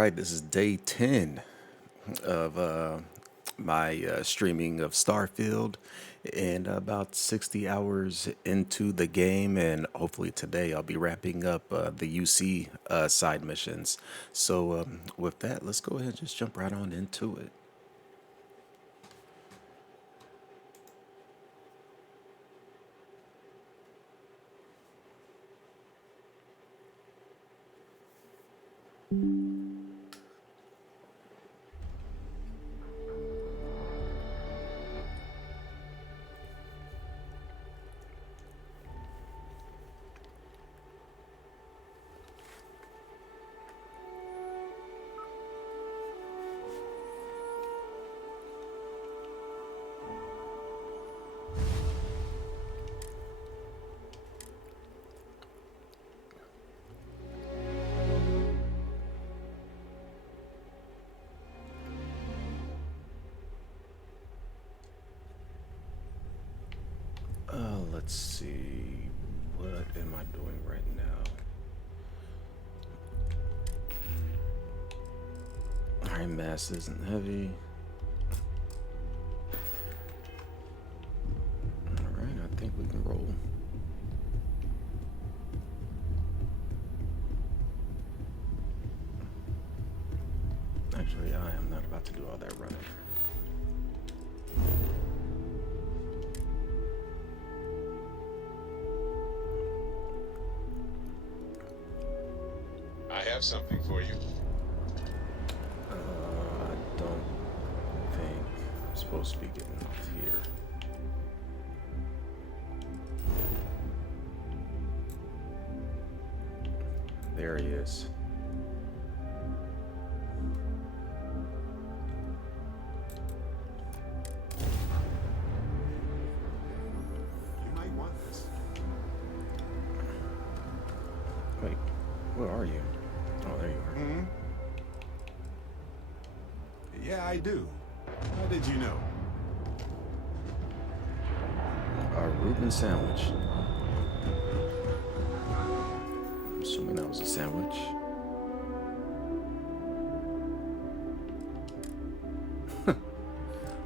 right, this is day 10 of my streaming of Starfield, and about 60 hours into the game. And hopefully, today I'll be wrapping up the UC side missions. So, with that, let's go ahead and just jump right on into it. Let's see. What am I doing right now? Alright, mass isn't heavy. Alright, I think we can roll. Actually, I am not about to do all that running. I have something for you. I don't think I'm supposed to be getting off here. There he is. You might want this. Wait, where are you? Oh, there you are. Hmm? Yeah, I do. How did you know? A Reuben sandwich. I'm assuming that was a sandwich.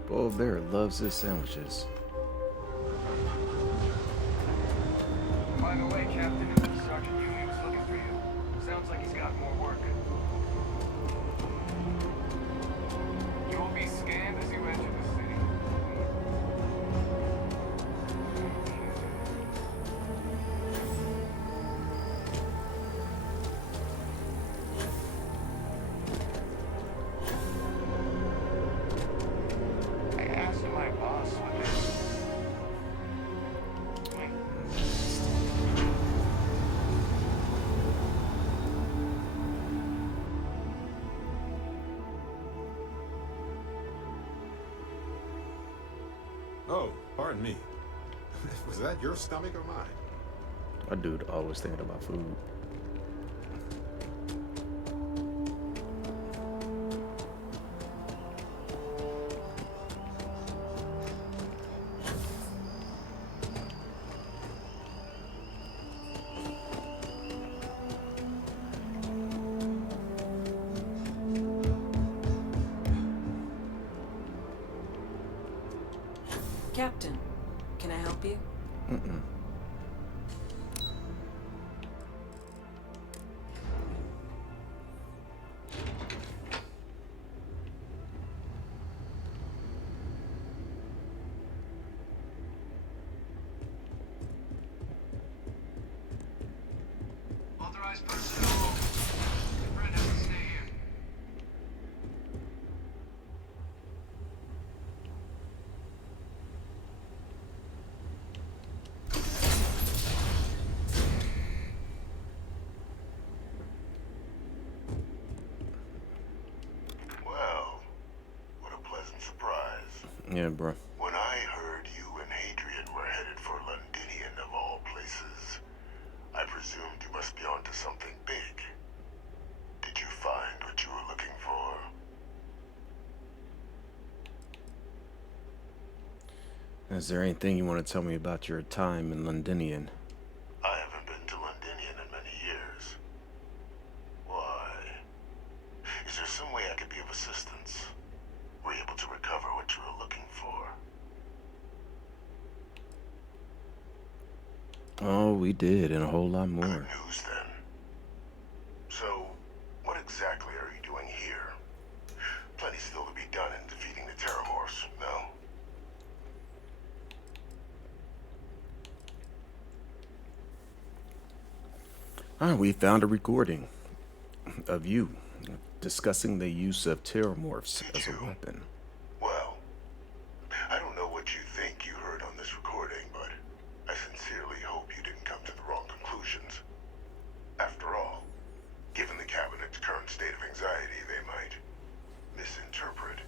Bo Bear loves his sandwiches. By the way, Captain, Sergeant Yumi was looking for you. Sounds like he's got more work. You will be scanned as you enter the city. I asked my boss what this. Oh, pardon me. Was that your stomach or mine? A dude always thinking about food. Captain, can I help you? Mm-mm. Authorized personnel. Brent has to stay here. Well, what a pleasant surprise. Yeah, bro. When I heard you and Hadrian were headed for Londinian of all places, I presumed you must be onto something big. Did you find what you were looking for? Is there anything you want to tell me about your time in Londinian? I haven't been to Londinian in many years. Why? Is Oh, we did, and a whole lot Good more. news then. So, what exactly are you doing here? Plenty still to be done in defeating the Terramorphs, no? We found a recording of you discussing the use of terramorphs Did as a you? weapon. Well, I don't know what you think you heard on this recording, but I sincerely hope you didn't come to the wrong conclusions. After all, given the Cabinet's current state of anxiety, they might misinterpret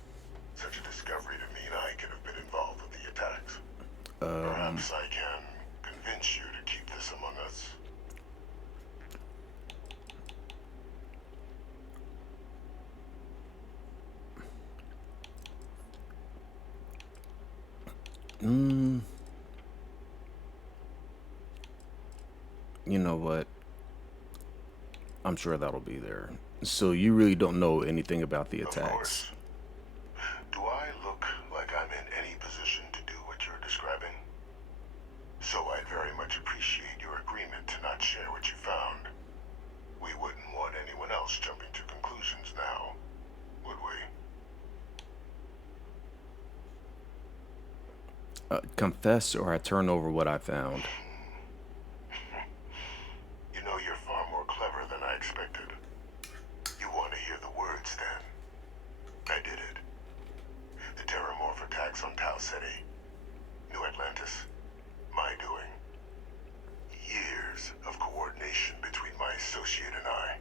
such a discovery to mean I could have been involved with the attacks. Perhaps I can convince you to keep this among us. You know what? I'm sure that'll be there. So you really don't know anything about the Of attacks. course. Do I look like I'm in any position to do what you're describing? So I'd very much appreciate your agreement to not share what you found. We wouldn't want anyone else jumping to conclusions now, would we? Confess or I turn over what I found. You know you're far more clever than I expected. You want to hear the words then? I did it. The Terramorph attacks on Tau City. New Atlantis. My doing. Years of coordination between my associate and I.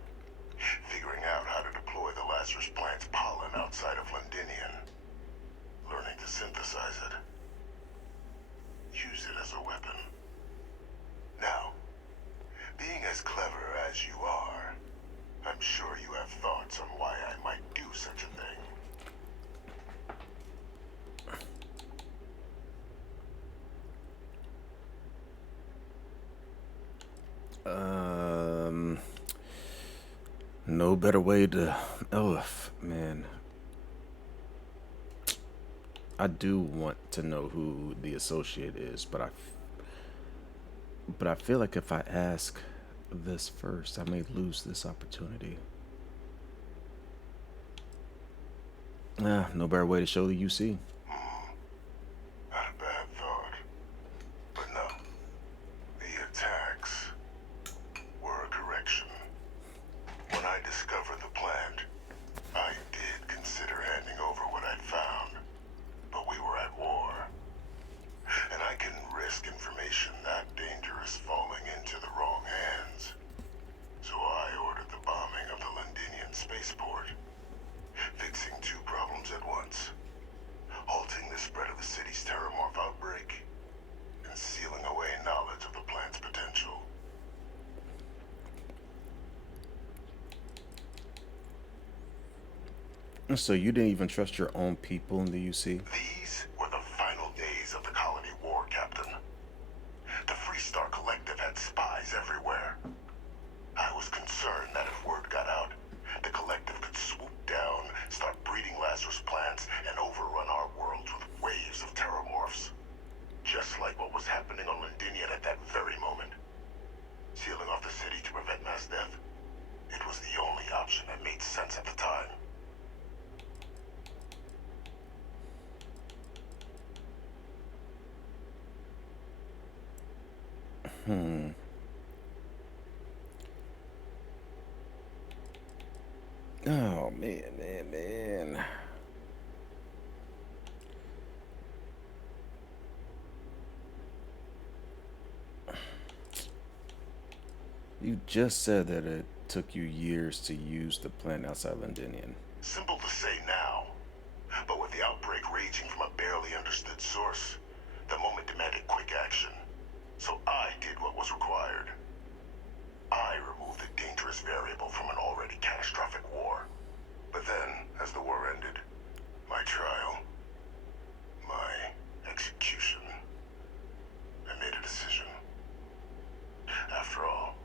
Figuring out how to deploy the Lazarus plant's pollen outside of Londinian. Learning to synthesize it. Use it as a weapon. Now, being as clever as you are, I'm sure you have thoughts on why I might do such a thing. No better way to. Oh, man. I do want to know who the associate is, but I feel like if I ask this first, I may lose this opportunity. No better way to show the UC. Not a bad thought. But no. The attacks were a correction. When I discovered the plant, I did consider handing over what I'd found. But we were at war. And I couldn't risk information that dangerous falling into the wrong hands. So I ordered the bombing of the Londinian spaceport. Fixing two problems at once. Halting the spread of the city's Terramorph outbreak. And sealing away knowledge of the plant's potential. So you didn't even trust your own people in the UC? These were the final days of the colony war, Captain. The Freestar Collective had spies everywhere. I was concerned that if word got out, the Collective could swoop down, start breeding Lazarus plants, and overrun our worlds with waves of Terramorphs. Just like what was happening on Londinian at that very moment. Sealing off the city to prevent mass death. It was the only option that made sense at the time. Oh, man. You just said that it took you years to use the plant outside Londinian. Simple to say now, but with the outbreak raging from a barely understood source, the moment demanded quick action. So I did what was required. I removed a dangerous variable from an already catastrophic war. But then, as the war ended, my trial, my execution, I made a decision. After all,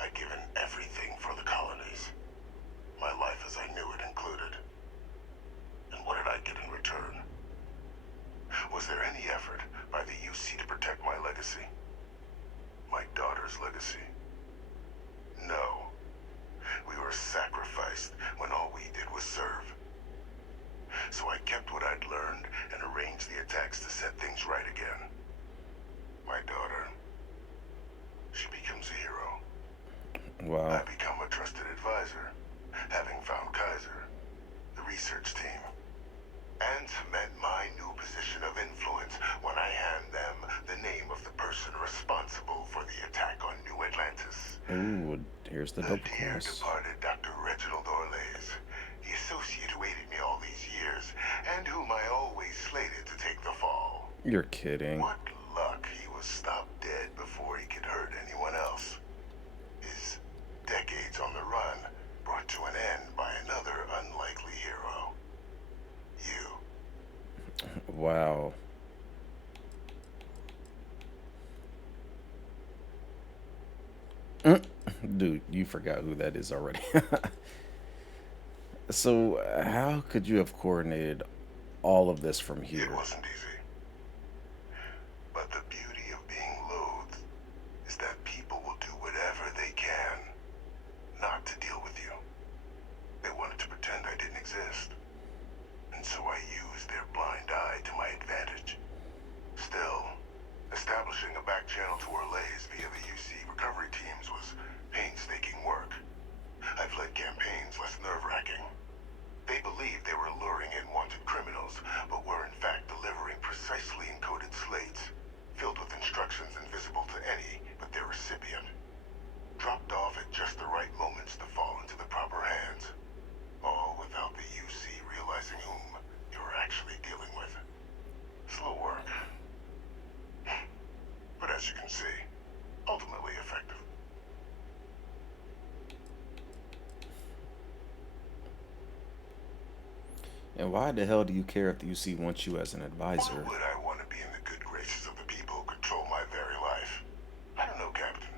I'd given everything for the colonies. My life as I knew it included. And what did I get in return? Was there any effort by the UC to protect my legacy? My legacy? No. We were sacrificed when all we did was serve. So I kept what I'd learned and arranged the attacks to set things right again. My daughter, she becomes a hero. Wow. I become a trusted advisor, having found Kaiser, the research team, and cement my new position of influence when I hand them the name of the person responsible for the attack on New Atlantis. Ooh, here's the The double dear cross. departed Dr. Reginald Orlays, the associate who aided me all these years, and whom I always slated to take the fall. You're kidding. What luck he was stopped dead before he could hurt anyone else. His decades on the run brought to an end by another unlikely hero. You. Wow. Dude, you forgot who that is already. So, how could you have coordinated all of this from It here? wasn't easy. But the beauty of being loathed is that people will do whatever they can not to deal with you. They wanted to pretend I didn't exist. And so I used their blind eye to my advantage. Still, establishing a back channel to Orlays via the UC recovery teams was painstaking work. I've led campaigns less nerve-wracking. They believed they were luring in wanted criminals, but were in fact delivering precisely encoded slates, filled with instructions invisible to any but their recipient. Dropped off at just the right moments to fall into the proper hands. All without the UC realizing whom you were actually dealing with. Slow work. But as you can see, ultimately effective. And why the hell do you care if the UC wants you as an Why advisor? would I want to be in the good graces of the people who control my very life? I don't know, Captain.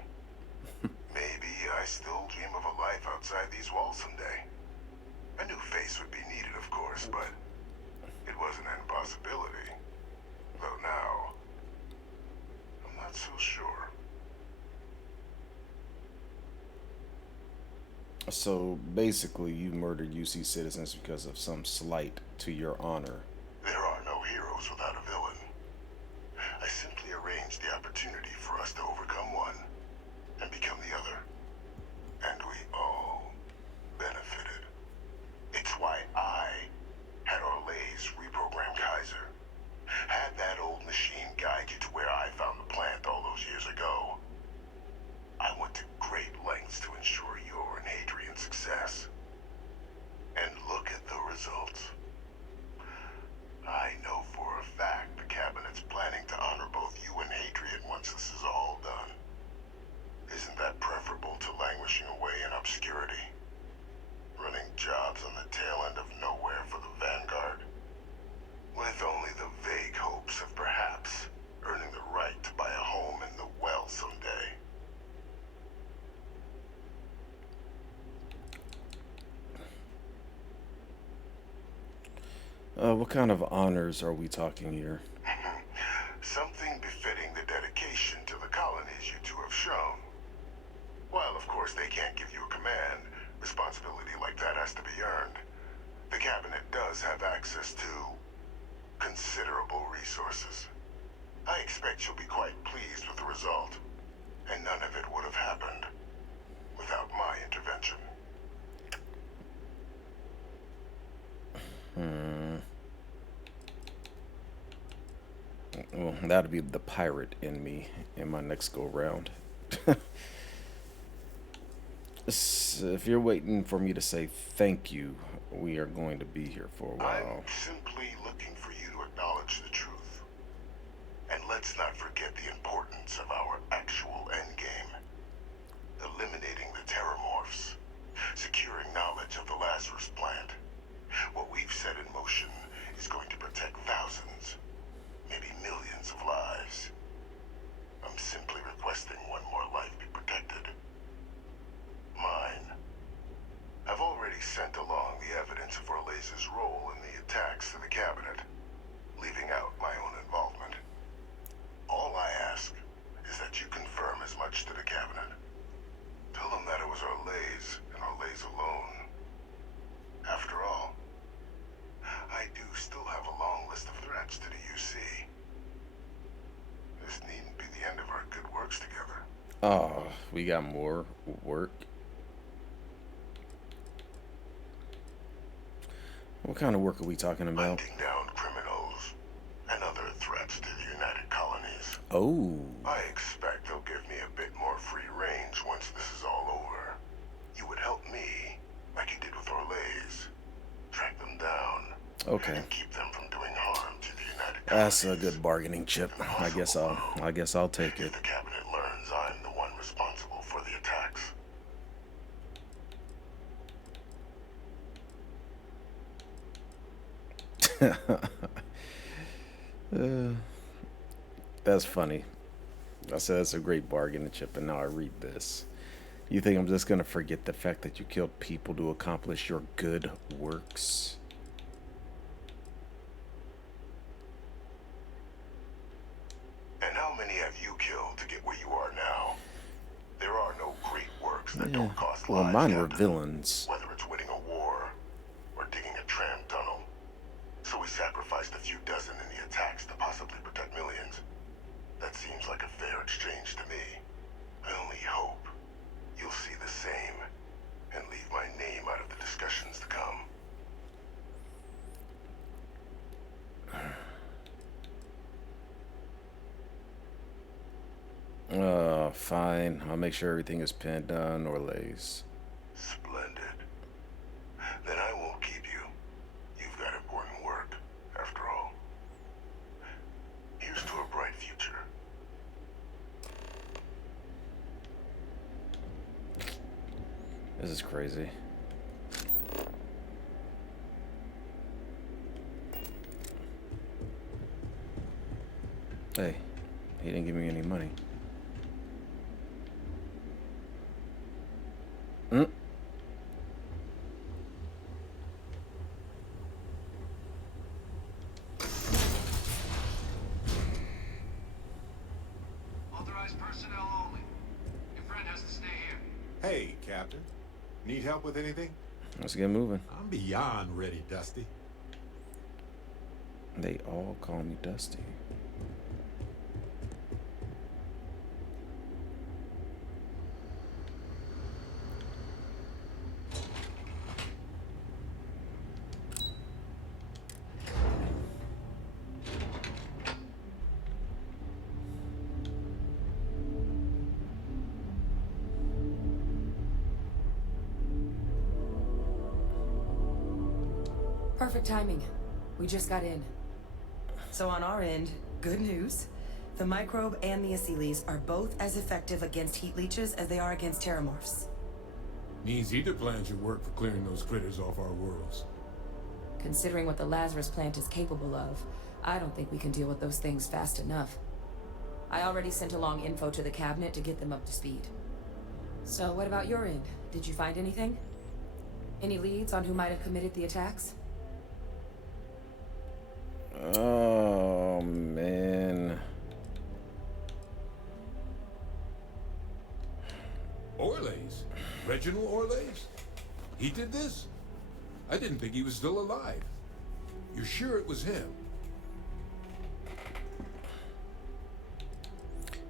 Maybe I still dream of a life outside these walls someday. A new face would be needed, of course, but it wasn't an impossibility. Though now, I'm not so sure. So, basically, you murdered UC citizens because of some slight to your honor. There are no heroes without a villain. I simply arranged the opportunity for us to overcome one and become the other. And we all benefited. It's why I had Orlays reprogram Kaiser. Had that old machine guide you to where I found the plant all those years ago. I went to great lengths to ensure your and Hadrian's success. And look at the results. I know for a fact the Cabinet's planning to honor both you and Hadrian once this is all done. Isn't that preferable to languishing away in obscurity? Running jobs on the tail end of nowhere for the Vanguard? With only the vague hopes of perhaps earning the right to buy a home in the well someday. What kind of honors are we talking here? Something befitting the dedication to the colonies you two have shown. While, of course, they can't give you a command, responsibility like that has to be earned. The Cabinet does have access to considerable resources. I expect you'll be quite pleased with the result, and none of it would have happened without my intervention. Well, that'll be the pirate in me in my next go round. If you're waiting for me to say thank you, we are going to be here for a while. I'm simply looking for you to acknowledge the truth. And let's not forget the importance of our actual endgame. Eliminating the terramorphs. Securing knowledge of the Lazarus plant. What we've set in motion is going to protect thousands, maybe millions of lives. I'm simply requesting one more life be protected. Mine. I've already sent along the evidence of Orlays' role in the attacks to the Cabinet. Oh, we got more work. What kind of work are we talking about? Hunting down criminals and other threats to the United Colonies. Oh, I expect they'll give me a bit more free range once this is all over. You would help me, like you did with Orlays. Track them down. okay. And keep them from doing harm to the United That's Colonies. a good bargaining chip. I guess I'll take If it. the cabinet learns I'm the one responsible for the attacks. That's funny. I said that's a great bargaining chip, and now I read this. You think I'm just gonna forget the fact that you killed people to accomplish your good works? And how many have you killed to get where you are now? There are no great works that don't cost Well, lives, mine were Captain. villains. Whether it's winning a war or digging a tram tunnel. So we sacrificed a few dozen in the attacks to possibly protect millions. That seems like a fair exchange to me. I only hope you'll see the same and leave my name out of the discussions to come. Fine. I'll make sure everything is pinned down or lays. Splendid. Then I won't keep you. You've got important work, after all. Here's to a bright future. This is crazy. Hey, he didn't give me any money. Authorized personnel only. Your friend has to stay here. Hey, Captain. Need help with anything? Let's get moving. I'm beyond ready, Dusty. They all call me Dusty. Perfect timing. We just got in. So on our end, good news. The microbe and the acyles are both as effective against heat leeches as they are against terramorphs. Means either plan should work for clearing those critters off our worlds. Considering what the Lazarus plant is capable of, I don't think we can deal with those things fast enough. I already sent along info to the cabinet to get them up to speed. So what about your end? Did you find anything? Any leads on who might have committed the attacks? Oh, man. Orlays? Reginald Orlays? He did this? I didn't think he was still alive. You're sure it was him?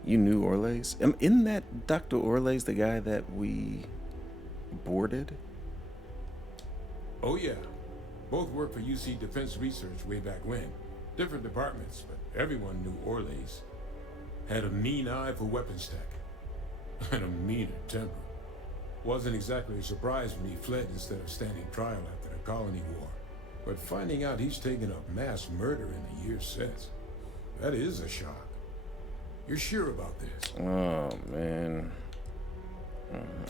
You knew Orlays? Isn't that Dr. Orlays the guy that we boarded? Oh yeah. Both worked for UC Defense Research way back when. Different departments, but everyone knew Orlays. Had a mean eye for weapons tech. And a meaner temper. Wasn't exactly a surprise when he fled instead of standing trial after the Colony War. But finding out he's taken up mass murder in the years since, that is a shock. You're sure about this? Oh, man.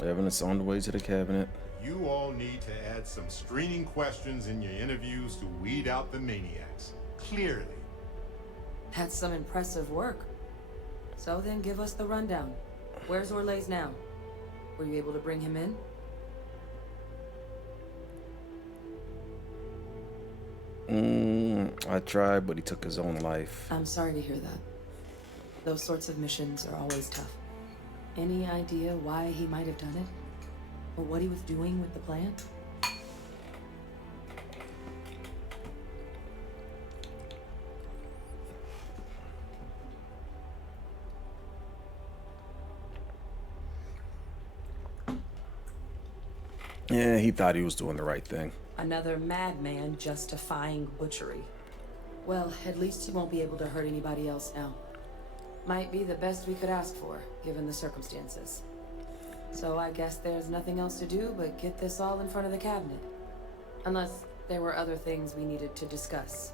Evidence on the way to the cabinet. You all need to add some screening questions in your interviews to weed out the maniacs. Clearly. That's some impressive work. So then give us the rundown. Where's Orlays now? Were you able to bring him in? I tried, but he took his own life. I'm sorry to hear that. Those sorts of missions are always tough. Any idea why he might have done it? Or what he was doing with the plant? Yeah, he thought he was doing the right thing. Another madman justifying butchery. Well, at least he won't be able to hurt anybody else now. Might be the best we could ask for, given the circumstances. So I guess there's nothing else to do but get this all in front of the cabinet. Unless there were other things we needed to discuss.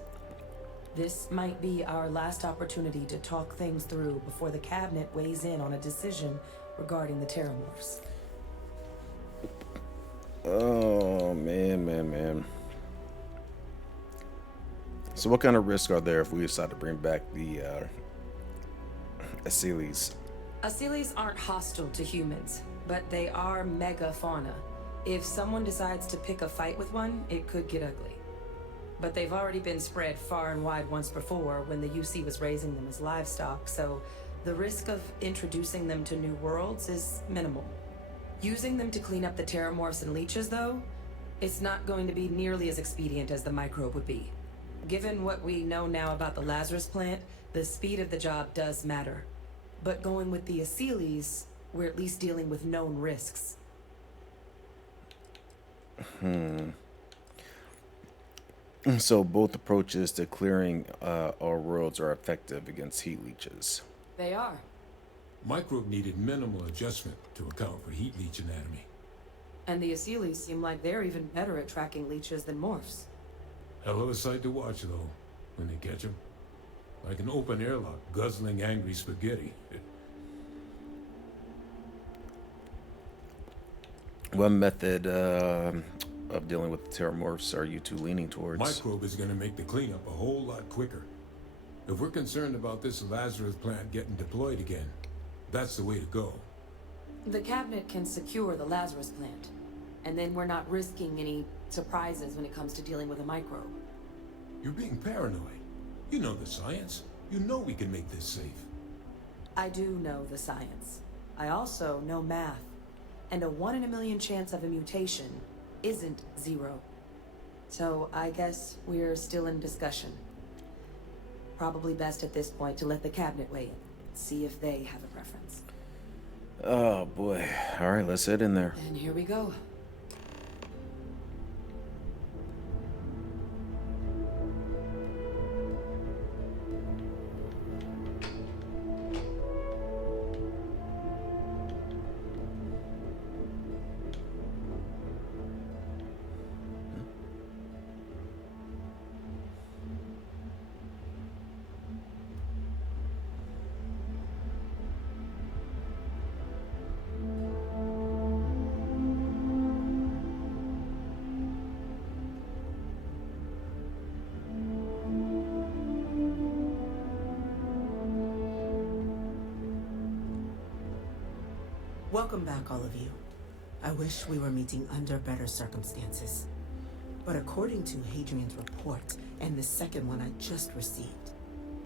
This might be our last opportunity to talk things through before the cabinet weighs in on a decision regarding the Terramorphs. Oh, man. So what kind of risks are there if we decide to bring back the Asylees? Asylees aren't hostile to humans, but they are megafauna. If someone decides to pick a fight with one, it could get ugly. But they've already been spread far and wide once before when the UC was raising them as livestock, so the risk of introducing them to new worlds is minimal. Using them to clean up the Terramorphs and leeches, though, it's not going to be nearly as expedient as the microbe would be. Given what we know now about the Lazarus plant, the speed of the job does matter. But going with the Asylees, we're at least dealing with known risks. So both approaches to clearing our worlds are effective against heat leeches. They are. Microbe needed minimal adjustment to account for heat leech anatomy. And the Asylees seem like they're even better at tracking leeches than morphs. Hell of a sight to watch, though, when they catch them. Like an open airlock guzzling angry spaghetti. What method of dealing with the Terramorphs are you two leaning towards? Microbe is going to make the cleanup a whole lot quicker. If we're concerned about this Lazarus plant getting deployed again, that's the way to go. The cabinet can secure the Lazarus plant, and then we're not risking any surprises when it comes to dealing with a microbe. You're being paranoid. You know the science. You know we can make this safe. I do know the science. I also know math. And a 1 in a million chance of a mutation isn't 0. So I guess we're still in discussion. Probably best at this point to let the cabinet weigh in. See if they have a preference. Oh boy. Alright, let's head in there. And here we go. Welcome back, all of you. I wish we were meeting under better circumstances. But according to Hadrian's report, and the second one I just received,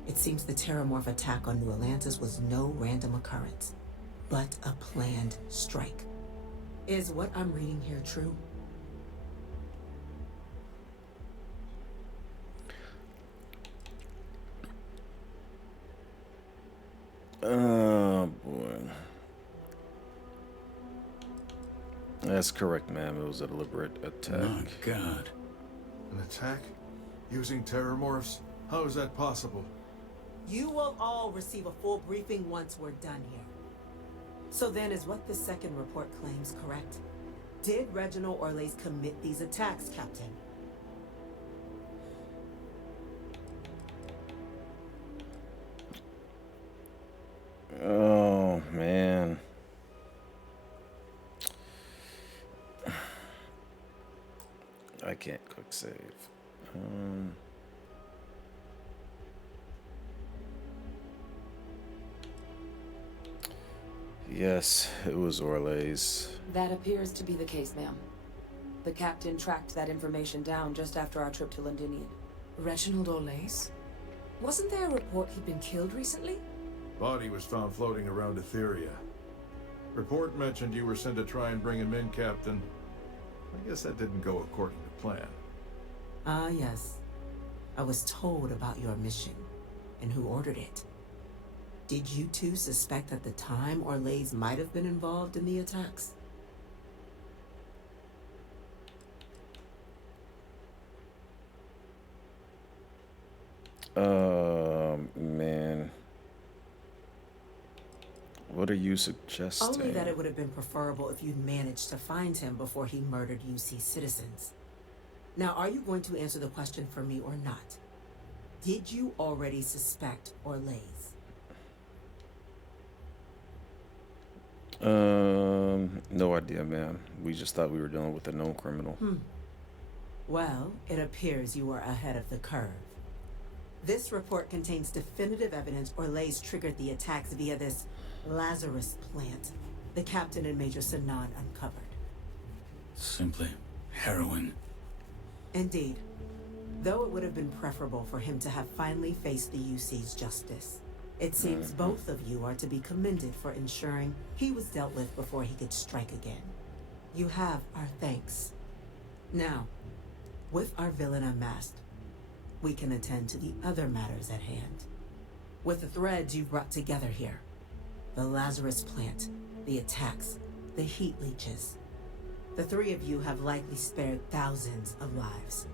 it seems the Terramorph attack on New Atlantis was no random occurrence, but a planned strike. Is what I'm reading here true? Oh boy. That's correct, ma'am. It was a deliberate attack. Oh, God. An attack? Using terramorphs? How is that possible? You will all receive a full briefing once we're done here. So then, is what the second report claims correct? Did Reginald Orles commit these attacks, Captain? Oh, man. I can't quick save. Yes, it was Orles. That appears to be the case, ma'am. The captain tracked that information down just after our trip to Londinian. Reginald Orles? Wasn't there a report he'd been killed recently? Body was found floating around Etheria. Report mentioned you were sent to try and bring him in, Captain. I guess that didn't go according to plan. Ah, yes. I was told about your mission and who ordered it. Did you two suspect at the time Orles might have been involved in the attacks? Man. What are you Only suggesting? that it would have been preferable if you'd managed to find him before he murdered UC citizens. Now, are you going to answer the question for me or not? Did you already suspect Orlays? No idea, ma'am. We just thought we were dealing with a known criminal. Well, it appears you are ahead of the curve. This report contains definitive evidence Orlays triggered the attacks via this Lazarus plant the captain and Major Sanan uncovered. Simply harrowing. Indeed. Though it would have been preferable for him to have finally faced the UC's justice, it seems both of you are to be commended for ensuring he was dealt with before he could strike again. You have our thanks. Now, with our villain unmasked, we can attend to the other matters at hand. With the threads you've brought together here, the Lazarus plant, the attacks, the heat leeches, the three of you have likely spared thousands of lives.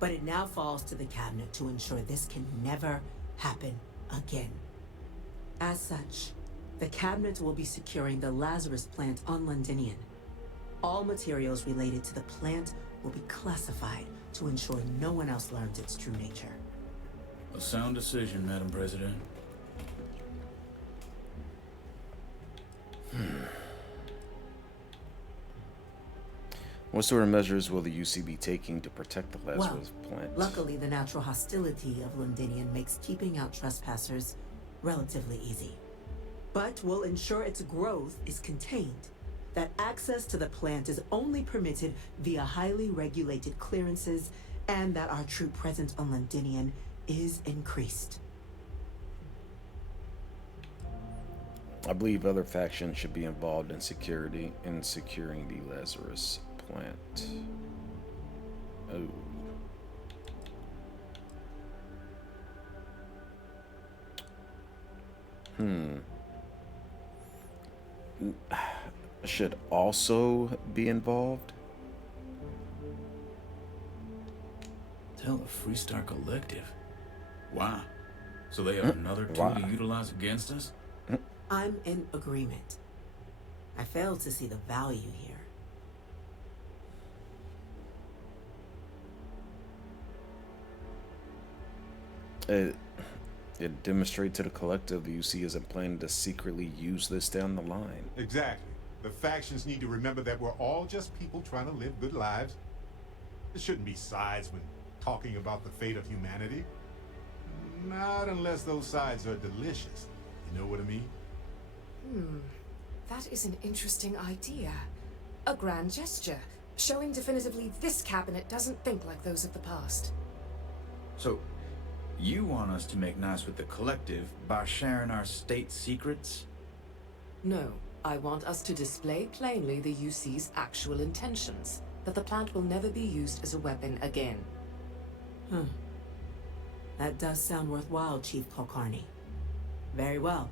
But it now falls to the cabinet to ensure this can never happen again. As such, the cabinet will be securing the Lazarus plant on Londinian. All materials related to the plant will be classified to ensure no one else learns its true nature. A sound decision, Madam President. What sort of measures will the UC be taking to protect the Lazarus plant? Luckily, the natural hostility of Londinian makes keeping out trespassers relatively easy. But will ensure its growth is contained, that access to the plant is only permitted via highly regulated clearances, and that our troop presence on Londinian is increased. I believe other factions should be involved in securing the Lazarus plant. Oh. Should also be involved? Tell the Freestar Collective. Why? So they have another tool to utilize against us? I'm in agreement. I fail to see the value here. It demonstrates to the collective the UC isn't planning to secretly use this down the line. Exactly. The factions need to remember that we're all just people trying to live good lives. There shouldn't be sides when talking about the fate of humanity. Not unless those sides are delicious. You know what I mean? That is an interesting idea. A grand gesture, showing definitively this cabinet doesn't think like those of the past. So, you want us to make nice with the collective by sharing our state secrets? No, I want us to display plainly the UC's actual intentions, that the plant will never be used as a weapon again. That does sound worthwhile, Chief Kulkarni. Very well.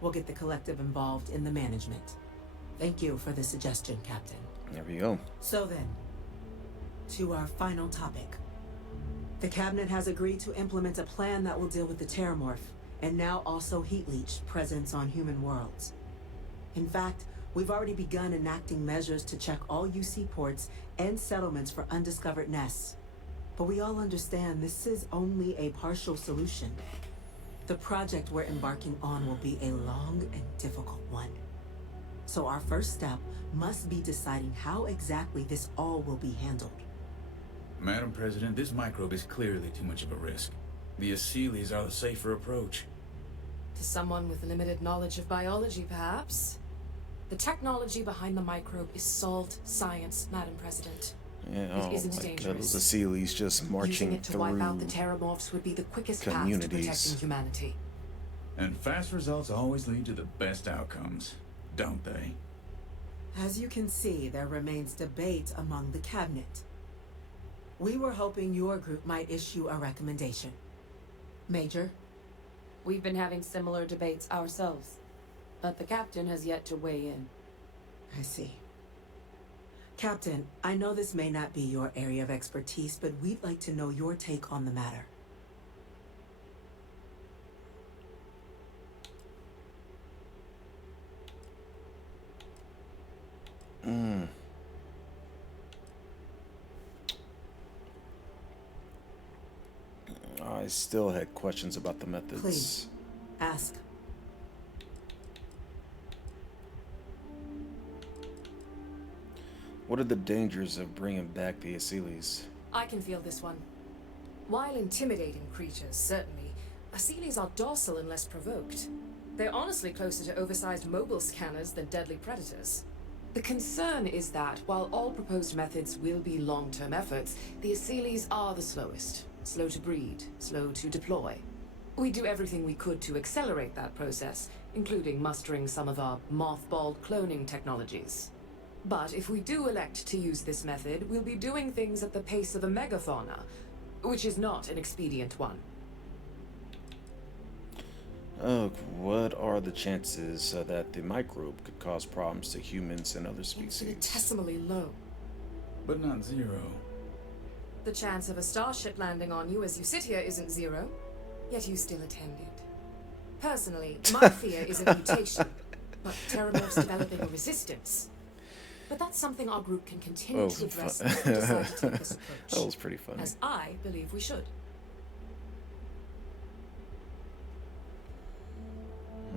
We'll get the collective involved in the management. Thank you for the suggestion, Captain. There we go. So then, to our final topic. The cabinet has agreed to implement a plan that will deal with the Terramorph, and now also Heat Leech presence on human worlds. In fact, we've already begun enacting measures to check all UC ports and settlements for undiscovered nests. But we all understand this is only a partial solution. The project we're embarking on will be a long and difficult one. So our first step must be deciding how exactly this all will be handled. Madam President, this microbe is clearly too much of a risk. The Aseles are the safer approach. To someone with limited knowledge of biology, perhaps? The technology behind the microbe is solved science, Madam President. Yeah, It isn't dangerous. The Sealies just marching Using it to through wipe out the Terramorphs would be the quickest path to communities. protecting humanity. And fast results always lead to the best outcomes, don't they? As you can see, there remains debate among the cabinet. We were hoping your group might issue a recommendation. Major? We've been having similar debates ourselves, but the captain has yet to weigh in. I see. Captain, I know this may not be your area of expertise, but we'd like to know your take on the matter. I still had questions about the methods. Please, ask. What are the dangers of bringing back the Aseles? I can feel this one. While intimidating creatures, certainly, Aseles are docile and less provoked. They're honestly closer to oversized mobile scanners than deadly predators. The concern is that, while all proposed methods will be long-term efforts, the Aseles are the slowest. Slow to breed, slow to deploy. We do everything we could to accelerate that process, including mustering some of our mothballed cloning technologies. But if we do elect to use this method, we'll be doing things at the pace of a megafauna, which is not an expedient one. What are the chances that the microbe could cause problems to humans and other species? Infinitesimally low. But not zero. The chance of a starship landing on you as you sit here isn't zero, yet you still attended. Personally, my fear is a mutation, but Terramorphs developing a resistance. But that's something our group can continue to address if we decide to take this approach. That was pretty funny. As I believe we should.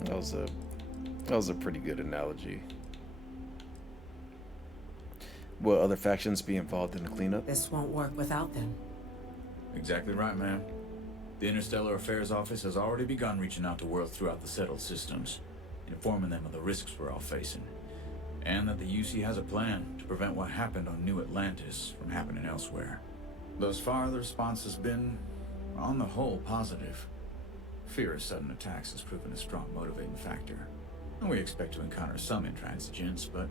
That was a pretty good analogy. Will other factions be involved in the cleanup? This won't work without them. Exactly right, ma'am. The Interstellar Affairs Office has already begun reaching out to worlds throughout the settled systems, informing them of the risks we're all facing, and that the UC has a plan to prevent what happened on New Atlantis from happening elsewhere. Thus far, the response has been, on the whole, positive. Fear of sudden attacks has proven a strong motivating factor, and we expect to encounter some intransigence, but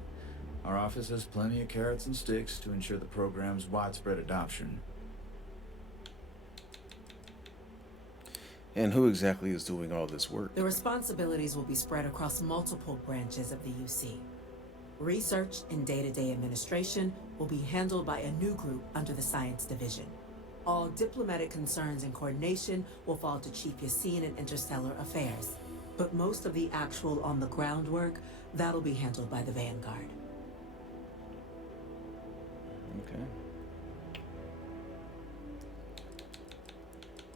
our office has plenty of carrots and sticks to ensure the program's widespread adoption. And who exactly is doing all this work? The responsibilities will be spread across multiple branches of the UC. Research and day-to-day administration will be handled by a new group under the Science Division. All diplomatic concerns and coordination will fall to Chief Yassine and Interstellar Affairs. But most of the actual on-the-ground work, that'll be handled by the Vanguard.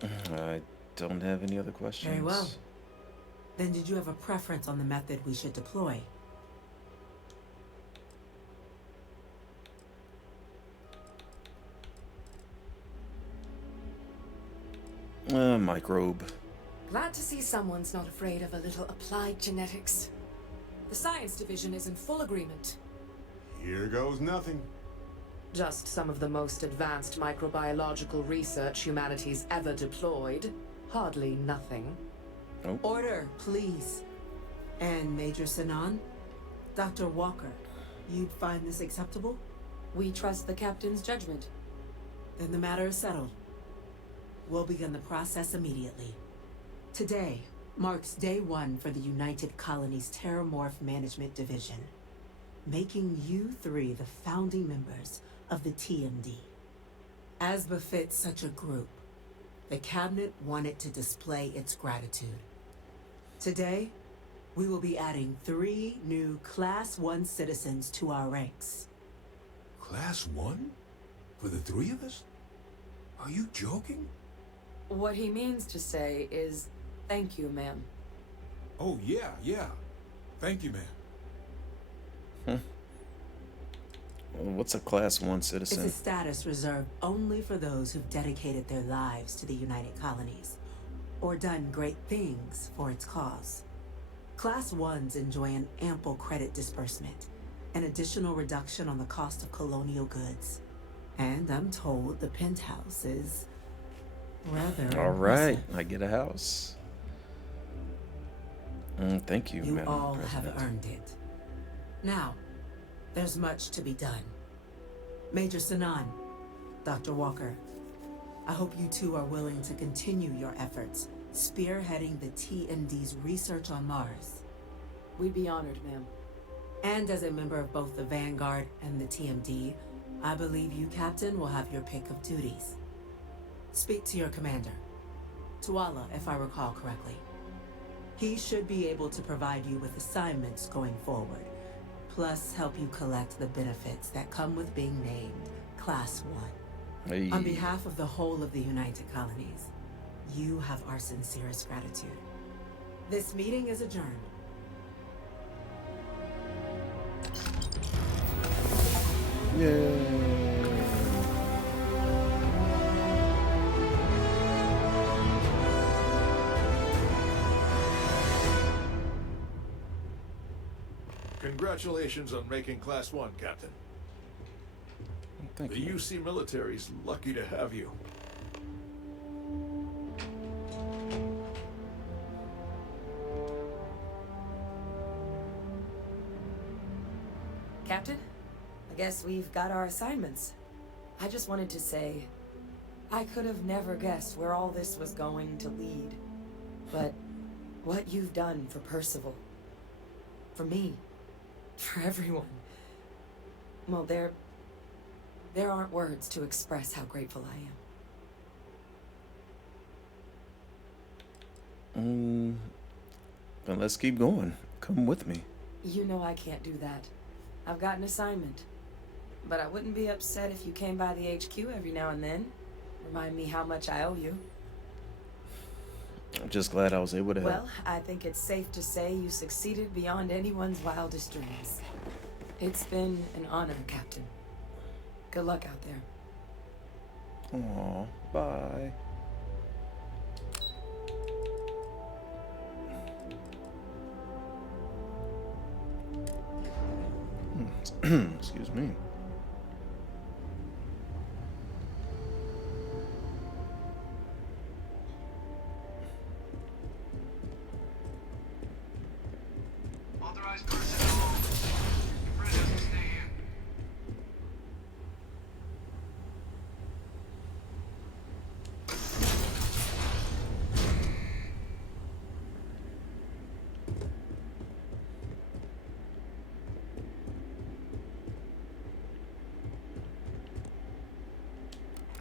Okay. I don't have any other questions. Very well. Then did you have a preference on the method we should deploy? Microbe. Glad to see someone's not afraid of a little applied genetics. The Science Division is in full agreement. Here goes nothing. Just some of the most advanced microbiological research humanity's ever deployed. Hardly nothing. Oh. Order, please. And Major Sinan? Dr. Walker, you'd find this acceptable? We trust the captain's judgment. Then the matter is settled. We'll begin the process immediately. Today marks day one for the United Colonies Terramorph Management Division, making you three the founding members of the TMD. As befits such a group, the Cabinet wanted to display its gratitude. Today, we will be adding 3 new Class 1 citizens to our ranks. Class 1? For the 3 of us? Are you joking? What he means to say is, thank you, ma'am. Oh, yeah. Thank you, ma'am. What's a Class 1 citizen? It's a status reserved only for those who've dedicated their lives to the United Colonies, or done great things for its cause. Class 1s enjoy an ample credit disbursement, an additional reduction on the cost of colonial goods. And I'm told the penthouse is rather All right, impressive. I get a house. Thank you, You Madam all President. have earned it. Now, there's much to be done. Major Sinan, Dr. Walker, I hope you two are willing to continue your efforts, spearheading the TMD's research on Mars. We'd be honored, ma'am. And as a member of both the Vanguard and the TMD, I believe you, Captain, will have your pick of duties. Speak to your commander, Tuala, if I recall correctly. He should be able to provide you with assignments going forward, plus help you collect the benefits that come with being named Class 1. Hey. On behalf of the whole of the United Colonies, You have our sincerest gratitude. This meeting is adjourned. Yay. Congratulations on making Class 1, Captain. Thank The you. UC military's lucky to have you. Captain, I guess we've got our assignments. I just wanted to say, I could have never guessed where all this was going to lead. But what you've done for Percival, for me, for everyone, well, there aren't words to express how grateful I am. Then let's keep going. Come with me. You know I can't do that. I've got an assignment. But I wouldn't be upset if you came by the HQ every now and then. Remind me how much I owe you. I'm just glad I was able to help. Well, I think it's safe to say you succeeded beyond anyone's wildest dreams. It's been an honor, Captain. Good luck out there. Aw, bye. Excuse me. Authorized personnel. Your friend has to stay here.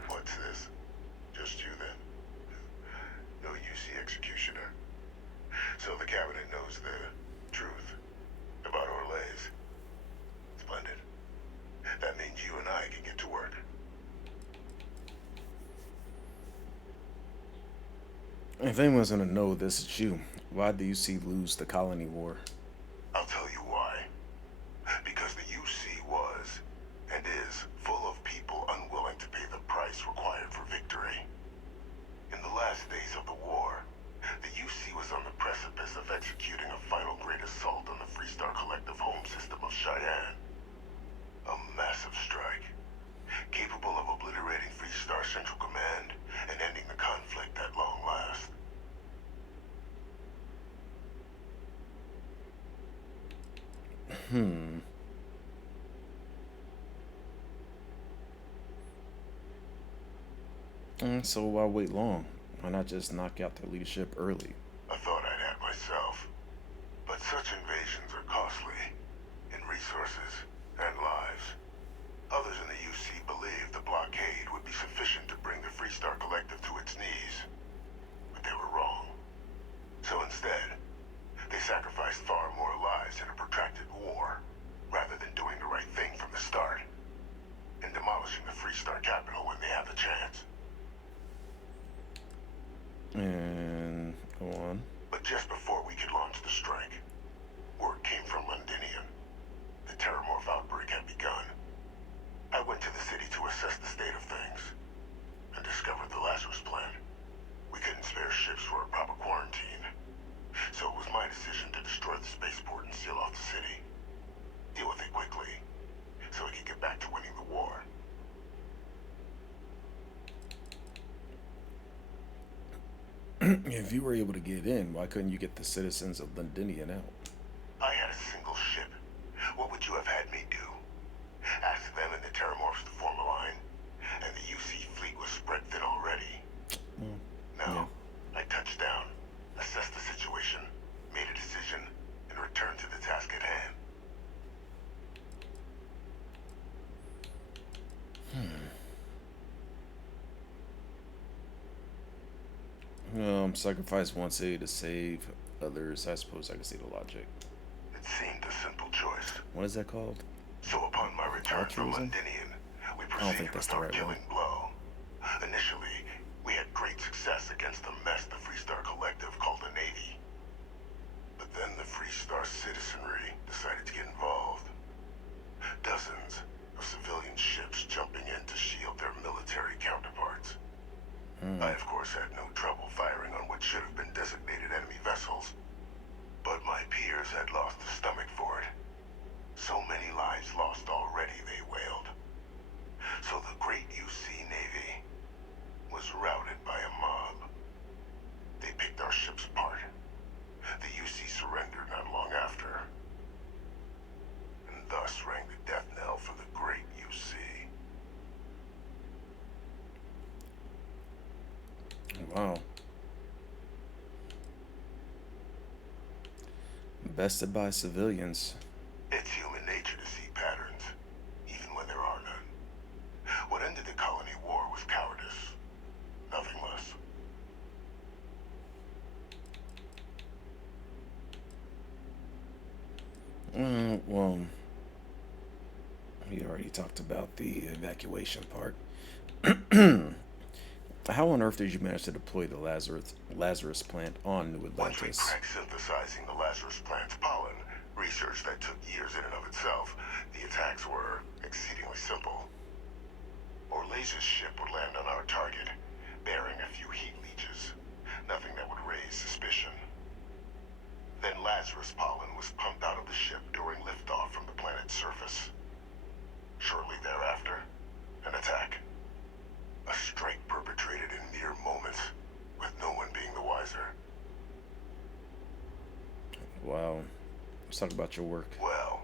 What's this? Just you then? No UC executioner. So the cabinet knows the truth about Orlays. Splendid. That means you and I can get to work. If anyone's gonna know this is you, why do you see lose the colony war? I'll tell you why. Because the UC was, and is, full of people unwilling to pay the price required for victory. In the last days of the war, the UC was on the precipice of executing a final great assault on the Freestar Collective home system of Cheyenne. A massive strike, capable of obliterating Freestar Central Command and ending the conflict at long last. So why wait long? Why not just knock out their leadership early? I thought I'd had myself. But such invasions are costly in resources and lives. Others in the UC believed the blockade would be sufficient to bring the Freestar Collective to its knees. But they were wrong. So instead, they sacrificed far more lives in a protracted war, rather than doing the right thing from the start, and demolishing the Freestar capital when they have the chance. And go on. But just before we could launch the strike, word came from Londinium. The Terramorph outbreak had begun. I went to the city to assess the state of things, and discovered the Lazarus plan. We couldn't spare ships for a proper quarantine, so it was my decision to destroy the spaceport and seal off the city. Deal with it quickly, so we could get back to winning the war. If you were able to get in, why couldn't you get the citizens of Londinium out? I had a single ship. What would you have had me do? Ask them and the Terramorphs to form a line, and the UC fleet was spread thin already. No, I touched down, assessed the situation, made a decision, and returned to the task at hand. Sacrifice one city to save others. I suppose I can see the logic. It seemed a simple choice. What is that called? So upon my return from Altruism? Londinium, we I don't think proceeded that's with the our right one. killing blow. Initially, we had great success against the engineers had lost the stomach for it. So many lives lost already, they wailed. So the great UC Navy was routed by a mob. They picked our ships apart. The UC surrendered not long after. And thus rang the death knell for the great UC. Wow. Bested by civilians. It's human nature to see patterns, even when there are none. What ended the colony war was cowardice. Nothing less. Well, we already talked about the evacuation part. How on earth did you manage to deploy the Lazarus plant on New Once we Atlantis? cracked synthesizing the Lazarus plant's pollen, research that took years in and of itself, the attacks were exceedingly simple. Orlaze's ship would land on our target, bearing a few heat leeches. Nothing that would raise suspicion. Then Lazarus pollen was pumped out of the ship during liftoff from the planet's surface. Shortly thereafter, an attack. A strike perpetrated in mere moments, with no one being the wiser. Wow. Let's talk about your work. Well,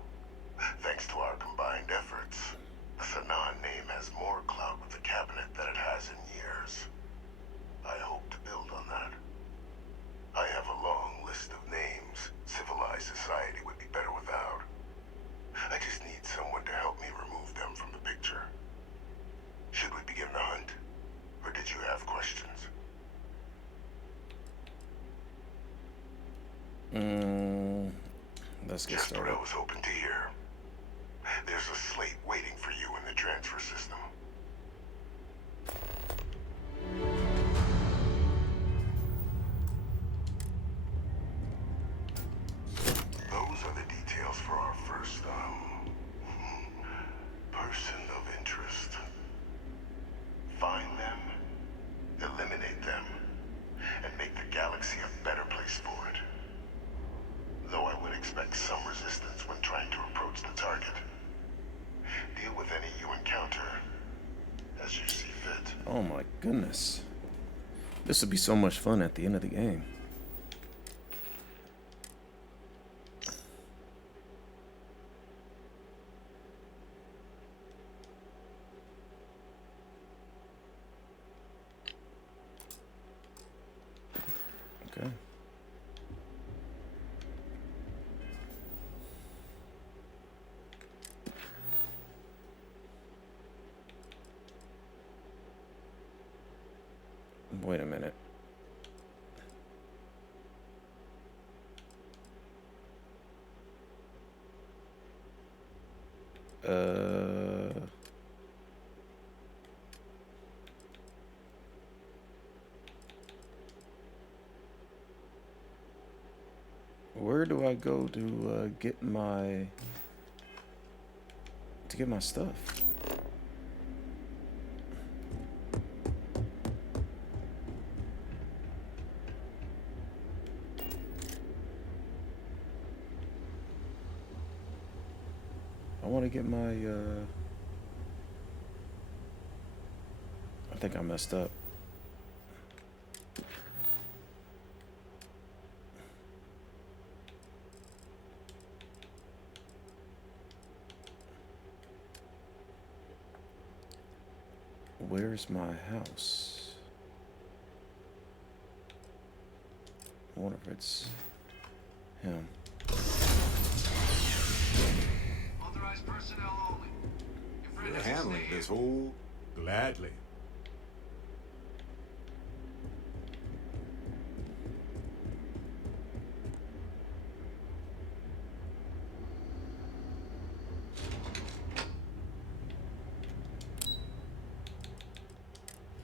thanks to our combined efforts, the Sanan name has more clout with the cabinet than it has in years. I hope to build on that. I have a long list of names civilized society would be better without. I just need someone to help me remove them from the picture. Should we begin the hunt? Or did you have questions? Let's get Just what started. I was hoping to hear. There's a slate waiting for you in the transfer system. Those are the details for our first, person of interest. Find them, eliminate them, and make the galaxy a better place for it. Though I would expect some resistance when trying to approach the target. Deal with any you encounter as you see fit. Oh my goodness. This would be so much fun at the end of the game. Okay. Wait a minute. Where do I go to get my stuff? I want to get my I think I messed up. Where's my house? I wonder if it's him. Authorized personnel only. Your friend You're has to handling stay this here. whole gladly.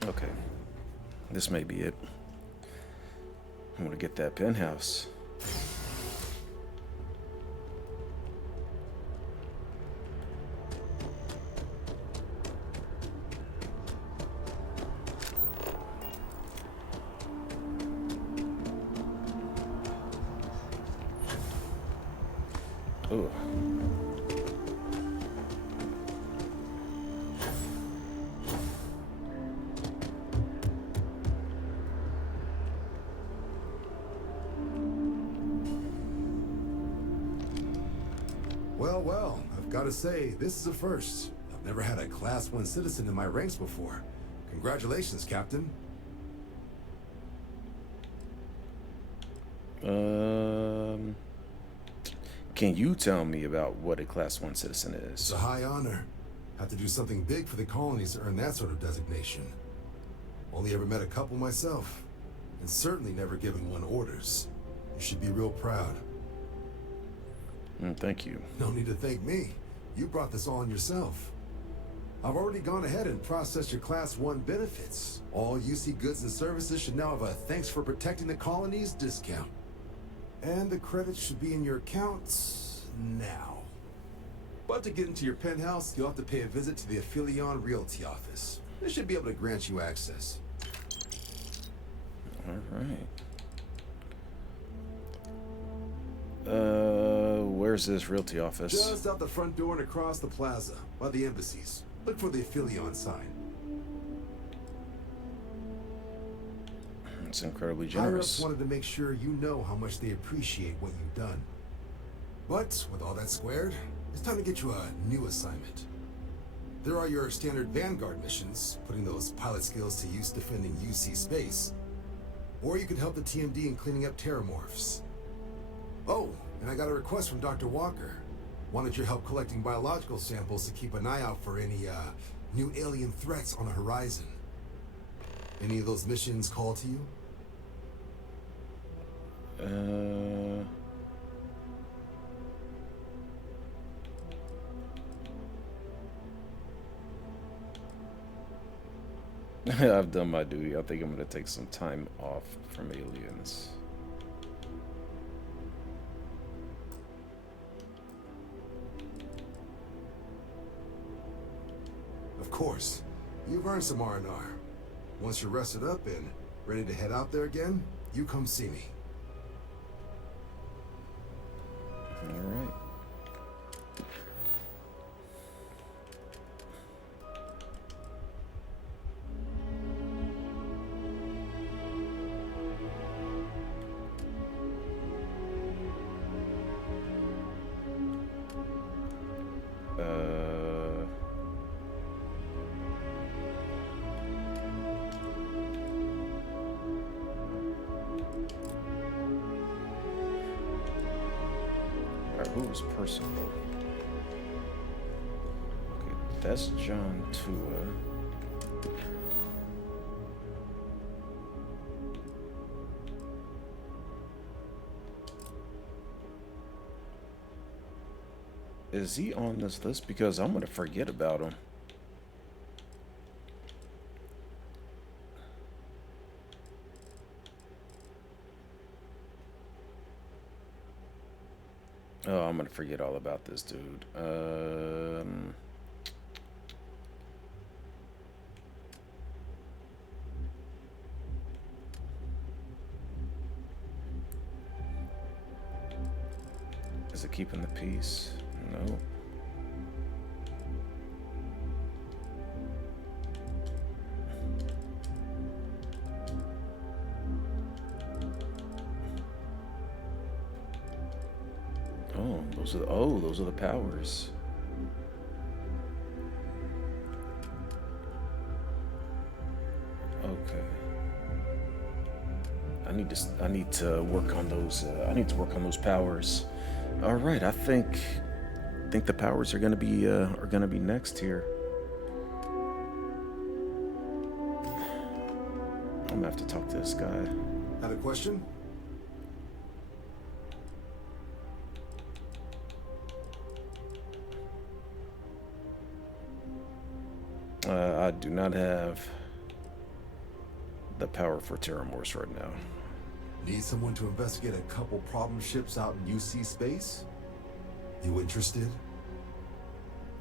Okay, this may be it. I'm gonna get that penthouse. Ooh. Well, well, I've got to say, this is a first. I've never had a Class 1 citizen in my ranks before. Congratulations, Captain. Can you tell me about what a Class 1 citizen It's is? a high honor. Have to do something big for the colonies to earn that sort of designation. Only ever met a couple myself, and certainly never given one orders. You should be real proud. Thank you. No need to thank me. You brought this on yourself. I've already gone ahead and processed your Class 1 benefits. All UC goods and services should now have a thanks for protecting the colonies discount. And the credits should be in your accounts now. But to get into your penthouse, you'll have to pay a visit to the Aphelion Realty office. They should be able to grant you access. All right. Where's this realty office? Just out the front door and across the plaza, by the embassies. Look for the Aphelion sign. It's incredibly Higher-ups generous. wanted to make sure you know how much they appreciate what you've done. But with all that squared, it's time to get you a new assignment. There are your standard Vanguard missions, putting those pilot skills to use defending UC space. Or you could help the TMD in cleaning up terramorphs. Oh, and I got a request from Dr. Walker. Wanted your help collecting biological samples to keep an eye out for any, new alien threats on the horizon. Any of those missions call to you? I've done my duty. I think I'm gonna take some time off from aliens. Of course. You've earned some R&R. Once you're rested up and ready to head out there again, you come see me. All right. Who was Percival? Okay, that's John Tua. Is he on this list? Because I'm gonna forget about him. Oh, I'm gonna forget all about this dude. Is it keeping the peace? No. Those are the powers. Okay. I need to work on those. I need to work on those powers. All right. I think the powers are gonna be next here. I'm gonna have to talk to this guy. Had a question? I do not have the power for terramorphs right now. Need someone to investigate a couple problem ships out in UC space? You interested?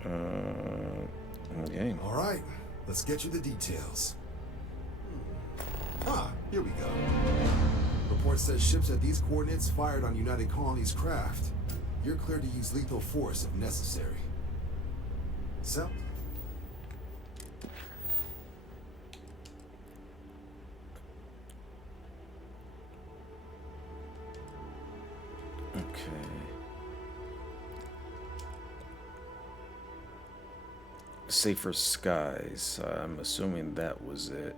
Okay. All right, let's get you the details. Ah, here we go. Report says ships at these coordinates fired on United Colonies craft. you're cleared to use lethal force if necessary. So, Okay. Safer skies. I'm assuming that was it.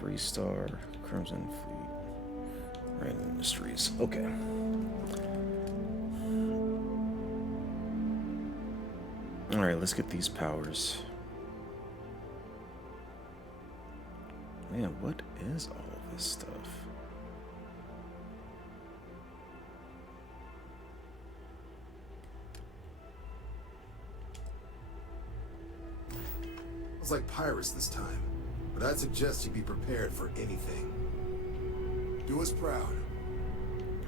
Freestar, Crimson Fleet, Rain Industries. Okay. All right, let's get these powers. Man, what is all of this stuff? it's like pirates this time. But I'd suggest you be prepared for anything. Do us proud.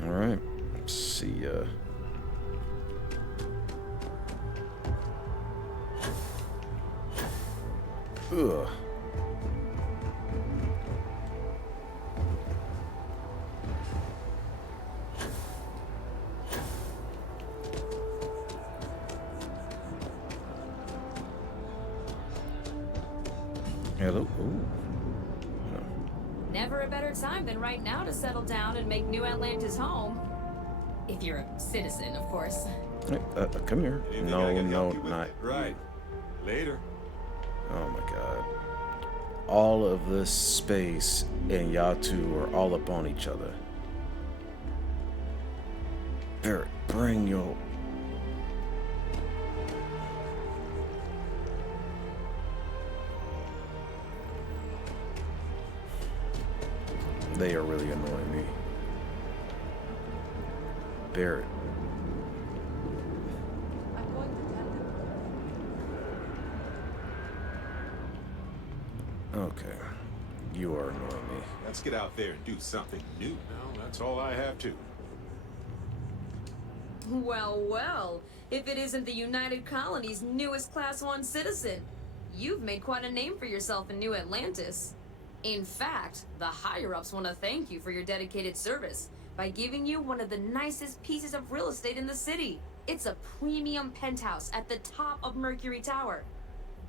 All right. See ya. Ugh. Hello. Ooh. Never a better time than right now to settle down and make New Atlantis home. If you're a citizen, of course. Hey, come here. Anything No, I can no, help you with? not. Right. Later. Oh my god. All of this space and y'all two are all up on each other. Barrett, bring your... They are really annoying me. Barrett. Okay. You are annoying me. Let's get out there and do something new. Now, that's all I have to. Well, well, if it isn't the United Colony's newest Class 1 citizen, you've made quite a name for yourself in New Atlantis. In fact, the higher-ups want to thank you for your dedicated service by giving you one of the nicest pieces of real estate in the city. It's a premium penthouse at the top of Mercury Tower.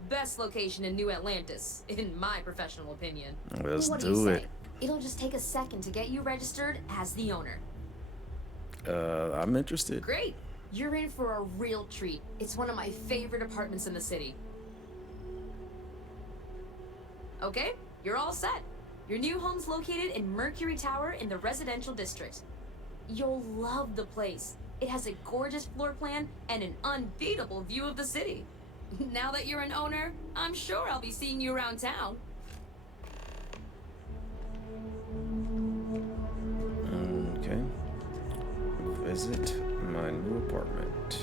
Best location in New Atlantis, in my professional opinion. Let's What do it. It'll just take a second to get you registered as the owner. I'm interested. Great. You're in for a real treat. It's one of my favorite apartments in the city. Okay, you're all set. Your new home's located in Mercury Tower in the residential district. You'll love the place. It has a gorgeous floor plan and an unbeatable view of the city. Now that you're an owner, I'm sure I'll be seeing you around town. Okay. Visit my new apartment.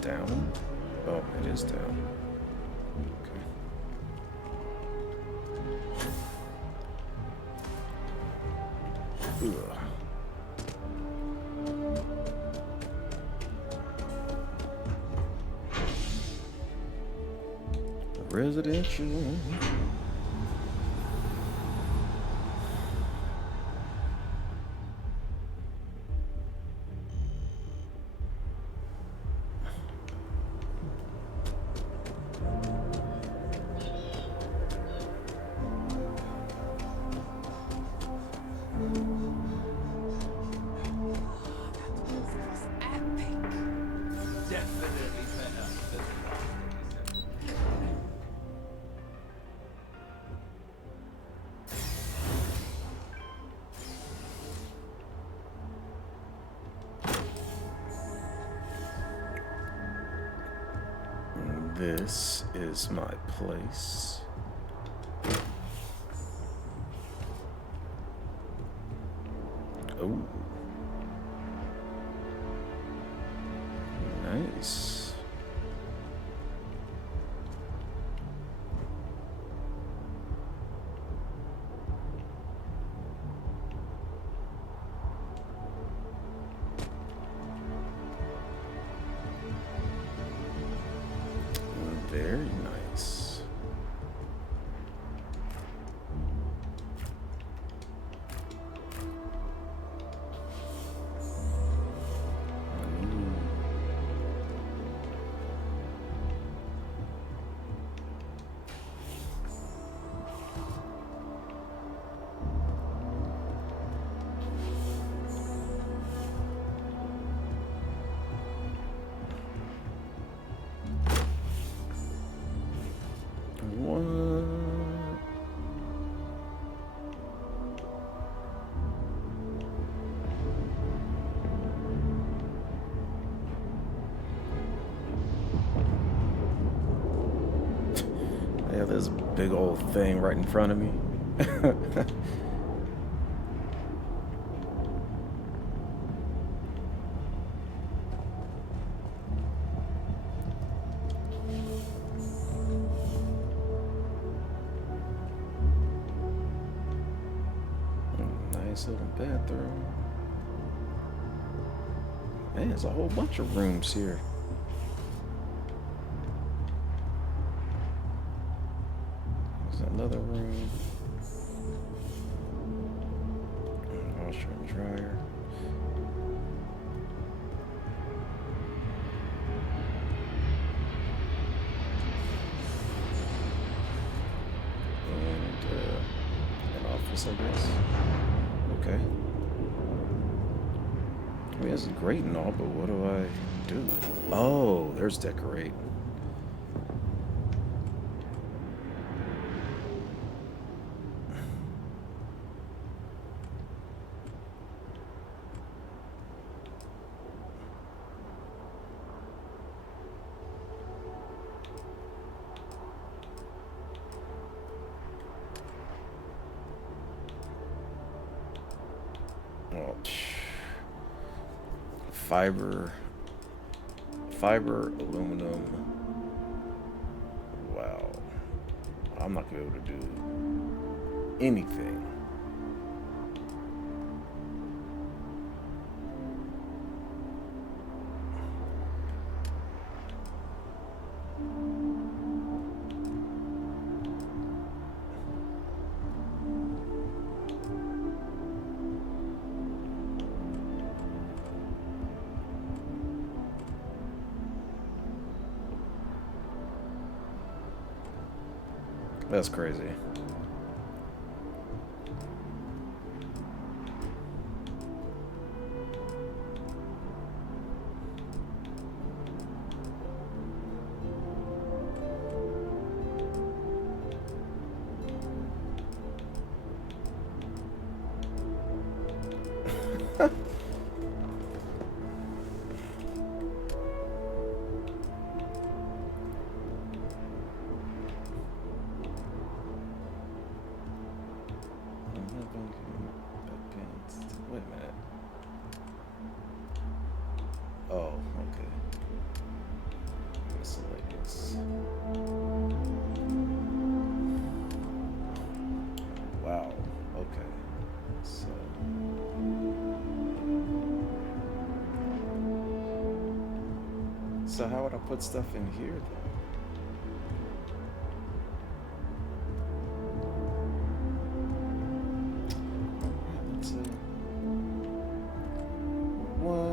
Down? Oh, it is down. Okay. Ugh. Residential. This is my place. Oh. nice. Very nice. What? Yeah, there's a big old thing right in front of me. Nice little bathroom. Man, there's a whole bunch of rooms here. There's another room. Washer and dryer. And an office, I guess. Okay. I mean, this is great and all, but what do I do? Oh, there's decorate. Oh, fiber, aluminum. Wow. I'm not gonna be able to do anything. That's crazy. Wait a minute. Oh, okay. Miscellaneous. Wow. Okay. So how would I put stuff in here then? Let's see. What?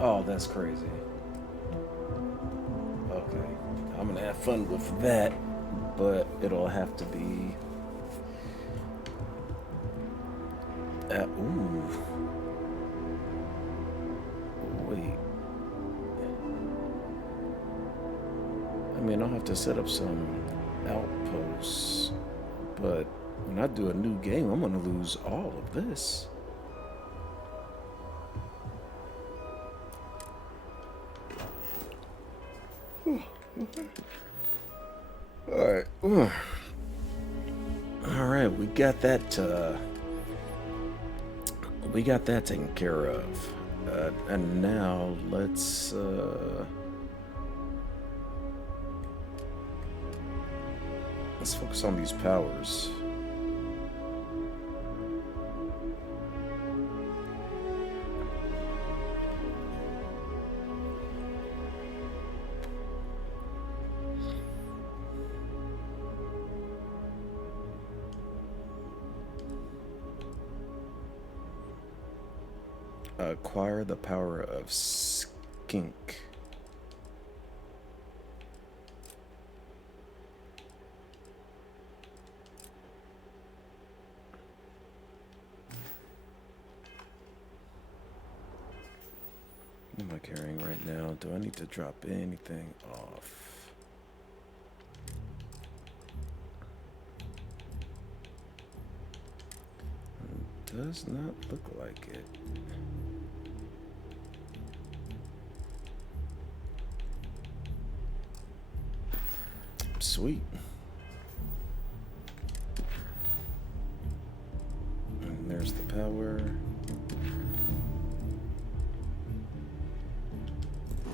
Oh, that's crazy. Okay. I'm gonna have fun with that, but it'll have to be ooh. Wait. I mean, I'll have to set up some outposts, but When I do a new game, I'm gonna lose all of this. Alright. Alright, we got that taken care of. And now let's focus on these powers. Acquire the power of skink. What am I carrying right now? Do I need to drop anything off? Does not look like it. Sweet. And there's the power.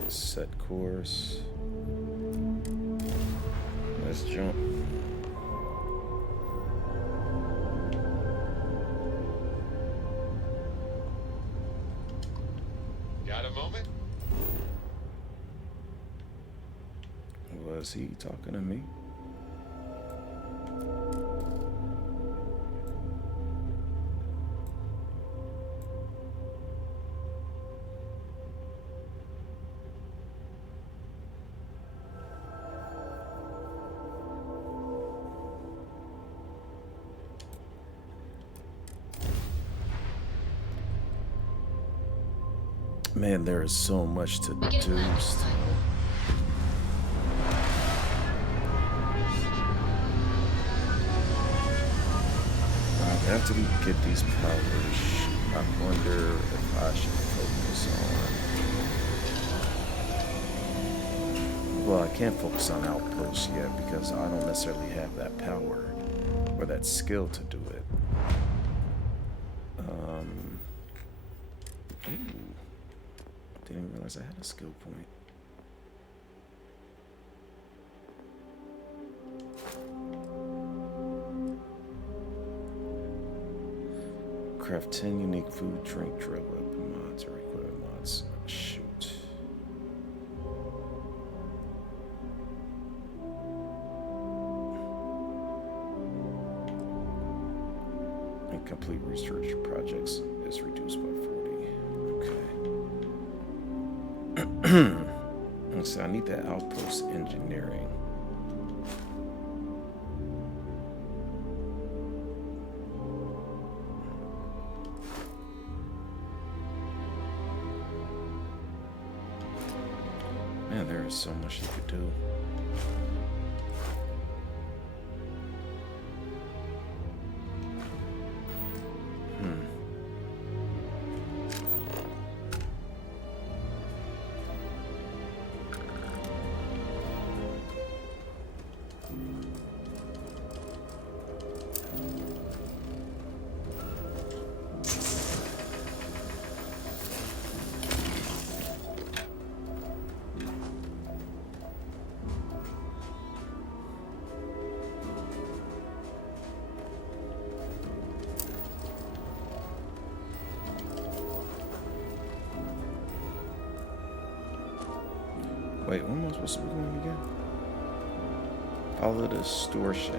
Set course. Let's jump. Got a moment? Was he talking to me? Man, there is so much to do. After we get these powers, I wonder if I should focus on... Well, I can't focus on outposts yet because I don't necessarily have that power or that skill to do it. Ooh. Didn't realize I had a skill point. Craft 10 unique food, drink, drug weapon mods, or equipment mods. Shoot. And complete research projects is reduced by 40. Okay. So I need that outpost engineering. Man, there is so much you could do. Wait, where am I supposed to be going again? Follow the distortion.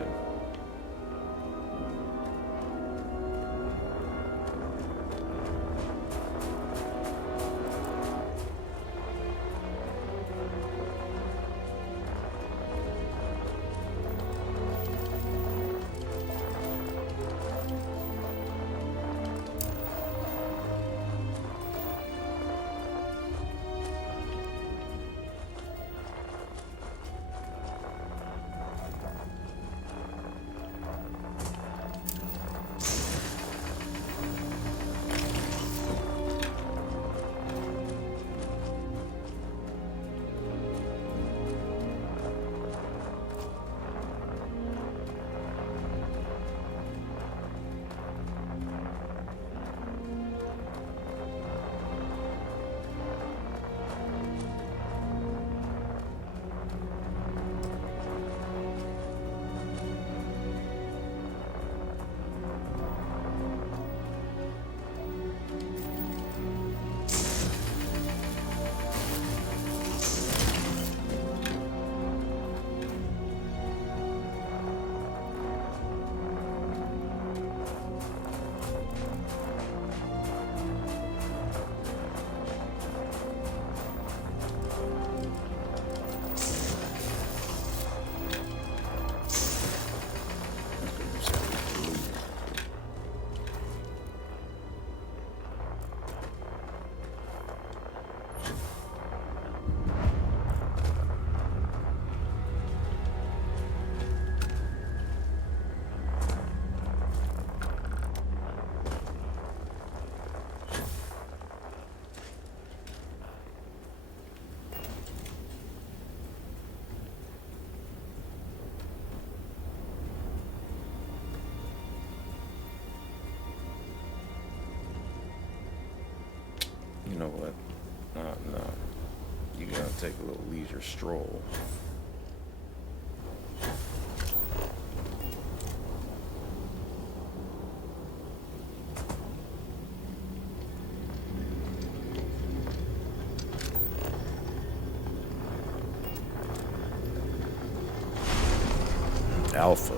know what? No. You're gonna take a little leisure stroll. Alpha.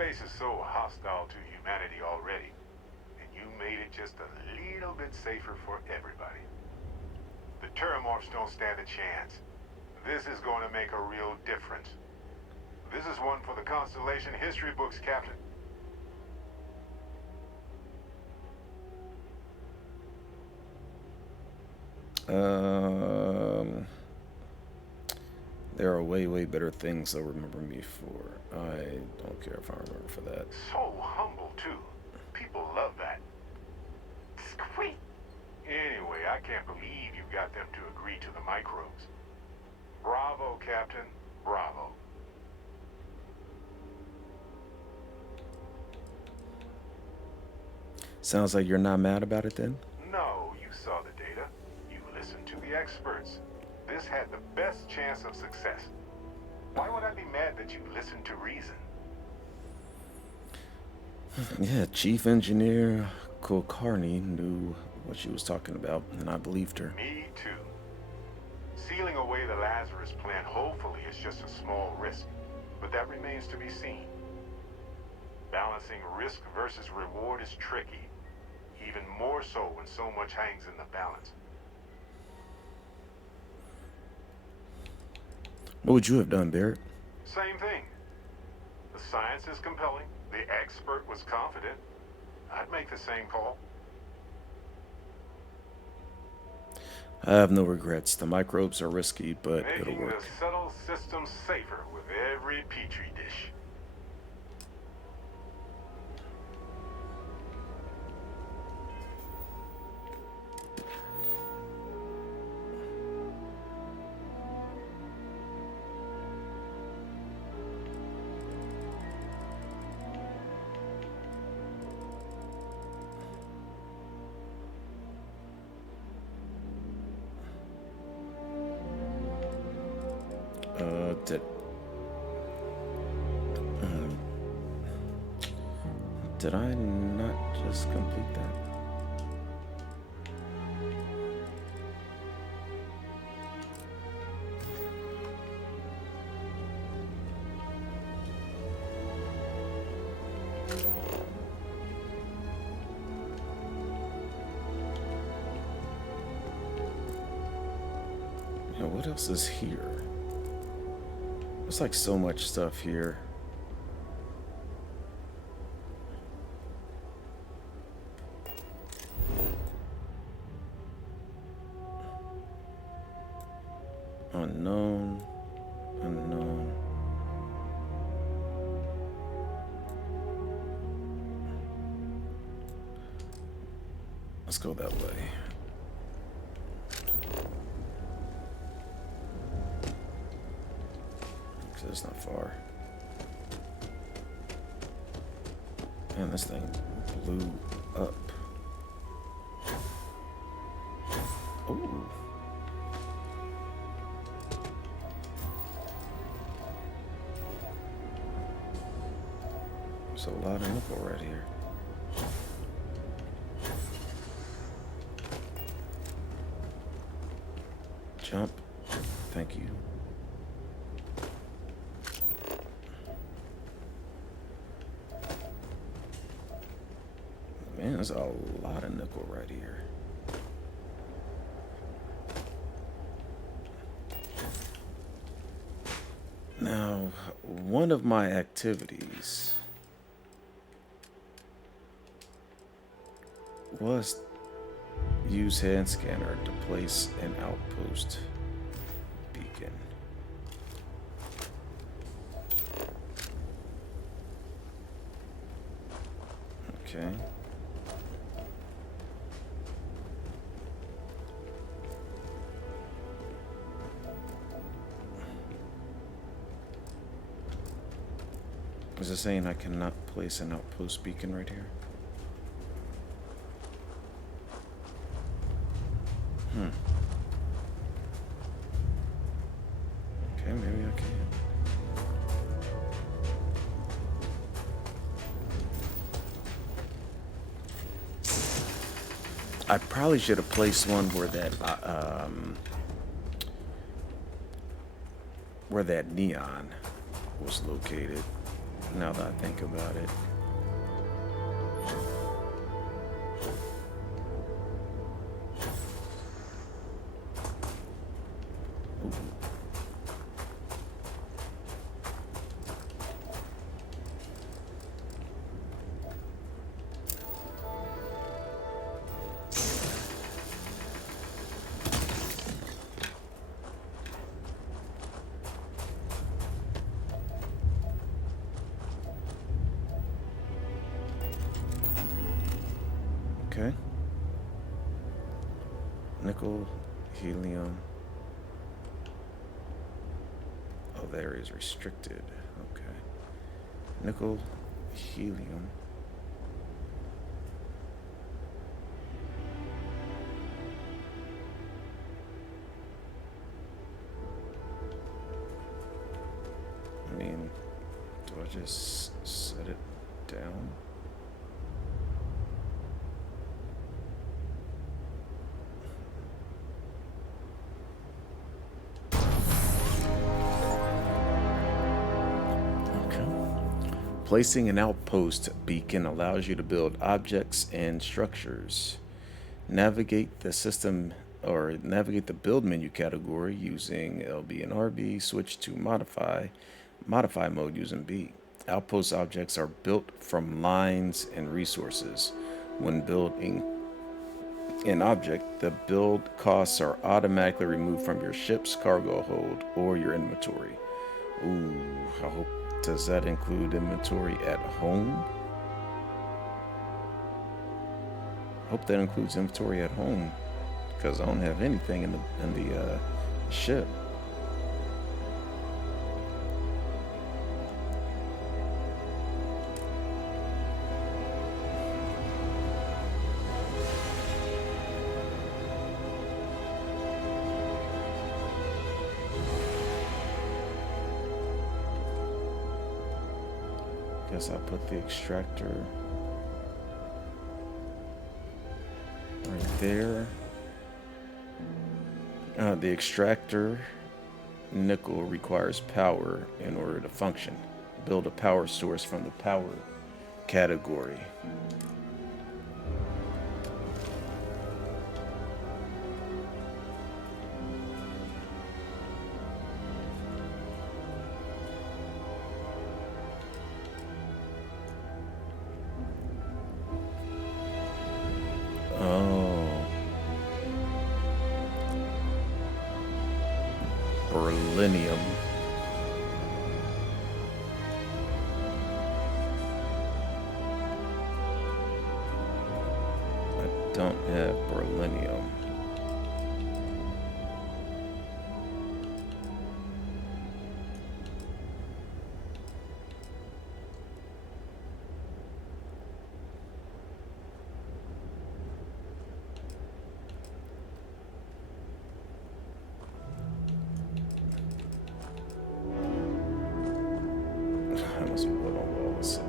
Space is so hostile to humanity already, and you made it just a little bit safer for everybody. The Terramorphs don't stand a chance. This is going to make a real difference. This is one for the Constellation history books, Captain. There are way better things they'll remember me for. I don't care if I remember for that. So humble, too. People love that. Squeak! Anyway, I can't believe you got them to agree to the microbes. Bravo, Captain. Bravo. Sounds like you're not mad about it then? No, you saw the data. You listened to the experts. This had the best chance of success. Why would I be mad that you listened to reason? Yeah, Chief Engineer Kulkarni knew what she was talking about, and I believed her. Me too. Sealing away the Lazarus plant hopefully is just a small risk, but that remains to be seen. Balancing risk versus reward is tricky, even more so when so much hangs in the balance. What would you have done, Barrett? Same thing. The science is compelling. The expert was confident. I'd make the same call. I have no regrets. The microbes are risky, but it'll Making work. the subtle system safer with every petri dish. Did Did I not just complete that? Yeah, what else is here? There's like so much stuff here. Unknown, unknown. Let's go that way. Because it's not far. Man, this thing blew up. Ooh. There's a lot of nickel right here. Jump. Thank you. Man, there's a lot of nickel right here. Now, one of my activities was use hand scanner to place an outpost beacon. Okay. Is it saying I cannot place an outpost beacon right here? Okay, maybe I can. I probably should have placed one where that neon was located. Now that I think about it. Ooh. Okay. Nickel, helium. Oh, that area is restricted. Okay. Nickel, helium. I mean, do I just set it down? Placing an outpost beacon allows you to build objects and structures. Navigate the system or navigate the build menu category using LB and RB. Switch to modify mode using B. Outpost objects are built from lines and resources. When building an object, the build costs are automatically removed from your ship's cargo hold or your inventory. Ooh, I hope. Does that include inventory at home? Hope that includes inventory at home, because I don't have anything in the ship. Guess I'll put the extractor there. The extractor nickel requires power in order to function. Build a power source from the power category. Oh. Beryllium. I don't have beryllium. I must have put on walls.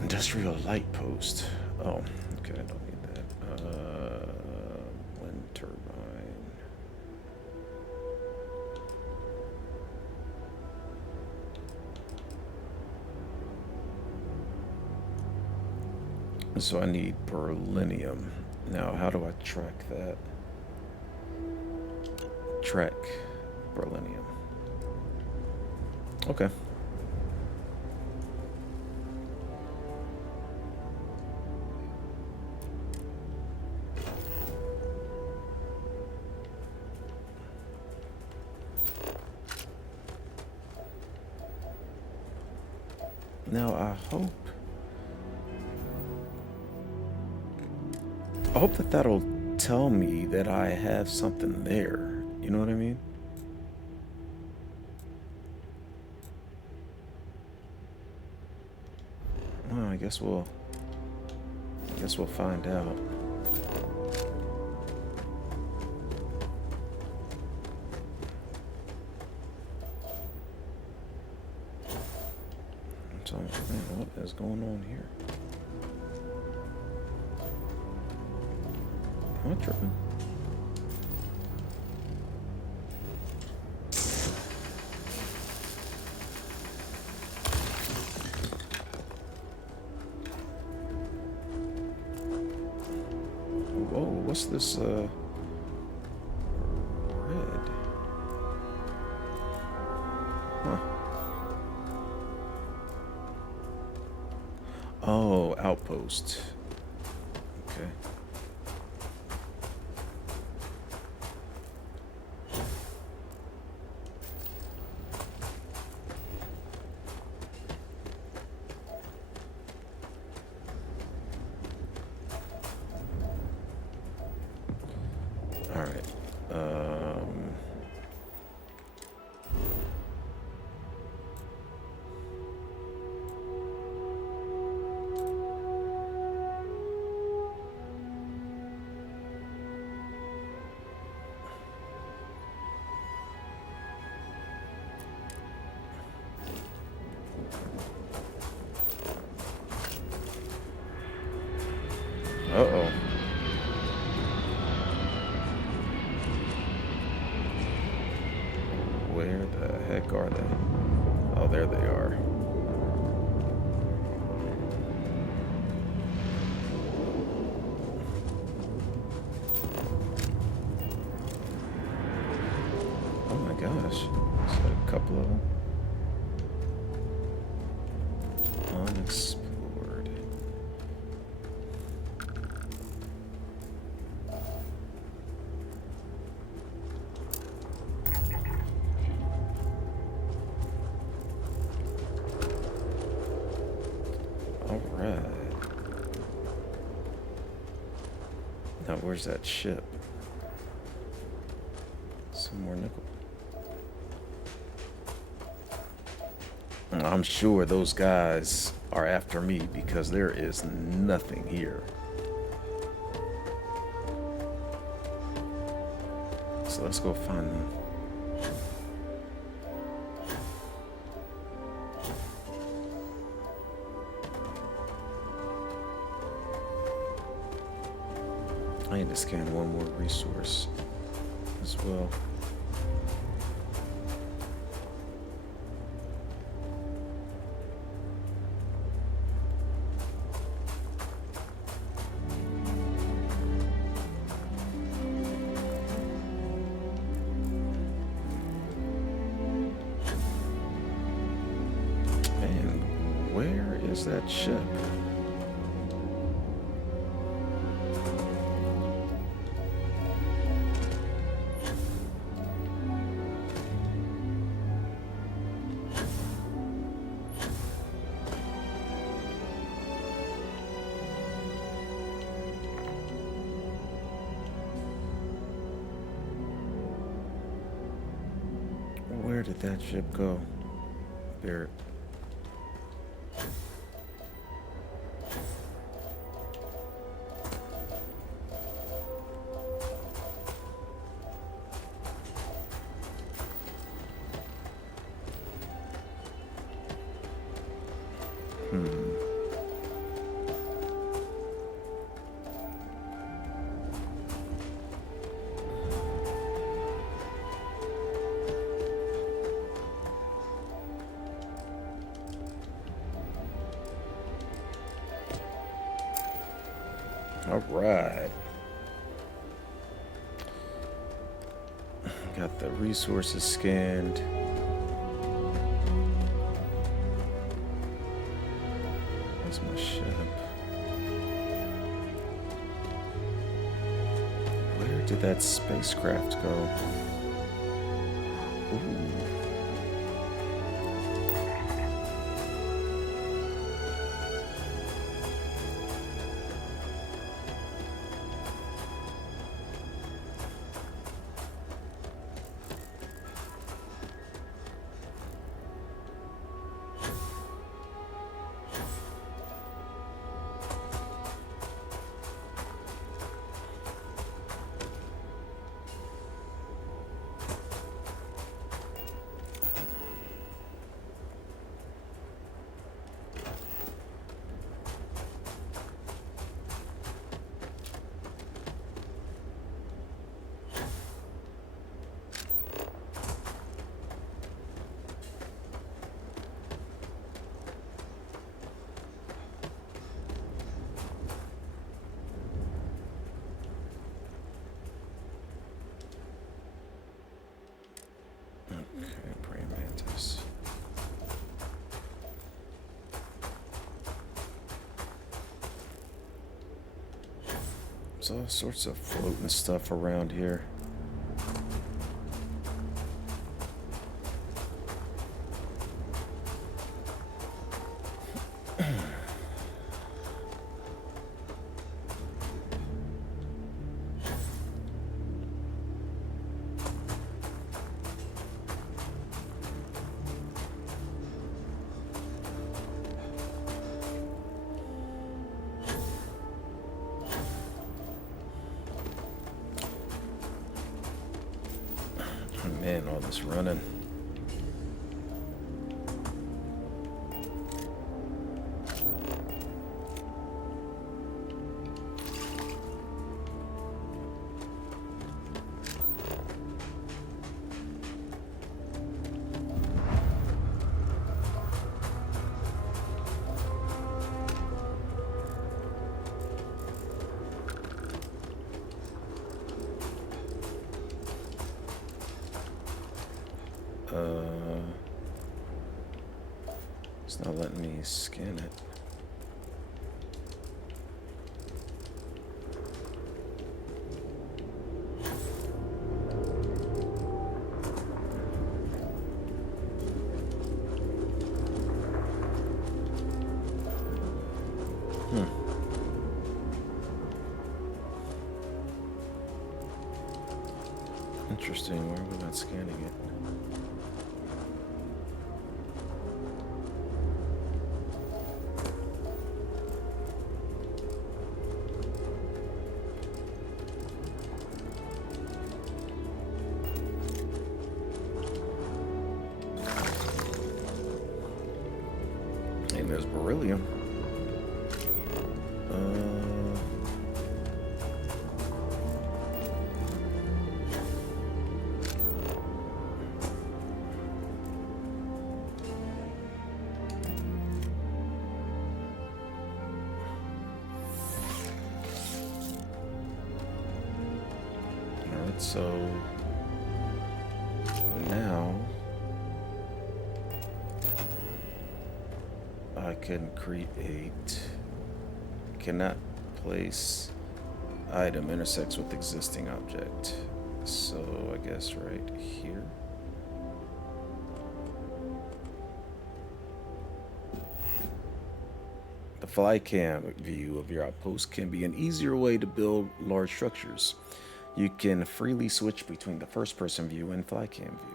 Industrial light post. Oh, okay, I don't need that. Wind turbine. So I need beryllium. Now, how do I track that? Track beryllium. Okay. Now I hope that that'll tell me that I have something there. You know what I mean? Well, I guess we'll find out. So, man, what is going on here? Am I tripping? Whoa, what's this, red? Huh. Oh, outpost. Okay. All right. Uh-oh. Where the heck are they? Oh, there they are. Oh my gosh. Is that a couple of them? Unexplored. Alright. Now where's that ship? Some more nickel. I'm sure those guys are after me because there is nothing here. So let's go find them. I need to scan one more resource as well. And where is that ship? Where did that ship go? Barrett. All right. Got the resources scanned. There's my ship. Where did that spacecraft go? Ooh. Okay, praying mantis. There's all sorts of floating stuff around here. Man, all this running. It's not letting me scan it. Interesting, why are we not scanning it? helium. Alright, so now I can create, cannot place item intersects with existing object. So I guess right here. The fly cam view of your outpost can be an easier way to build large structures. You can freely switch between the first person view and fly cam view.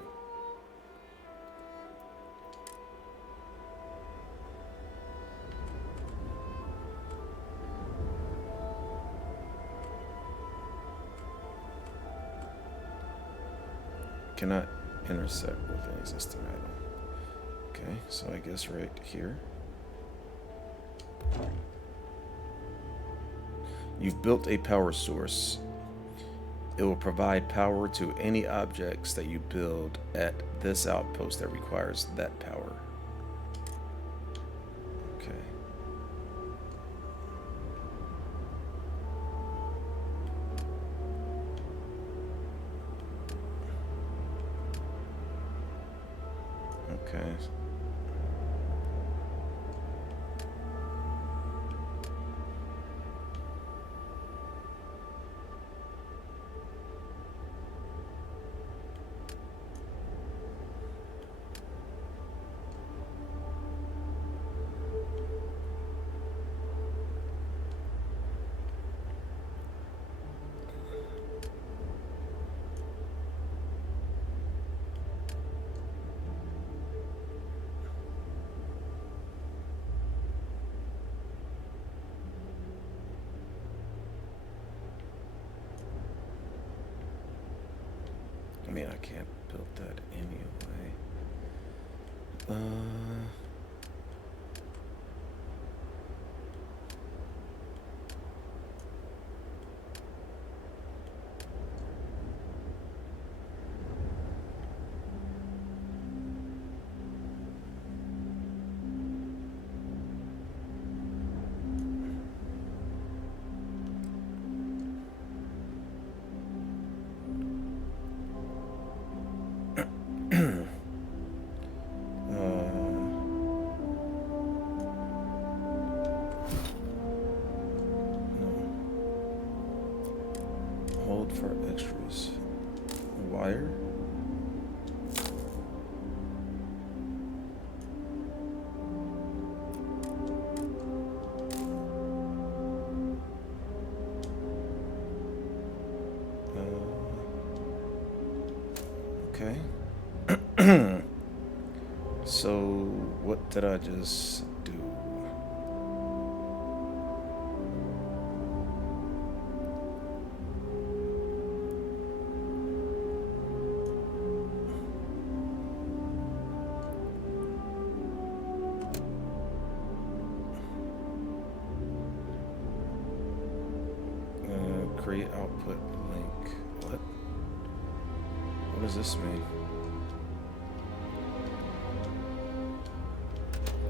Cannot intersect with an existing item. Okay, so I guess right here. You've built a power source. It will provide power to any objects that you build at this outpost that requires that power. Okay. Okay. I mean, I can't build that anyway. Hold for extras. Wire? Okay. So, what did I just do? Create output link. What? What does this mean?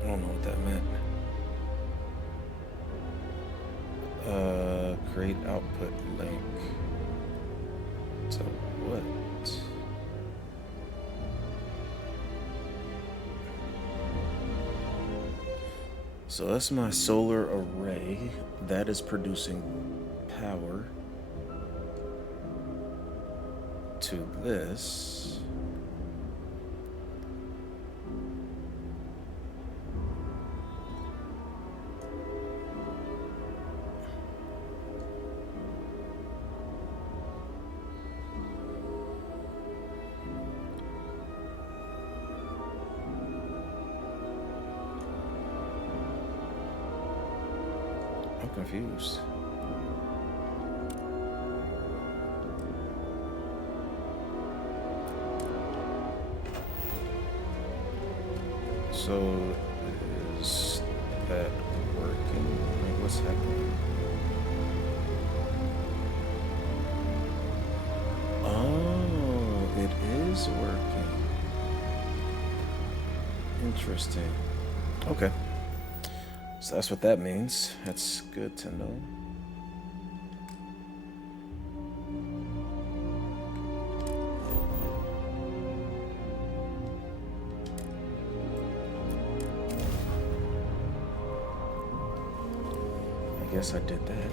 I don't know what that meant. Create output link. So what? So that's my solar array that is producing power to this. I'm confused. So is that working? Like, what's happening? Oh, it is working. Interesting. Okay. So that's what that means. That's good to know. I guess I did that.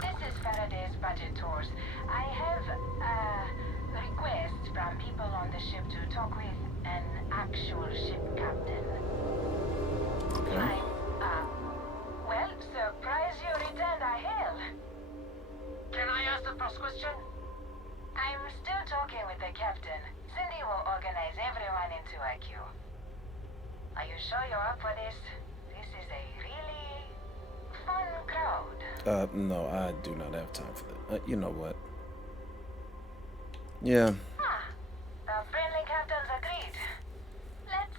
This is Faraday's budget tours. I have a request from people on the ship to talk with an actual ship captain. Okay. Well, surprise you returned, I hail. Can I ask the first question? I'm still talking with the captain. Cindy will organize everyone into a queue. Are you sure you're up for this? This is a really fun crowd. No, I do not have time for that. You know what? Yeah. The friendly captains agreed. Let's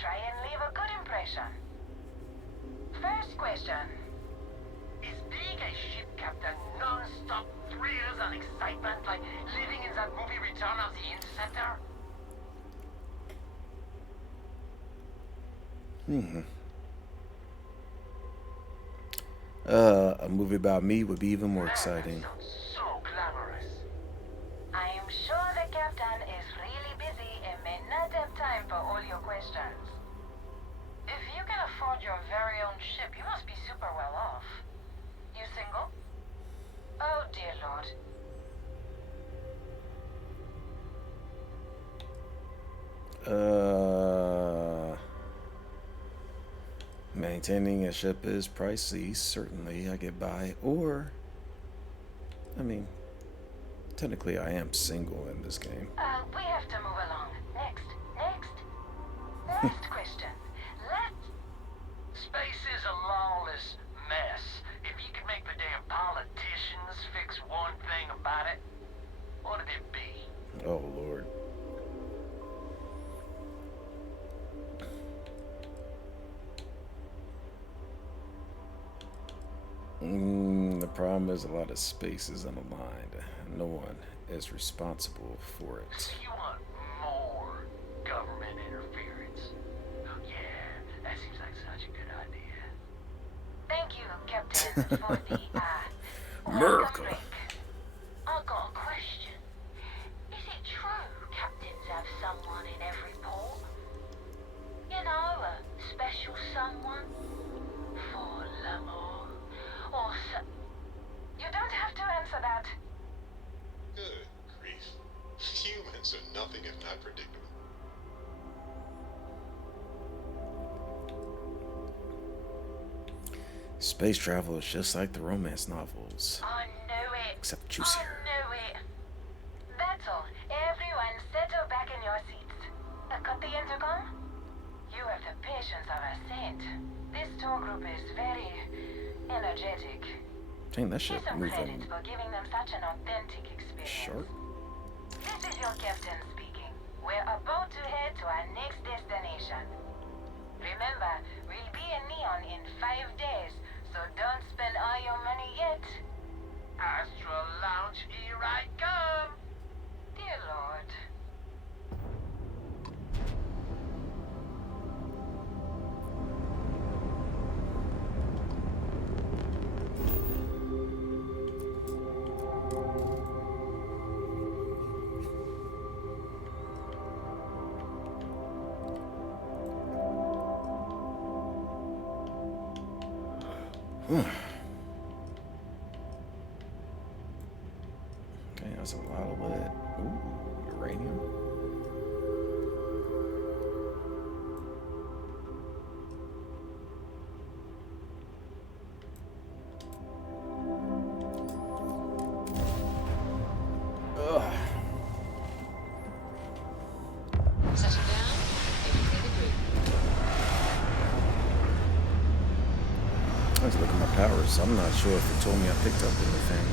try and leave a good impression. First question. Is being a ship captain non-stop thrills and excitement like living in that movie Return of the Interceptor? A movie about me would be even more exciting. So glamorous. I am sure the captain is really busy and may not have time for all your questions. If you can afford your very own ship, you must be super well off. You single? Oh dear Lord. Maintaining a ship is pricey. Certainly, I get by. Or, I mean, technically, I am single in this game. We have to move along. Next question. Space is a lawless mess. If you could make the damn politicians fix one thing about it, what would it be? Oh, Lord. The problem is a lot of space is unaligned. No one is responsible for it. You want more government interference? Yeah, that seems like such a good idea. Thank you, Captain, for the, America. break. I've got a question. Is it true captains have someone in every port? You know, a special someone? For l'amour? Or You don't have to answer that. Good grief. Humans are nothing if not predictable. Space travel is just like the romance novels. I knew it. Except juicier. I knew it. That's all. Everyone settle back in your seats. Cut the intercom? You have the patience of a saint. This tour group is very energetic. Dang, that shit Give them credit moving for giving them such an authentic experience. sharp. This is your captain speaking. We're about to head to our next destination. Remember, we'll be in Neon in 5 days, so don't spend all your money yet. Astral Lounge, here I come! Dear Lord. Okay, that's a lot of lead. Ooh, uranium. Ugh. Settle down. Everything agreed. I was looking at my powers. I'm not sure if it told me I picked up anything.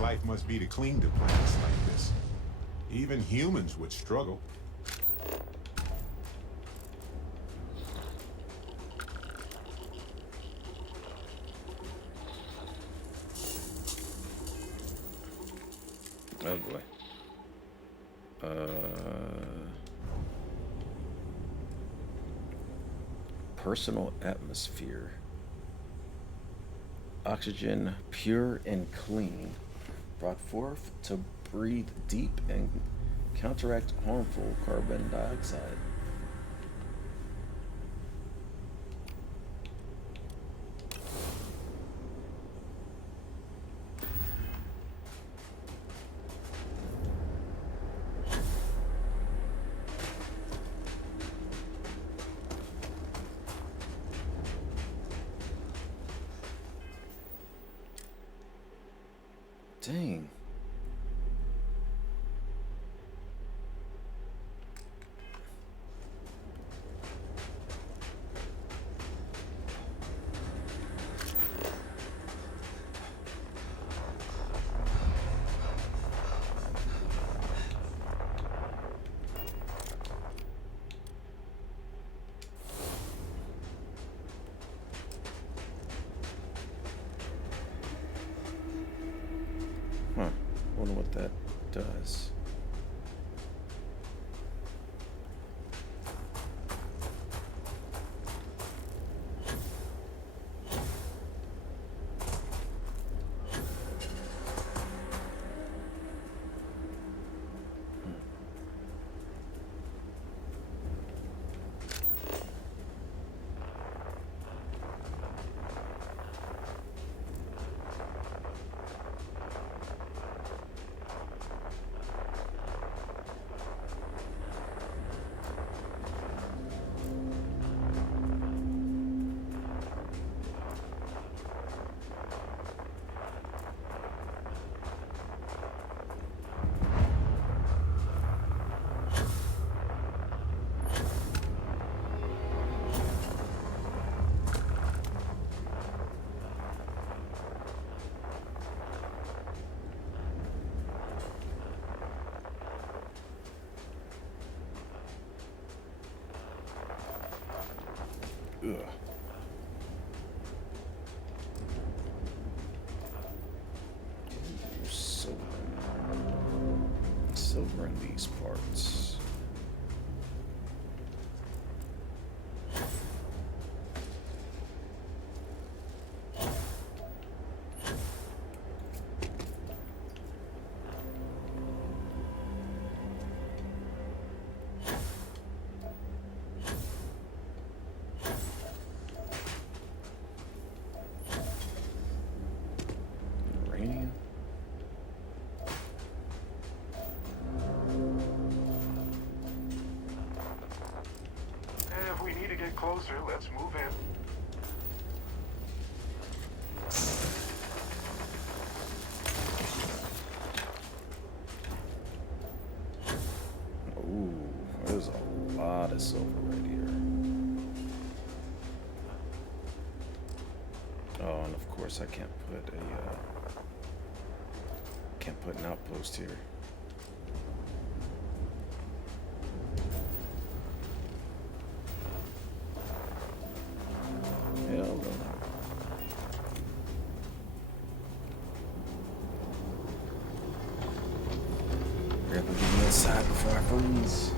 life must be to cling to planets like this. Even humans would struggle. Oh boy. Personal atmosphere. Oxygen pure and clean, brought forth to breathe deep and counteract harmful carbon dioxide. Dang. Huh. Wonder what that does. Ugh. Silver in these parts. Uranium. If we need to get closer, let's move in. Ooh, there's a lot of silver right here. Oh, and of course I can't put an outpost here. Hell no. Hurry up and get me inside before I freeze.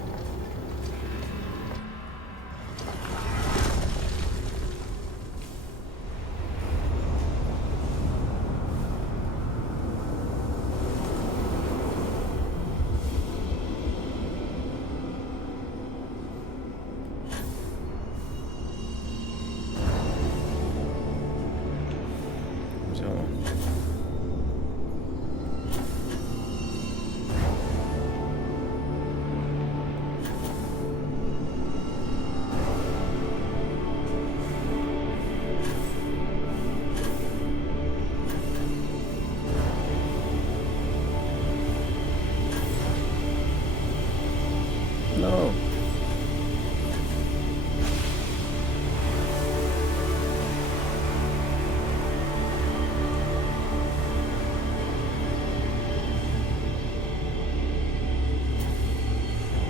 No.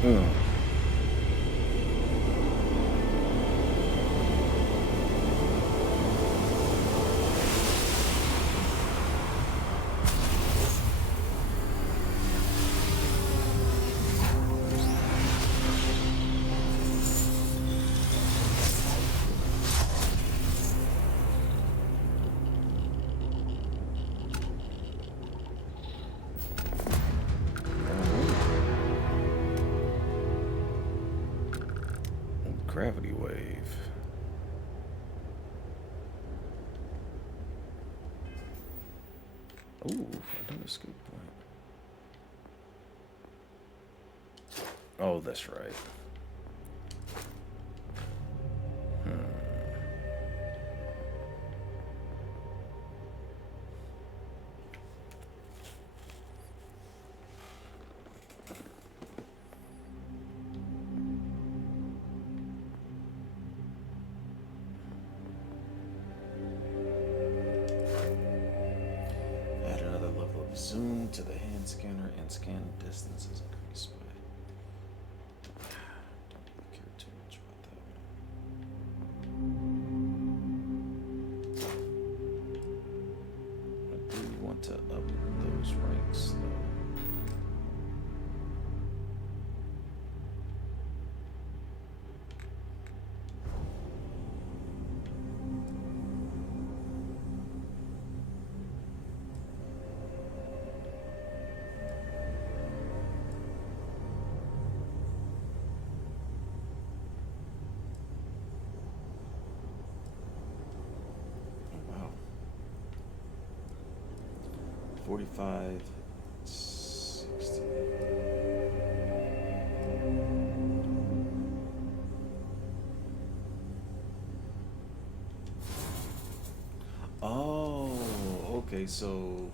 Mm. Gravity wave. Ooh, another scoop point. Oh, that's right. Add another level of zoom to the hand scanner and scan distance is increased by. Don't really care too much about that one. I do want to up those ranks though. Wow. 45, 60. Oh, okay, so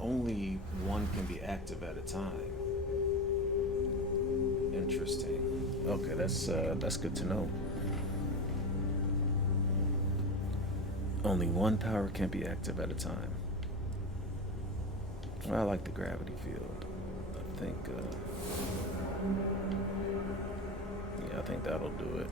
only one can be active at a time. Interesting. Okay, that's good to know. Only one power can be active at a time. Well, I like the gravity field. I think, yeah, I think that'll do it.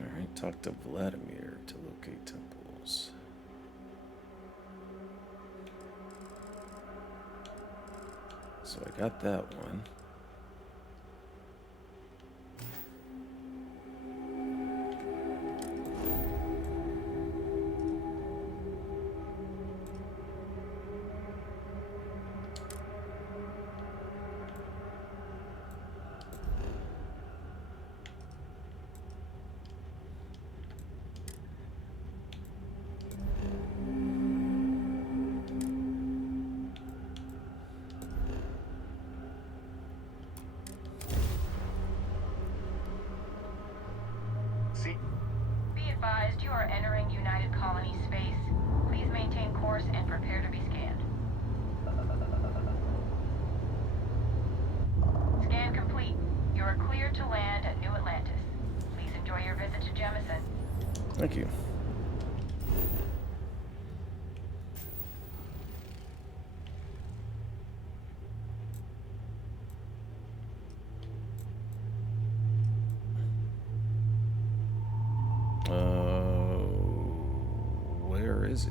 Alright, talk to Vladimir to locate temples. So I got that one. Be advised, you are entering United Colony space. Please maintain course and prepare to be scanned. Scan complete. You are cleared to land at New Atlantis. Please enjoy your visit to Jemison. Thank you. Where is he?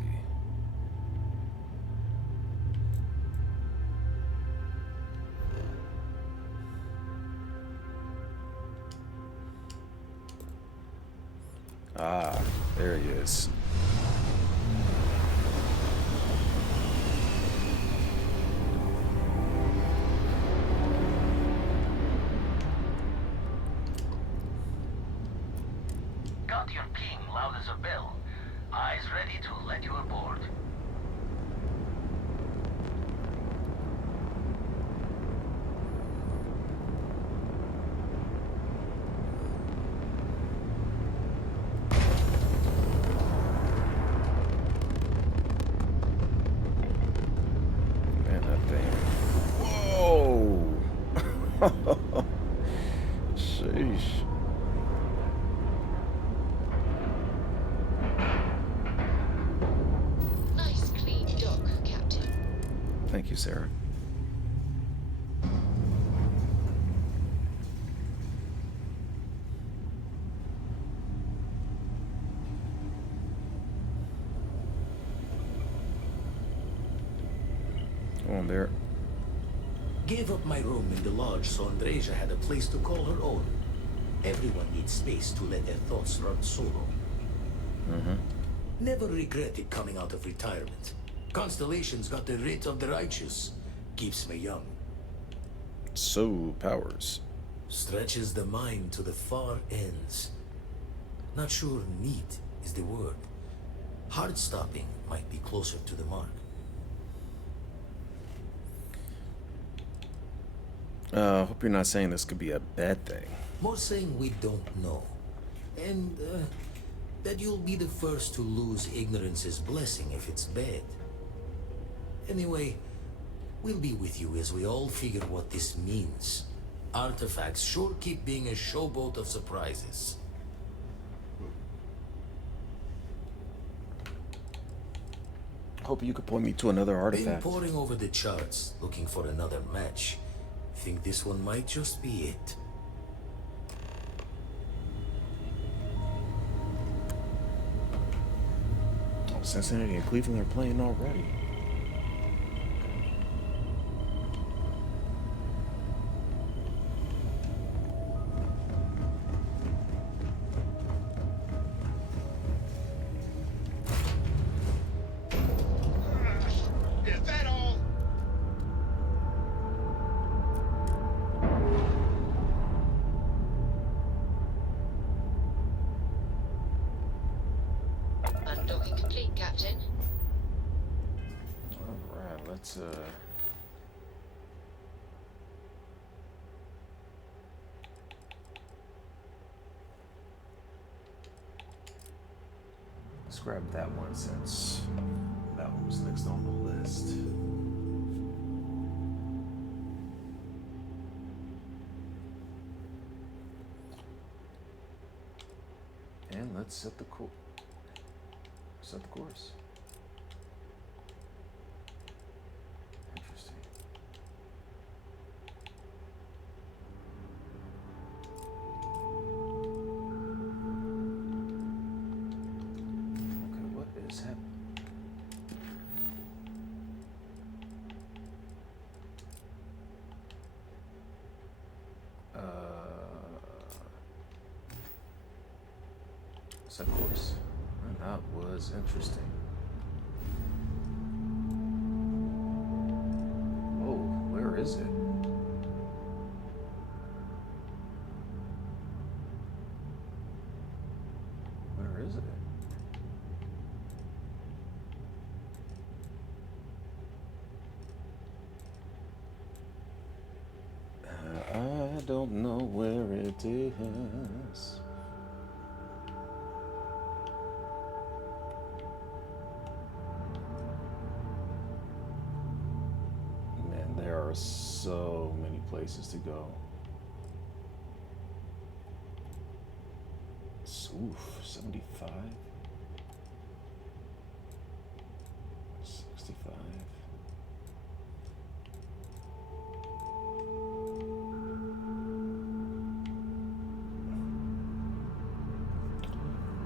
Ah, there he is. Got your ping loud as a bell. Eyes ready to let you aboard. Sheesh. Nice clean dock, Captain. Thank you, Sarah. On there. Gave up my room in the lodge so Andreja had a place to call her own. Everyone needs space to let their thoughts run solo. Never regretted coming out of retirement. Constellation's got the writ of the righteous. Keeps me young. So, powers. Stretches the mind to the far ends. Not sure neat is the word. Heart-stopping might be closer to the mark. Hope you're not saying this could be a bad thing. More saying we don't know. And, that you'll be the first to lose ignorance's blessing if it's bad. Anyway, we'll be with you as we all figure what this means. Artifacts sure keep being a showboat of surprises. Hope you could point me to another artifact. Been poring over the charts, looking for another match. Think this one might just be it. Oh, Cincinnati and Cleveland are playing already. Is that all? Undocking complete, Captain. Alright, let's grab that one since that one was next on the list. And let's set the course. Interesting. Okay, what is happening? Set course. And that was interesting. Oh, where is it? Where is it? I don't know where it is. Man, there are so many places to go. Oof, 75? 65?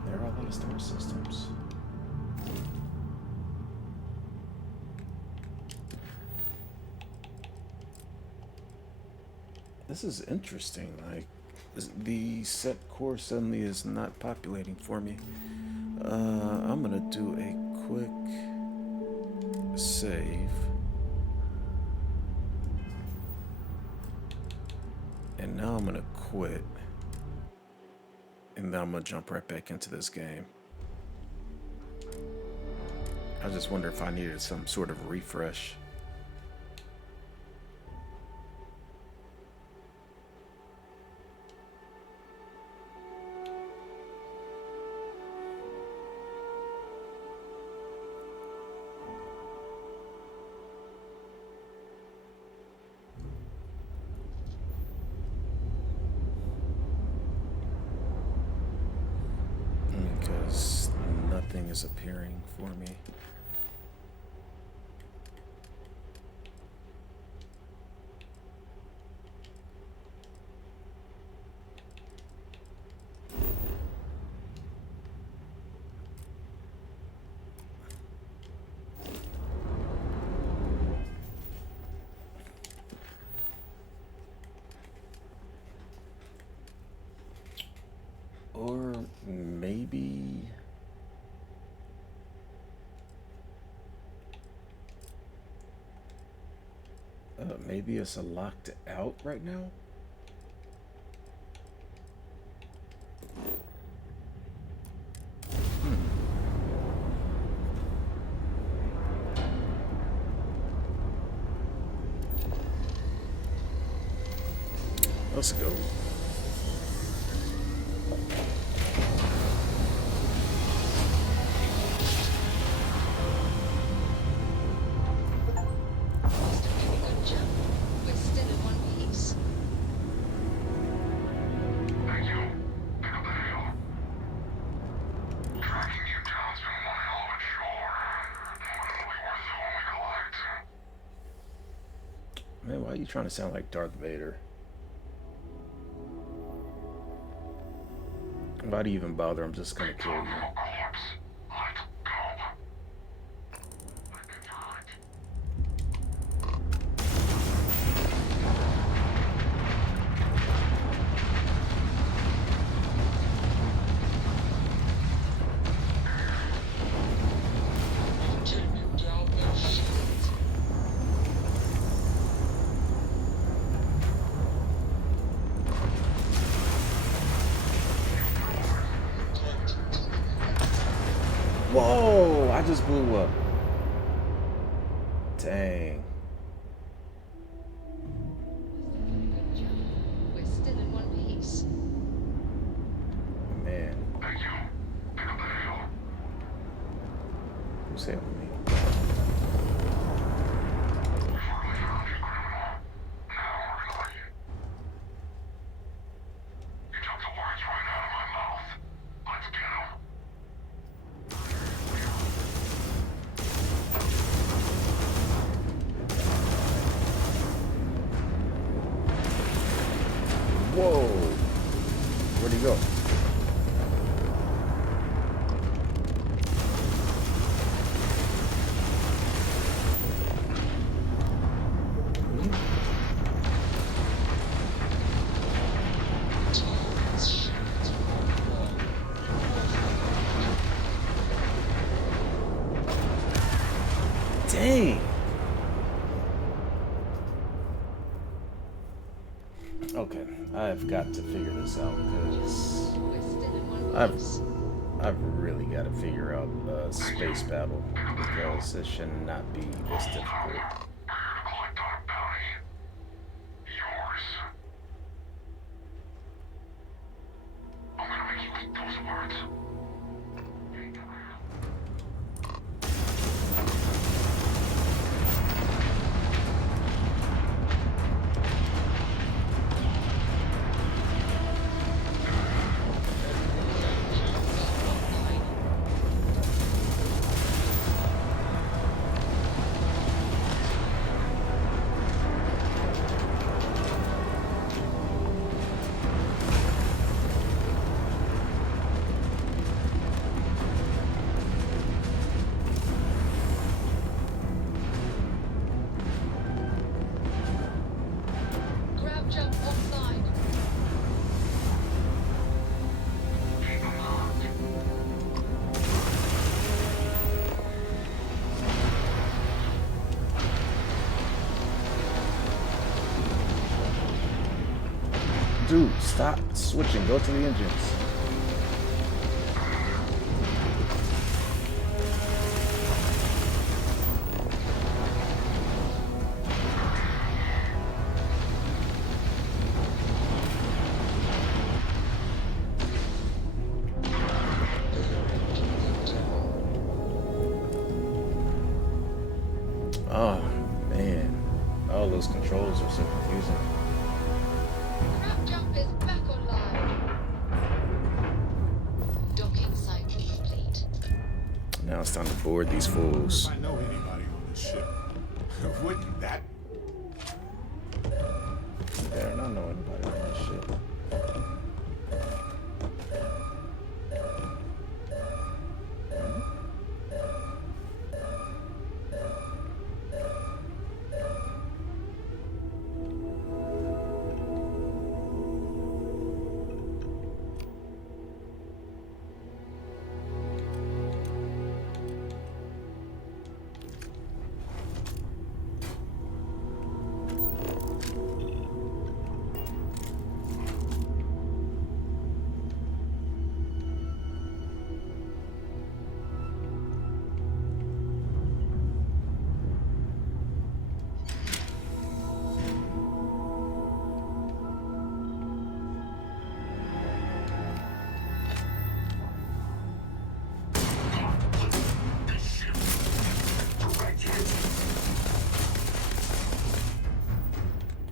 There are a lot of star systems. This is interesting. Like, the set course suddenly is not populating for me. I'm gonna do a quick save. And now I'm gonna quit. And then I'm gonna jump right back into this game. I just wonder if I needed some sort of refresh. Nothing is appearing for me. Or maybe maybe it's locked out right now. Let's go. Good job. We're still in one piece. Thank you. Pick up the hill. Tracking you down's been one hell of a chore. Definitely worth it when we collect. Man, why are you trying to sound like Darth Vader? Why do you even bother? I'm just gonna kill you. Whoa! I just blew up. Dang. Good job. We're still in one piece. Man. Who's helping me? Whoa! Where'd he go? Dang! Okay, I've got to figure this out because I've really got to figure out space battle because it should not be this difficult. Grab jump offline. Dude, stop switching. Go to the engines. Oh, man. All those controls are so confusing. Grab jump is back online. Docking site complete. board these fools. If I know anybody on this ship, wouldn't that? Better not know anybody on this ship.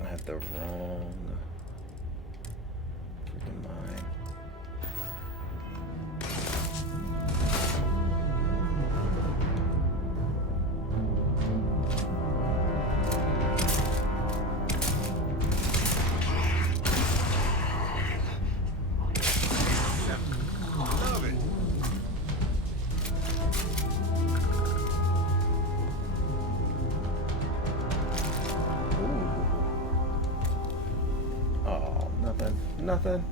I have the wrong freaking mine. Love it. Oh, nothing. Nothing.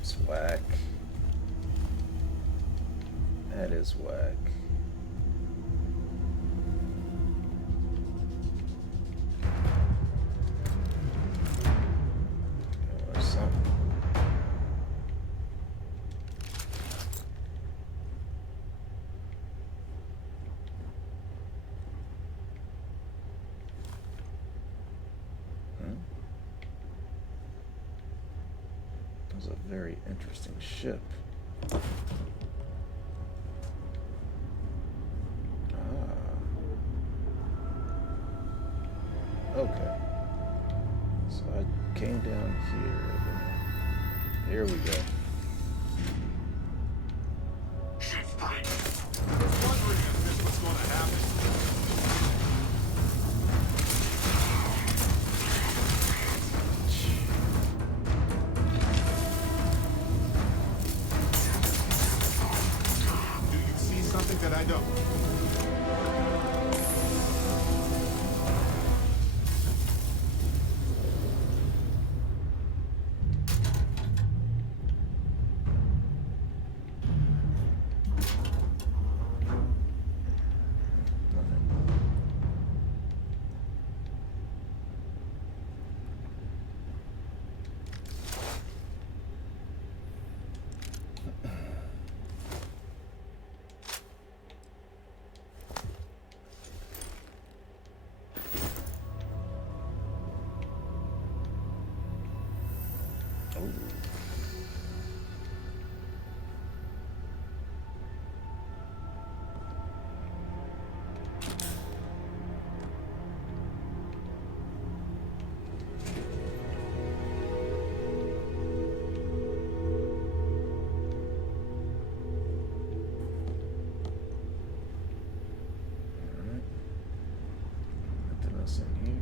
It's whack. That is whack. Or something. That was a very interesting ship. Okay. So I came down here. Here we go. I was wondering if this was going to happen. Do you see something that I don't? Nothing else in here.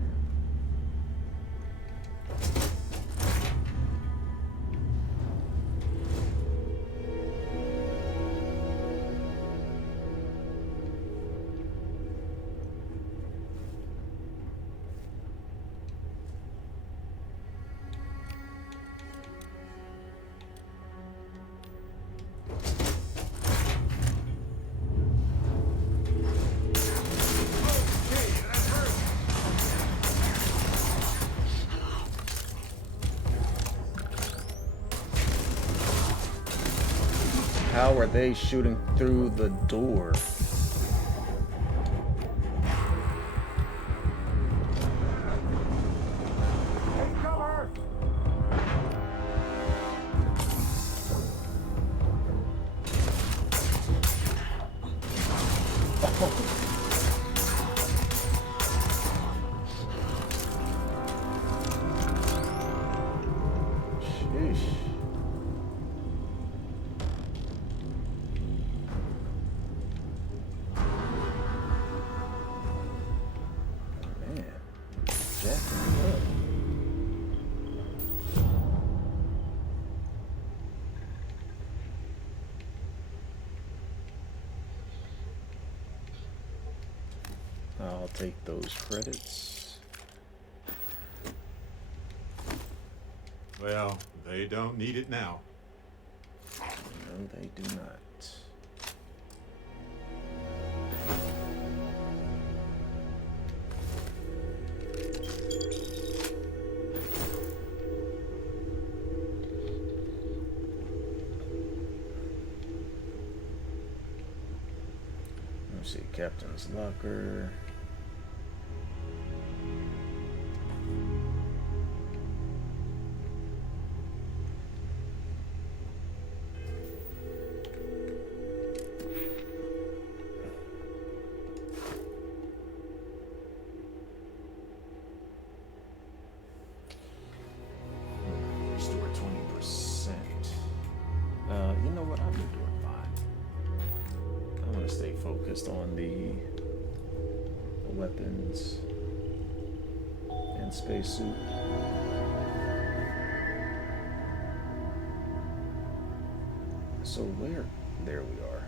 How are they shooting through the door? Sheesh. I'll take those credits. Well, they don't need it now. No, they do not. Let's see, Captain's Locker. Restore 20%. You know what? I'm doing fine. I want to stay focused on the weapons and spacesuit. So where? There we are.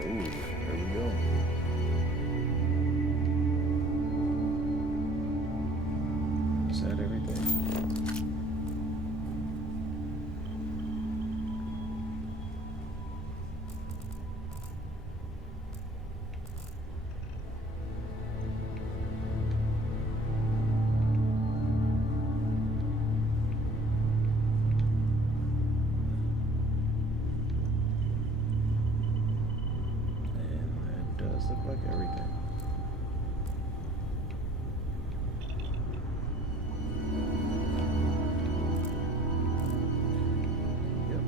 Oh, there we go. Is that everything? And that does look like everything. Yep.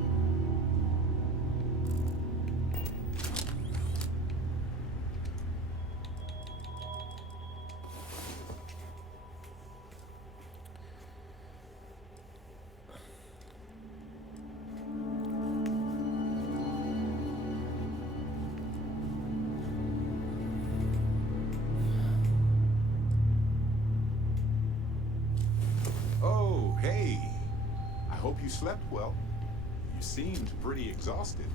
Oh, hey. I hope you slept well. You seemed pretty exhausted.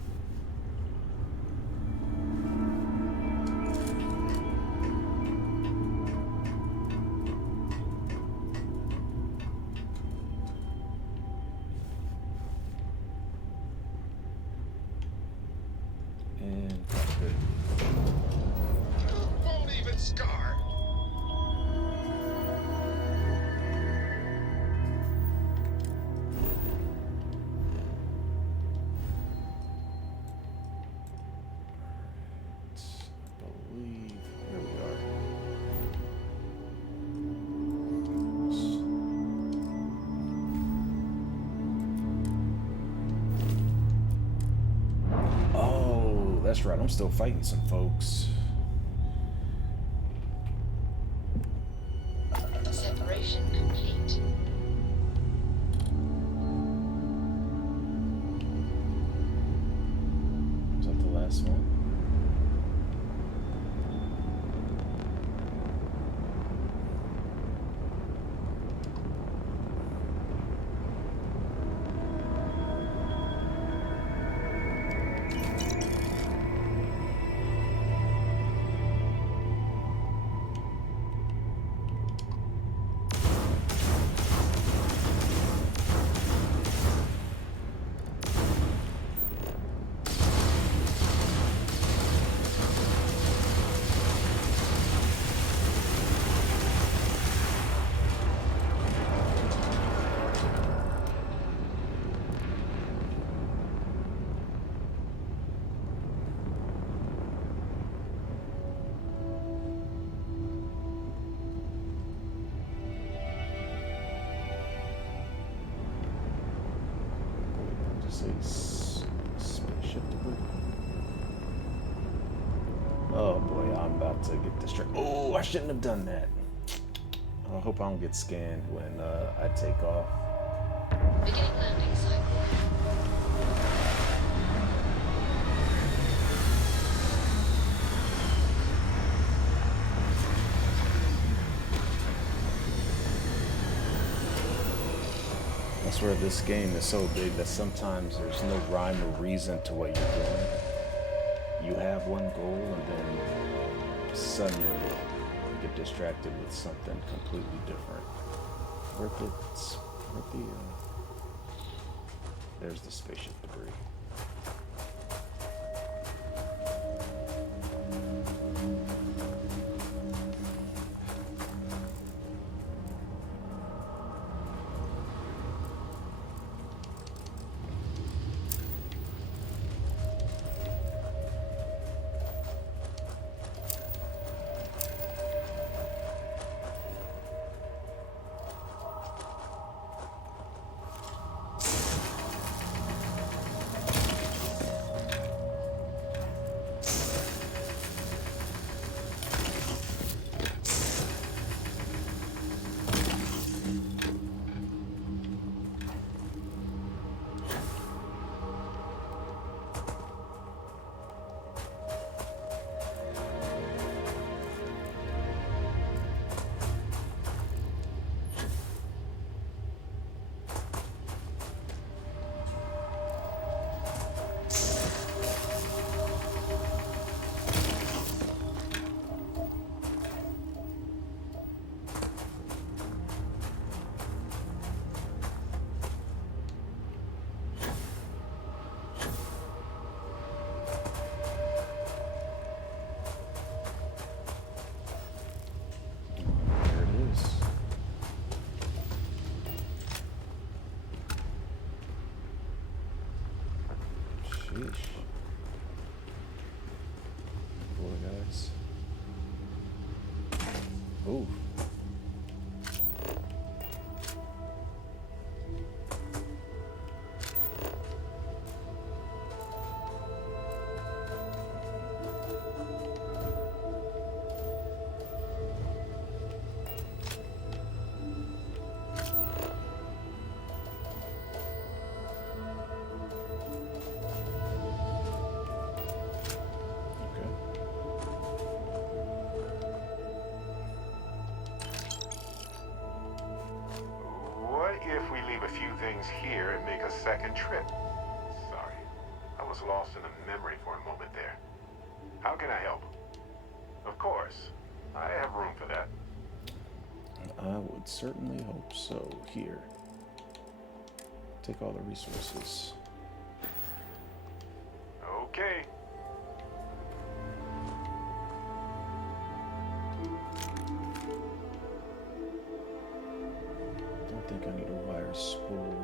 And good. Won't even scar. I believe here we are. Oh, that's right. I'm still fighting some folks. Separation complete. Is that the last one? Just say spaceship debris. Oh boy, I'm about to get distracted. Oh, I shouldn't have done that. I hope I don't get scanned when I take off. Beginning landing cycle. That's where this game is so big that sometimes there's no rhyme or reason to what you're doing. You have one goal and then suddenly you get distracted with something completely different. There's the spaceship debris. Sheesh. Poor guys. Ooh. If we leave a few things here and make a second trip. Sorry, I was lost in a memory for a moment there. How can I help? Of course, I have room for that. I would certainly hope so. Here. Take all the resources. Okay. I think I need a wire spool.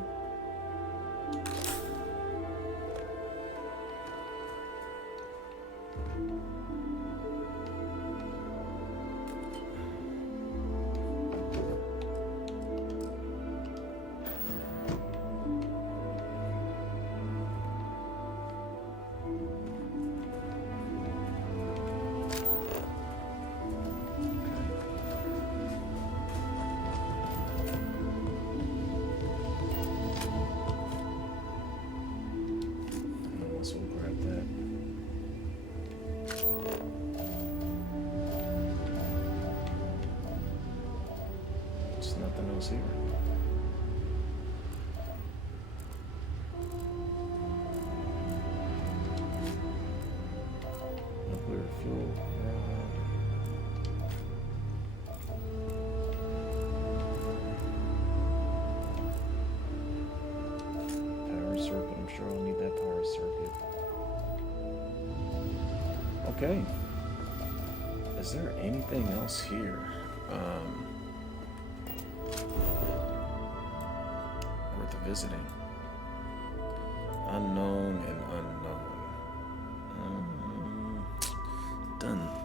So we'll grab that. There's nothing else here. Nuclear fuel rod. Power circuit. I'm sure I'll need that power circuit. Okay. Is there anything else here? Worth visiting. Unknown and unknown.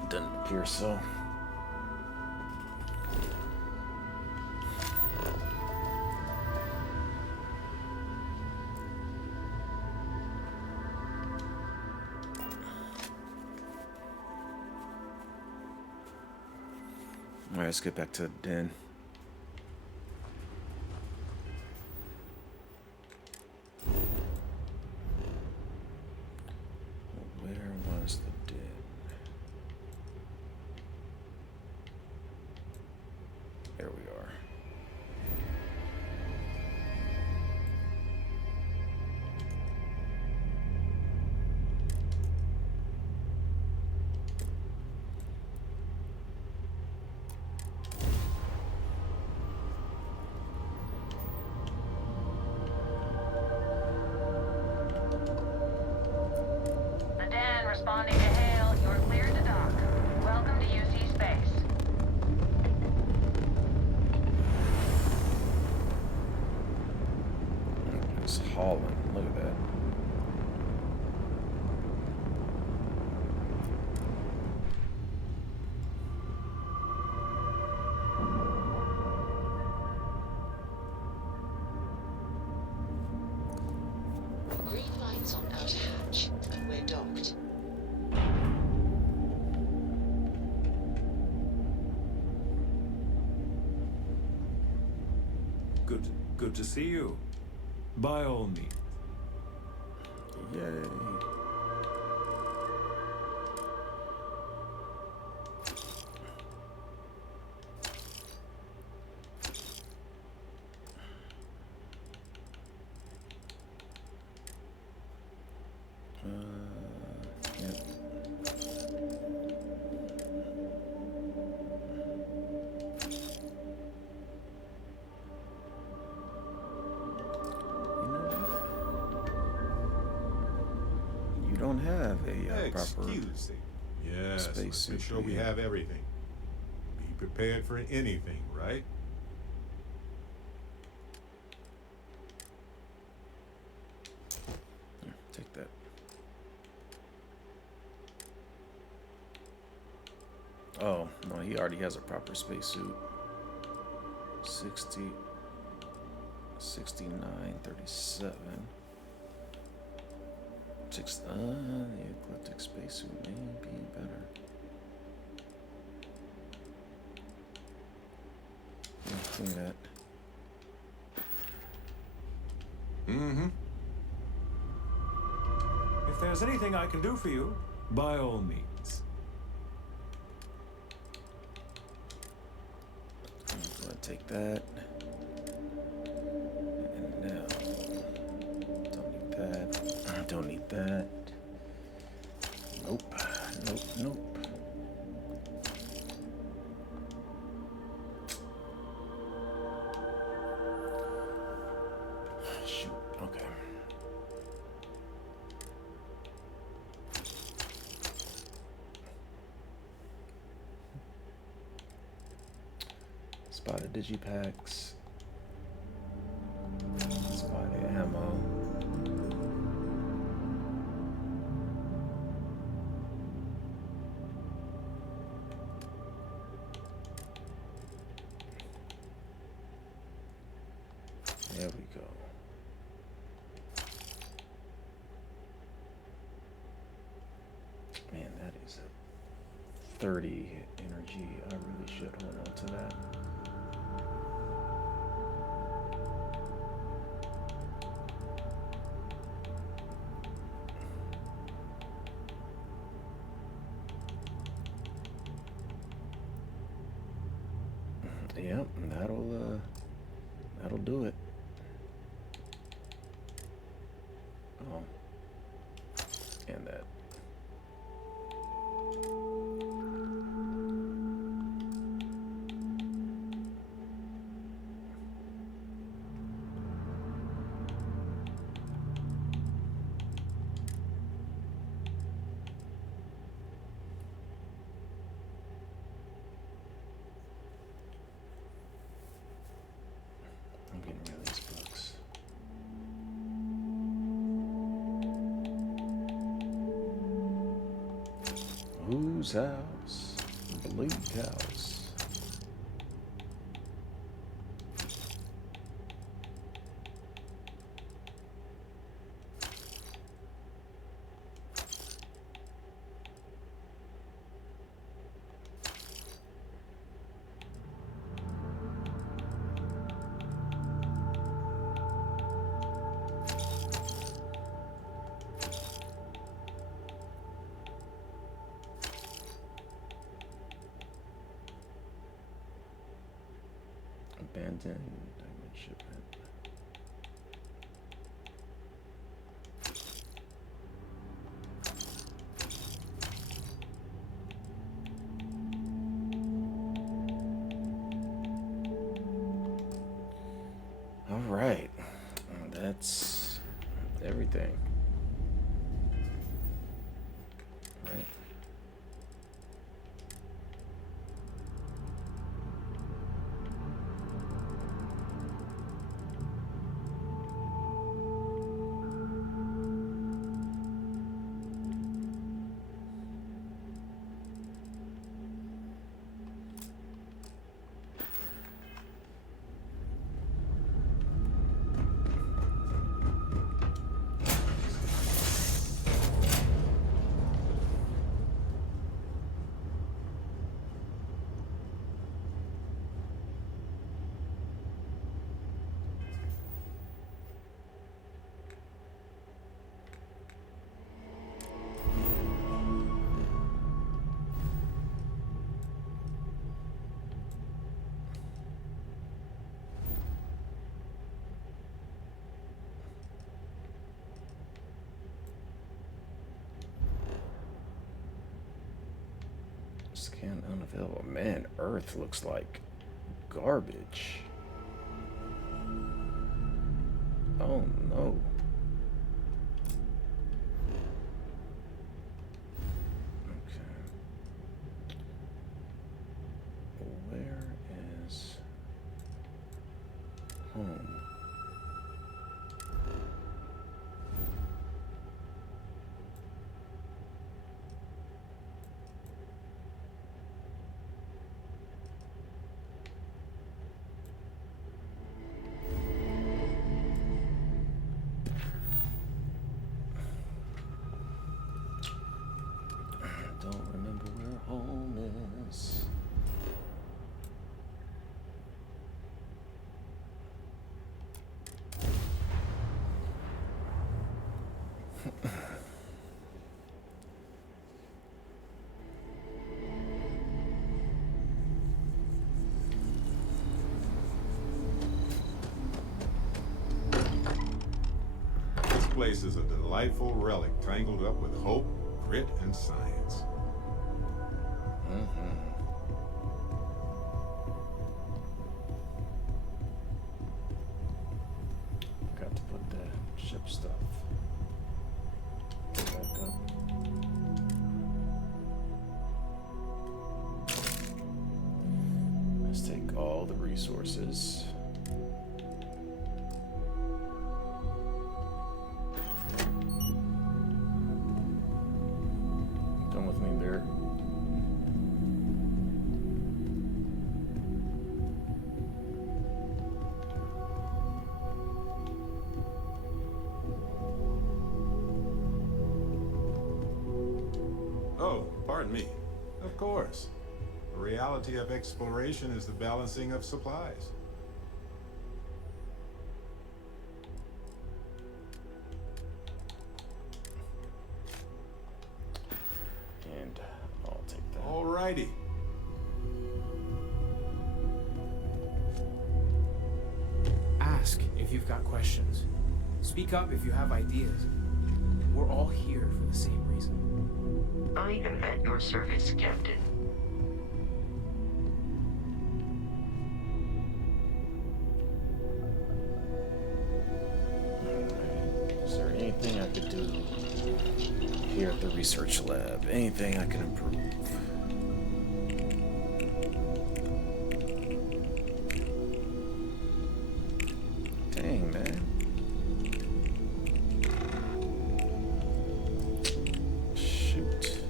Doesn't appear so. All right, let's get back to the den. Where was the den? There we are. Responding to hail, you're cleared to dock. Welcome to UC space. It's hauling. Look at that. Green lights on outer hatch, and we're docked. Good to see you. By all means. Yay. Yep. You don't have a proper Excuse me. Yes, let's make spacesuit. sure we have everything. Be prepared for anything, right? Take that. Oh, no, he already has a proper spacesuit. 60, 69, 37. The eclectic spacesuit may be better. Look at that. Mm-hmm. If there's anything I can do for you, by all means. I'm gonna take that. And now, don't need that. Don't need that. Nope. Nope. Nope. Shoot. Okay. Spotted digipacks. Spotted ammo. There we go. Man, that is a 30 energy. I really should hold on to that. Yep, that'll do it. Oh, and that. I'm getting rid of these books. Whose house? Bleak house. Abandoned diamond shipment. All right, that's everything. Scan unavailable. Man, Earth looks like garbage. Oh no. Okay. Where is home? Don't remember where home is. This place is a delightful relic tangled up with hope, grit, and science. Got to put the ship stuff back up. Let's take all the resources. Come with me, Bear. Oh, pardon me. Of course. The reality of exploration is the balancing of supplies. And I'll take that. Alrighty. Ask if you've got questions. Speak up if you have ideas. We're all here for the same reason. I am at your service, Captain. Is there anything I could do here at the research lab? Anything I can improve? Dang, man. Shoot.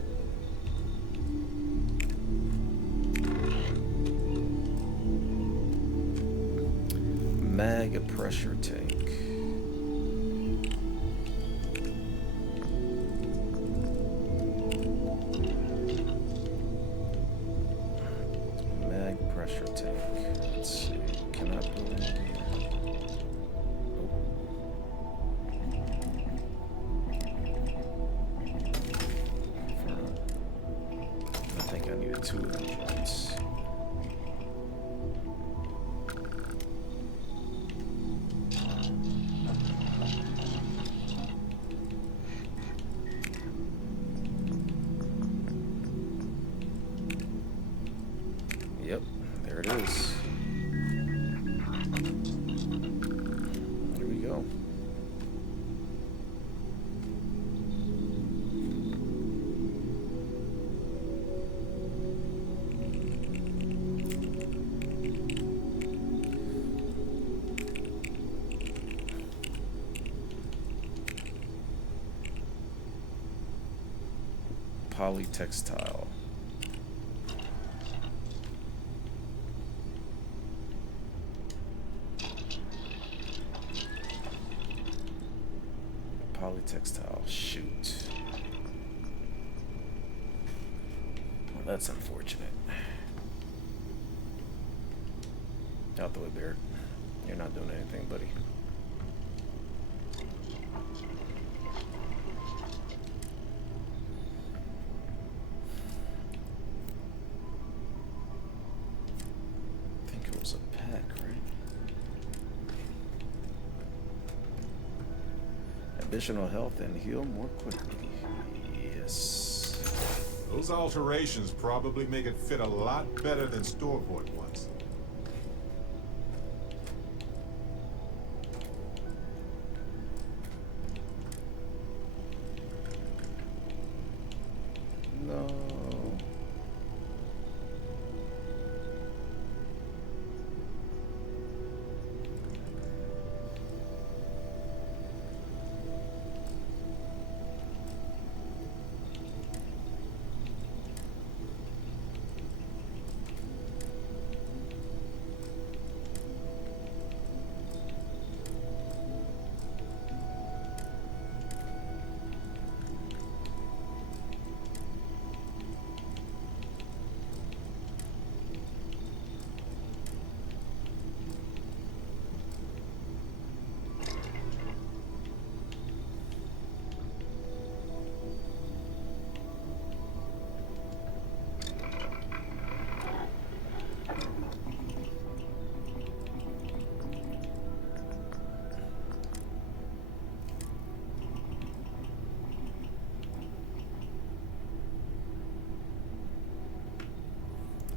Mag pressure tank. Mag pressure tank. Let's see. Can I put it in? I think I needed 2 of them joints. Yep, there it is. Here we go. Polytextile. Polytextile. Shoot. Well, that's unfortunate. Out the way, Barrett. You're not doing anything, buddy. I think it was a pack, right? Additional health and heal more quickly. Yes. Those alterations probably make it fit a lot better than store-bought ones. No.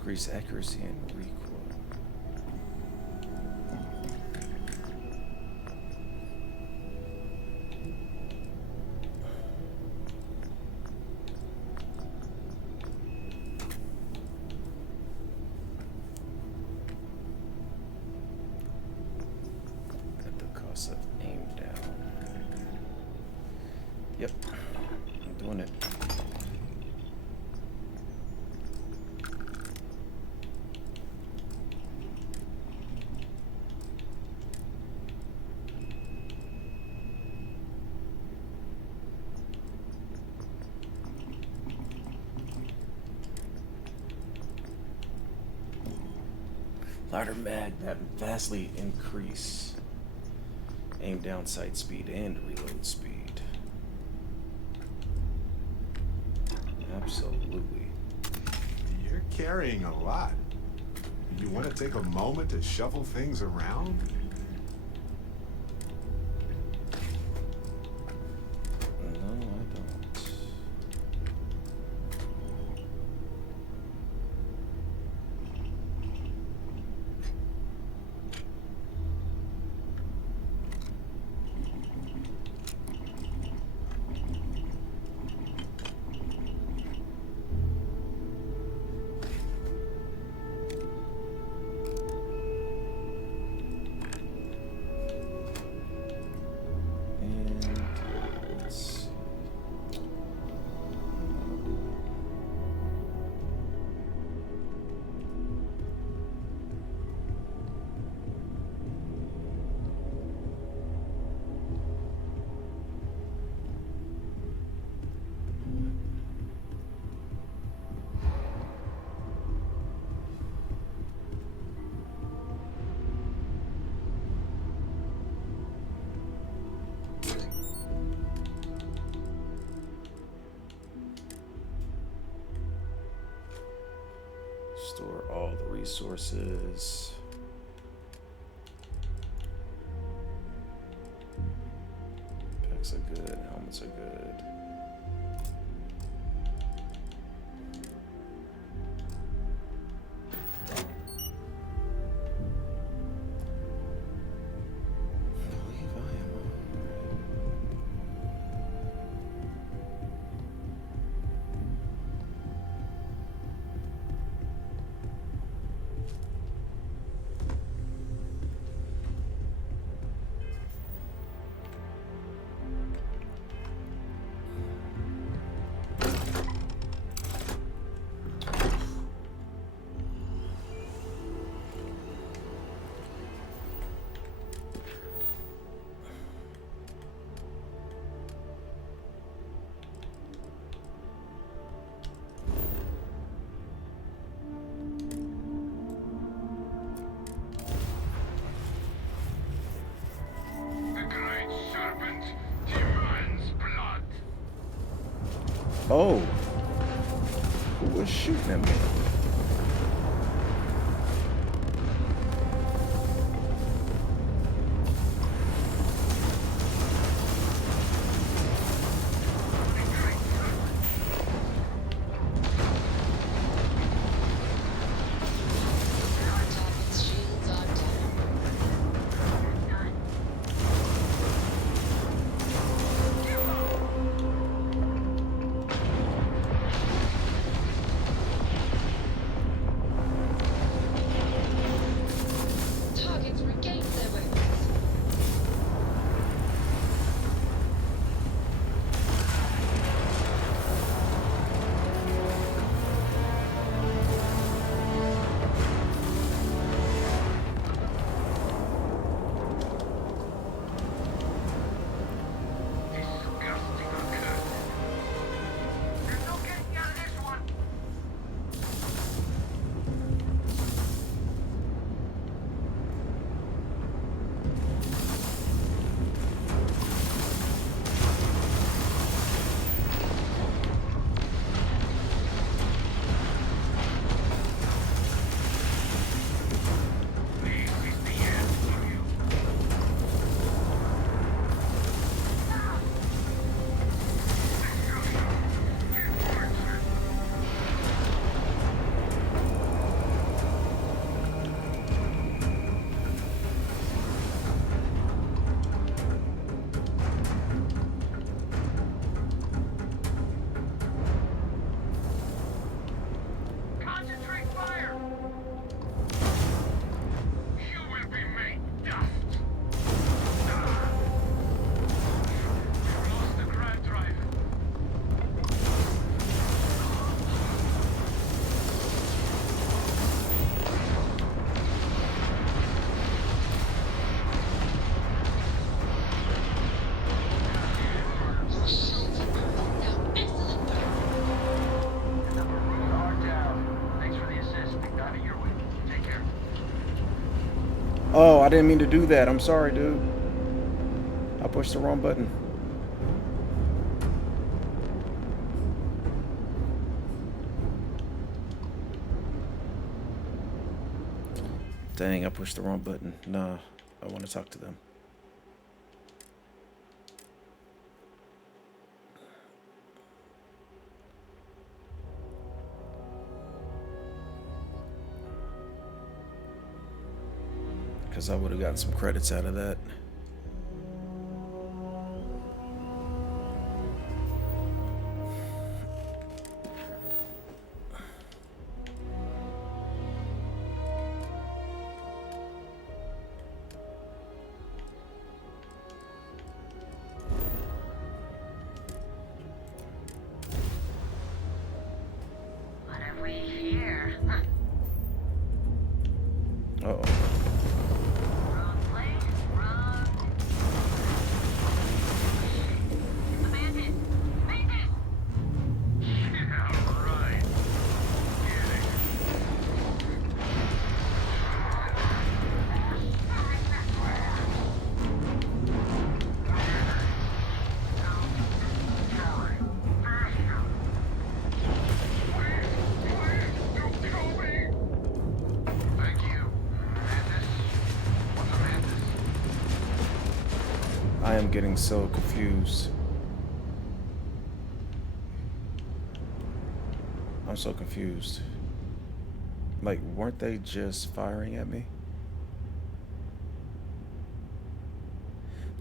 Increase accuracy and recoil. At the cost of aim down. Yep, I'm doing it. Lighter mag that vastly increase aim down sight speed and reload speed. Absolutely. You're carrying a lot. You want to take a moment to shuffle things around? No, I don't. Store all the resources. Packs are good, helmets are good. Oh, who was shooting at me? Oh, I didn't mean to do that. I'm sorry, dude. I pushed the wrong button. Dang, I pushed the wrong button. Nah, I want to talk to them. Because I would have gotten some credits out of that. What have we here? Uh-oh. Wrong place, wrong. The bandit! Bandit! Yeah, right. Thank you. Mantis? What's a mantis? I am getting so confused. I'm so confused. Like, weren't they just firing at me?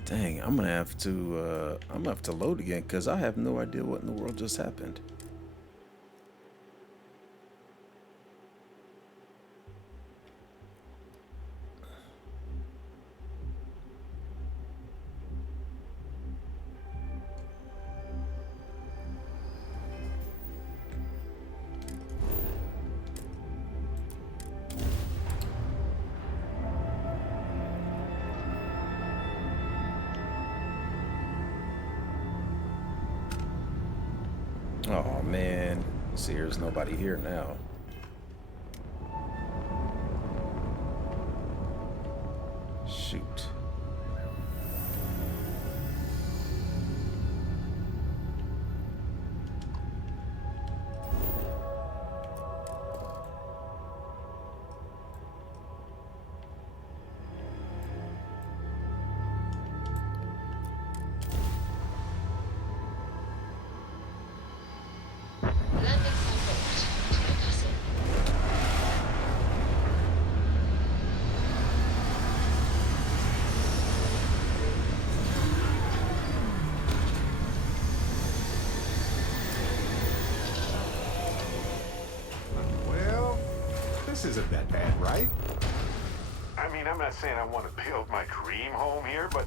Dang, I'm gonna have to load again because I have no idea what in the world just happened. Oh man, see, there's nobody here now. Shoot. Landing site booked. Passing. Well, this isn't that bad, right? I mean, I'm not saying I want to build my dream home here, but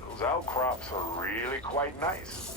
those outcrops are really quite nice.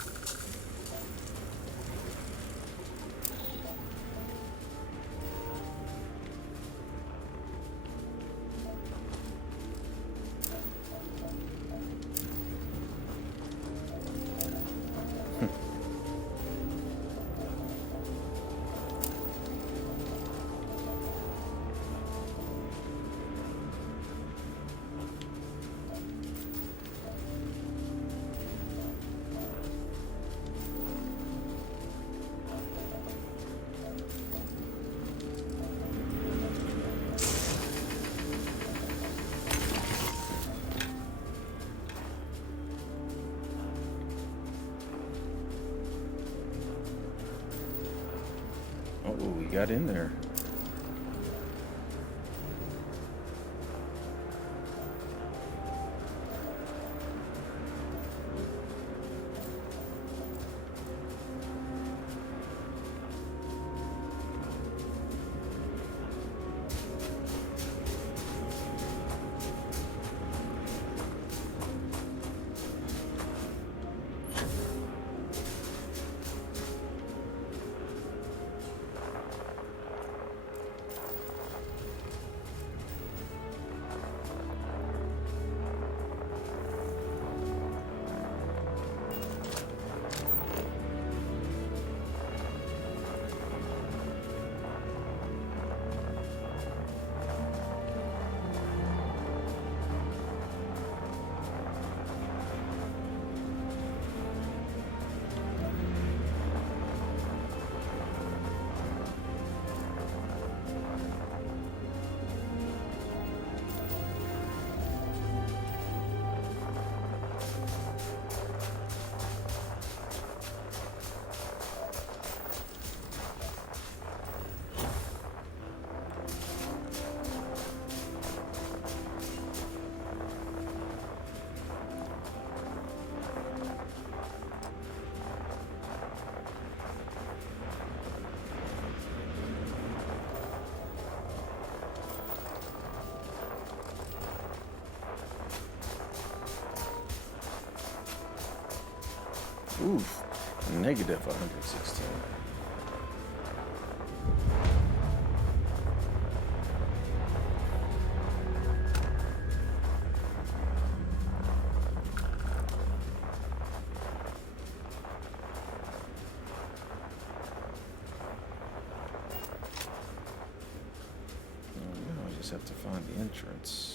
Oh, we got in there. Oof. Negative 116. I just have to find the entrance.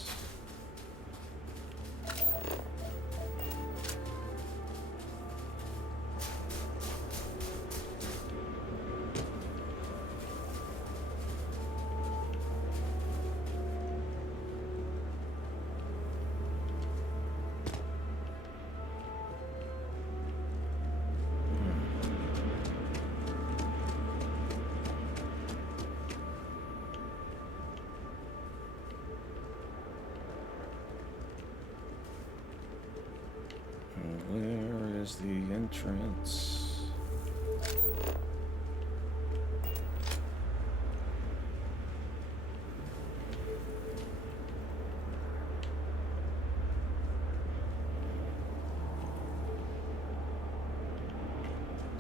Where is the entrance?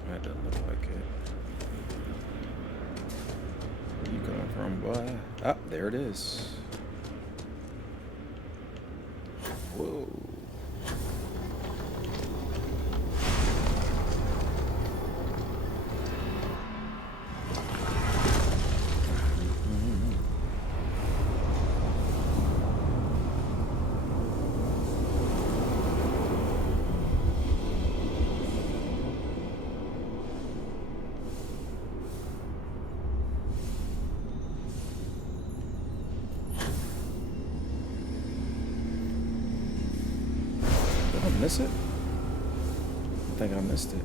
That doesn't look like it. Where you coming from, boy? Ah, there it is. Whoa. Did I miss it? I think I missed it.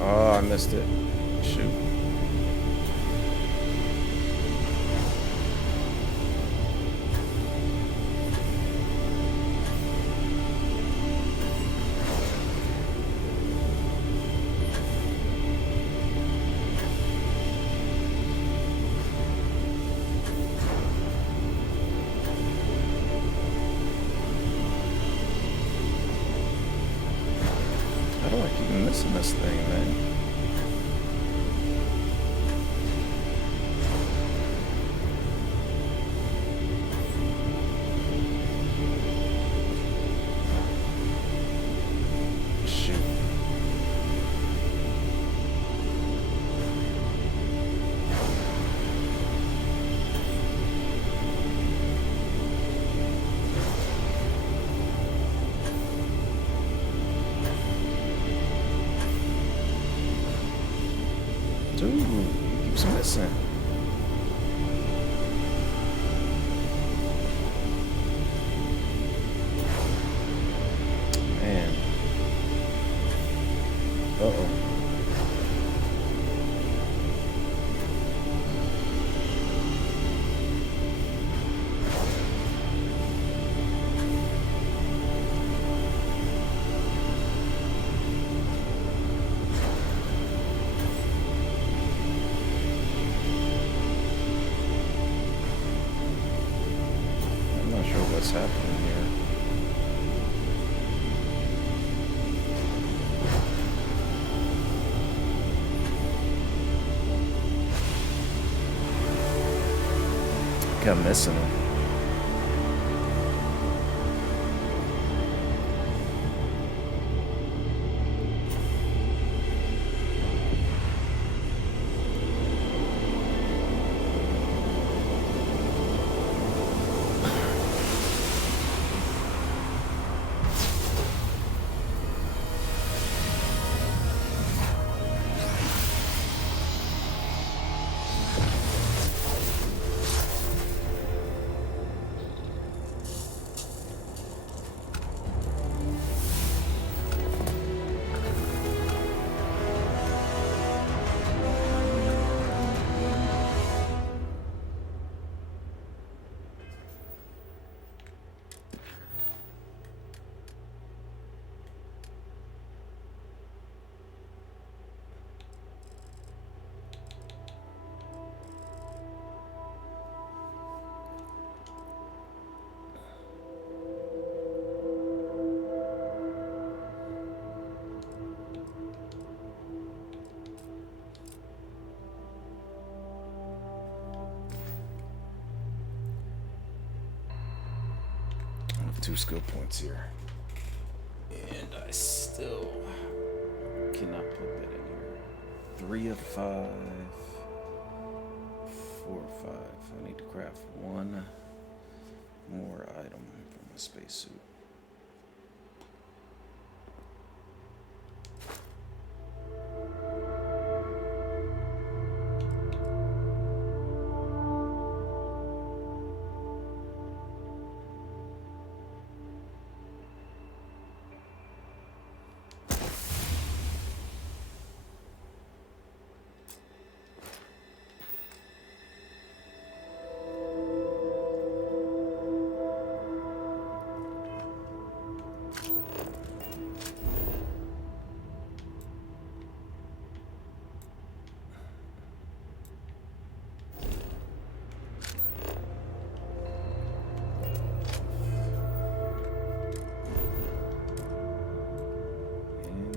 Oh, I missed it. Shoot. How do I keep missing this thing, man? Shoot. Dude, he keeps missing. Man. Uh-oh. I'm not sure what's happening here. Kept missing him. 2 skill points here. And I still cannot put that in here. 3 of 5. 4 of 5. I need to craft 1 more item for my spacesuit.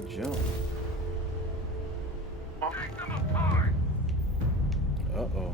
Jump. Uh-oh.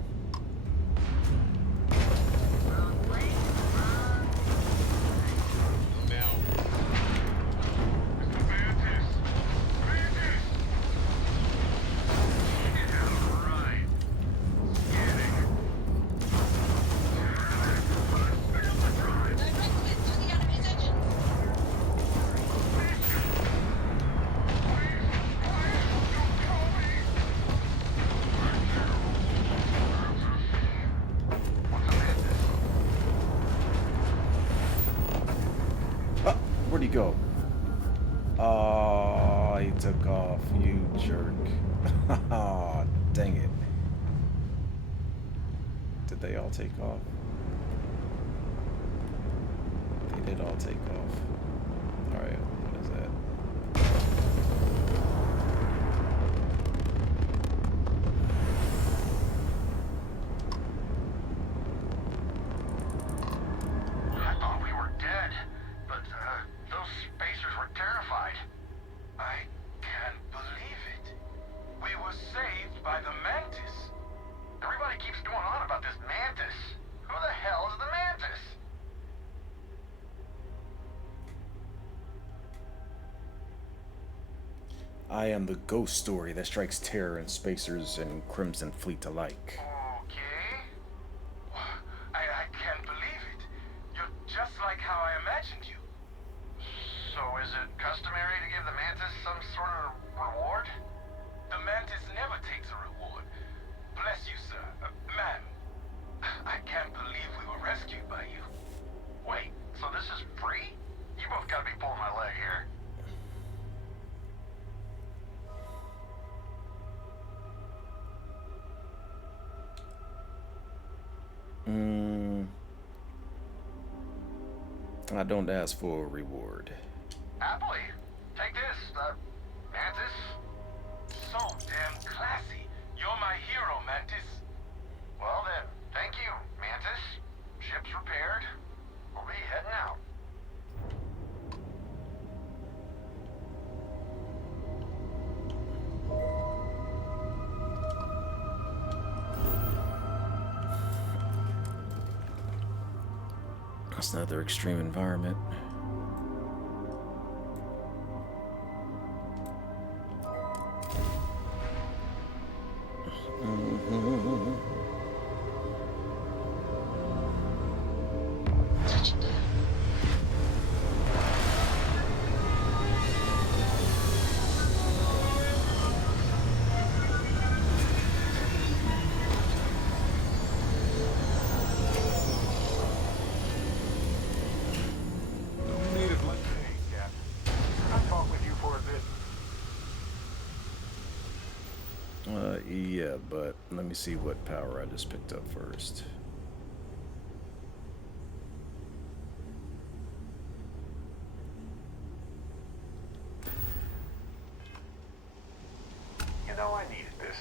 Where'd he go? Oh, he took off, you jerk. Oh, dang it. Did they all take off? They did all take off. Alright, what is that? I am the ghost story that strikes terror in spacers and Crimson Fleet alike. Okay. I can't believe it. You're just like how I imagined you. So is it customary to give the Mantis some sort of reward? The Mantis never takes a reward. Bless you, sir. Ma'am. I can't believe we were rescued by you. Wait, so this is free? You both gotta be pulling my leg here. I don't ask for a reward. Happily. Take this, Mantis. So damn classy. You're my hero, Mantis. Well then, thank you, Mantis. Ship's repaired. We'll be heading out. That's another extreme environment. Yeah, but let me see what power I just picked up first. You know, I needed this.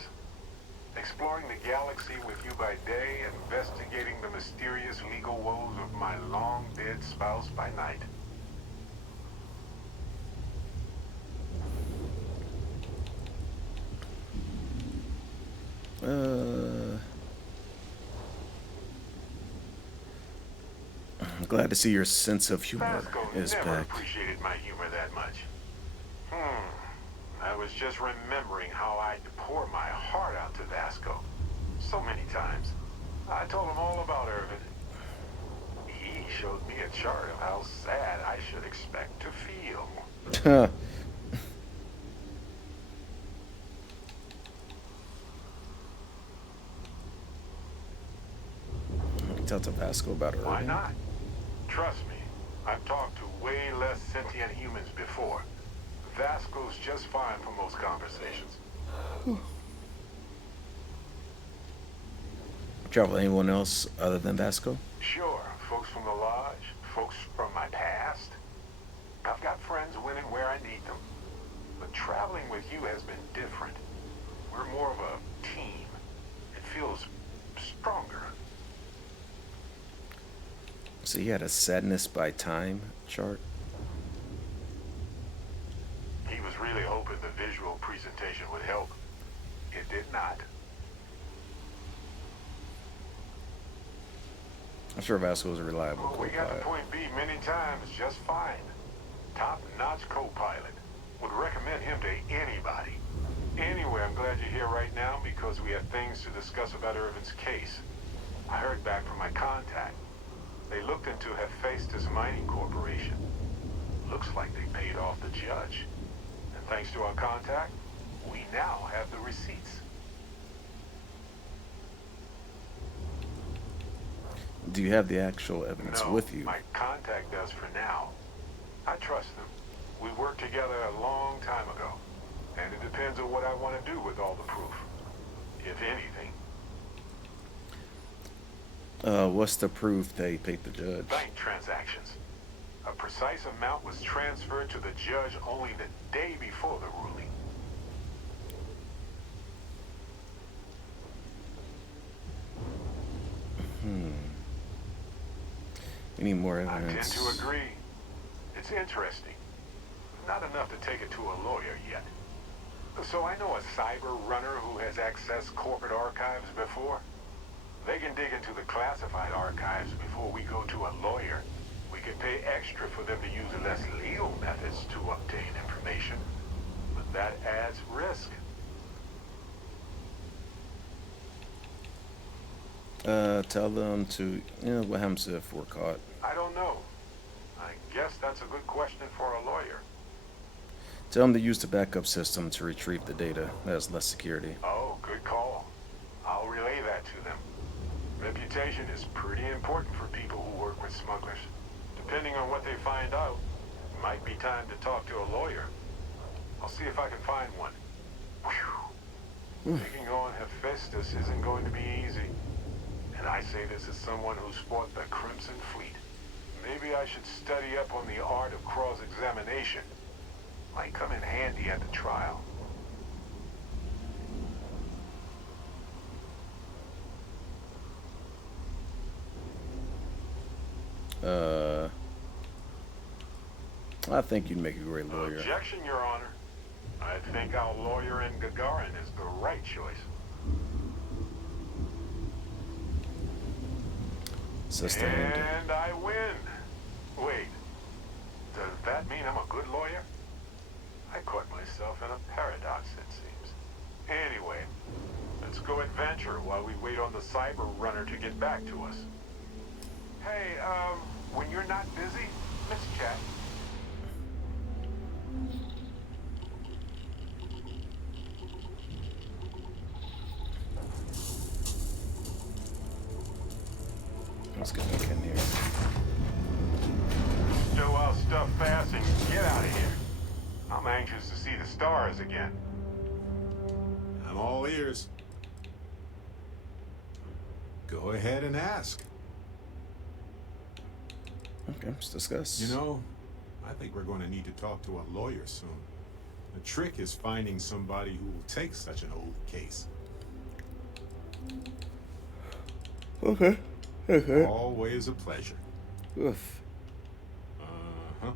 Exploring the galaxy with you by day and investigating the mysterious legal woes of my long-dead spouse by night. Glad to see your sense of humor Vasco is never back. appreciated my humor that much. I was just remembering how I had to pour my heart out to Vasco. So many times. I told him all about Irvin. He showed me a chart of how sad I should expect to feel. Tell Tabasco about Irving. Why not? Trust me, I've talked to way less sentient humans before. Vasco's just fine for most conversations. Travel with anyone else other than Vasco? Sure, folks from the lodge, folks from my past. I've got friends when and where I need them. But traveling with you has been different. We're more of a team. It feels stronger. So he had a sadness by time chart. He was really hoping the visual presentation would help. It did not. I'm sure Vasco was a reliable We got to co-pilot. point B many times just fine. Top-notch co-pilot. Would recommend him to anybody. Anyway, I'm glad you're here right now because we have things to discuss about Irvin's case. I heard back from my contact. They looked into Hephaestus Mining Corporation. Looks like they paid off the judge. And thanks to our contact, we now have the receipts. Do you have the actual evidence No, with you? my contact does for now. I trust them. We worked together a long time ago. And it depends on what I want to do with all the proof. If anything. What's the proof they paid the judge? Bank transactions. A precise amount was transferred to the judge only the day before the ruling. We need more I tend evidence. to agree. It's interesting. Not enough to take it to a lawyer yet. So I know a cyber runner who has accessed corporate archives before. They can dig into the classified archives before we go to a lawyer. We can pay extra for them to use less legal methods to obtain information. But that adds risk. Tell them to, what happens if we're caught? I don't know. I guess that's a good question for a lawyer. Tell them to use the backup system to retrieve the data. That has less security. Oh, good call. I'll relay that to them. Reputation is pretty important for people who work with smugglers. Depending on what they find out, it might be time to talk to a lawyer. I'll see if I can find one. Whew. Taking on Hephaestus isn't going to be easy. And I say this as someone who's fought the Crimson Fleet. Maybe I should study up on the art of cross-examination. Might come in handy at the trial. I think you'd make a great lawyer. Objection, Your Honor. I think our lawyer in Gagarin is the right choice. Sustained. And I win. Wait, does that mean I'm a good lawyer? I caught myself in a paradox, it seems. Anyway, let's go adventure while we wait on the cyber runner to get back to us. Hey, when you're not busy, let's chat. Let's get back in here. Stow our stuff fast and get out of here. I'm anxious to see the stars again. I'm all ears. Go ahead and ask. Okay, let's discuss. You know, I think we're going to need to talk to a lawyer soon. The trick is finding somebody who will take such an old case. Okay. Okay. Always a pleasure. Oof. Uh-huh.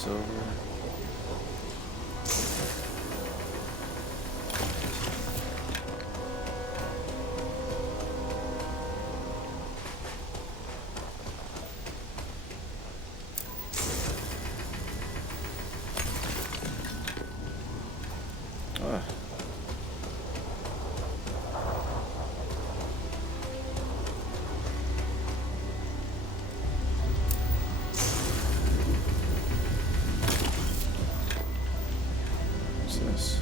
this over. Ah. What's this?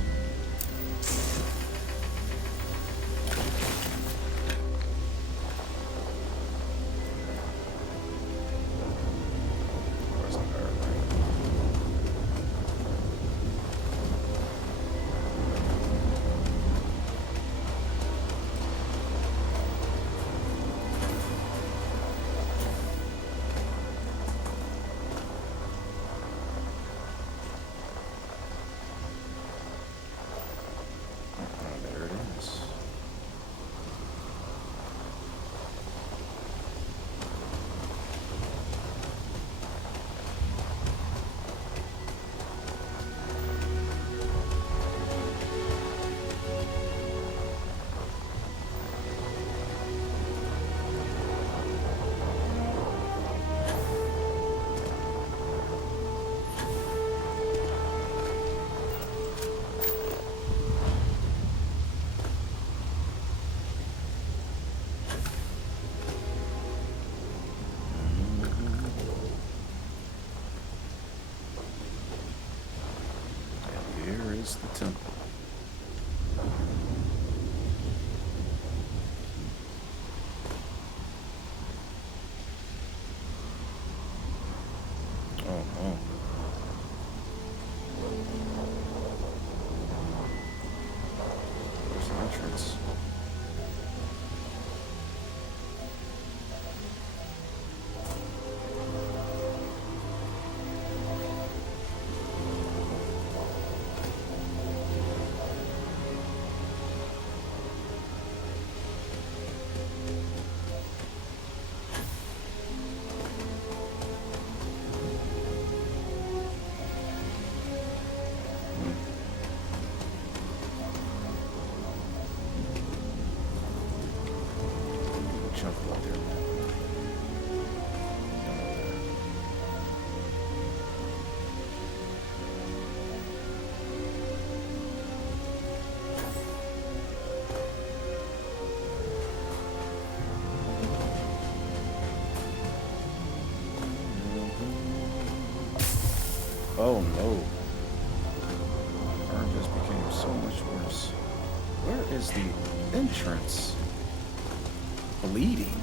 There it is. And here is the temple. Oh no. There's the entrance. Jump out there. Oh no. Burn just became so much worse. Where is the entrance? Bleeding.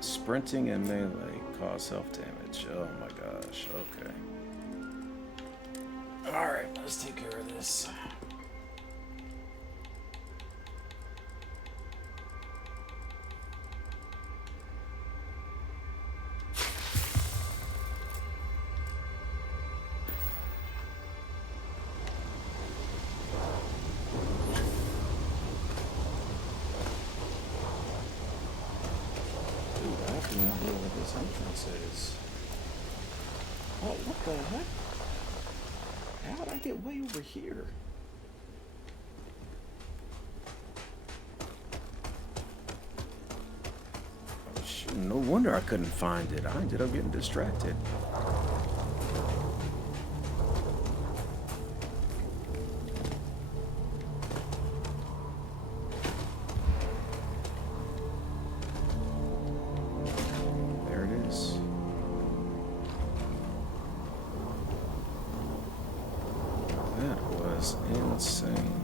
Sprinting and melee cause self-damage. Oh my gosh. Okay. Alright, let's take care of this. Dude, I have no idea what this entrance is. Oh, what the heck? How did I get way over here? Oh, shoot, no wonder I couldn't find it. I ended up getting distracted. There it is. That was insane.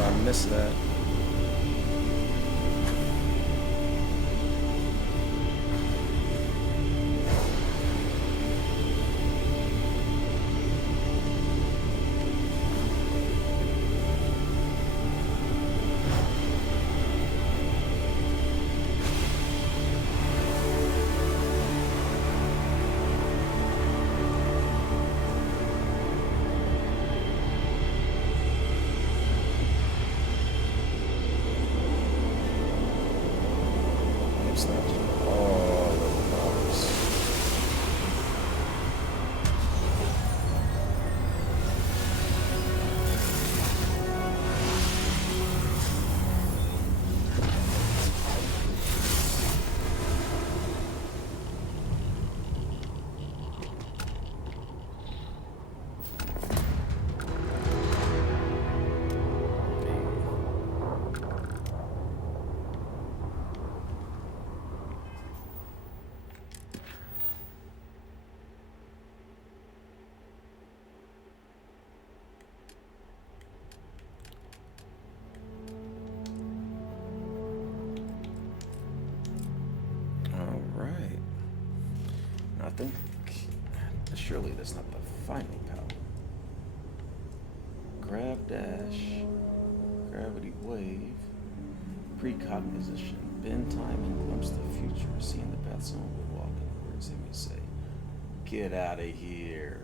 if I missed that. I think surely that's not the final power. Grav dash, gravity wave, precognition, bend time and glimpse the future, seeing the path someone would walk and the words they may say. Get out of here.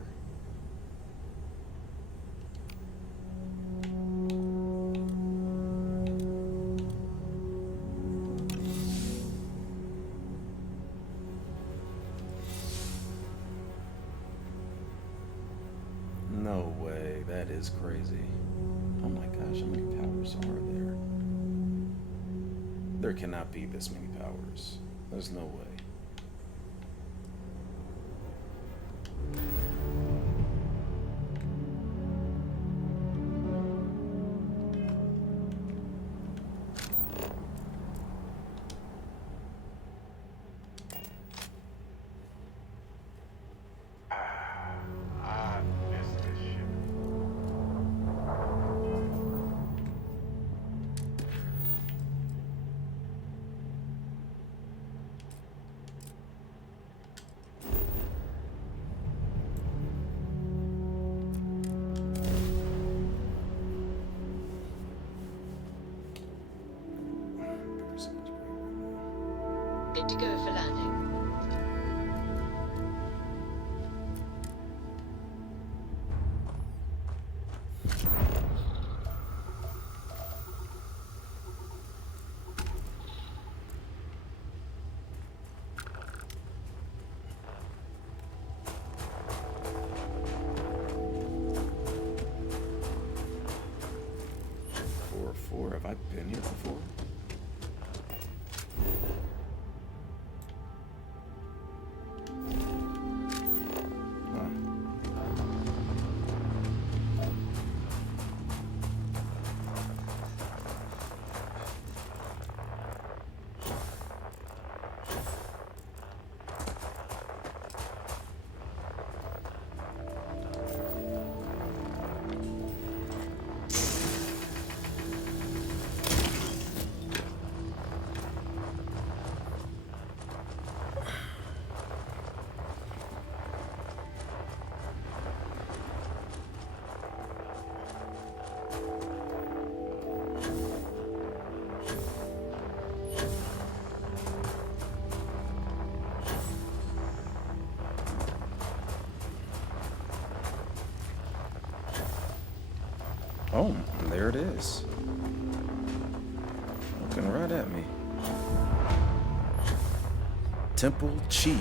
No way, that is crazy. Oh my gosh, how many powers are there? There cannot be this many powers. There's no way. I miss this shit. Good to go for landing. Four. Have I been here before? Oh, there it is. Looking right at me. Temple Chi.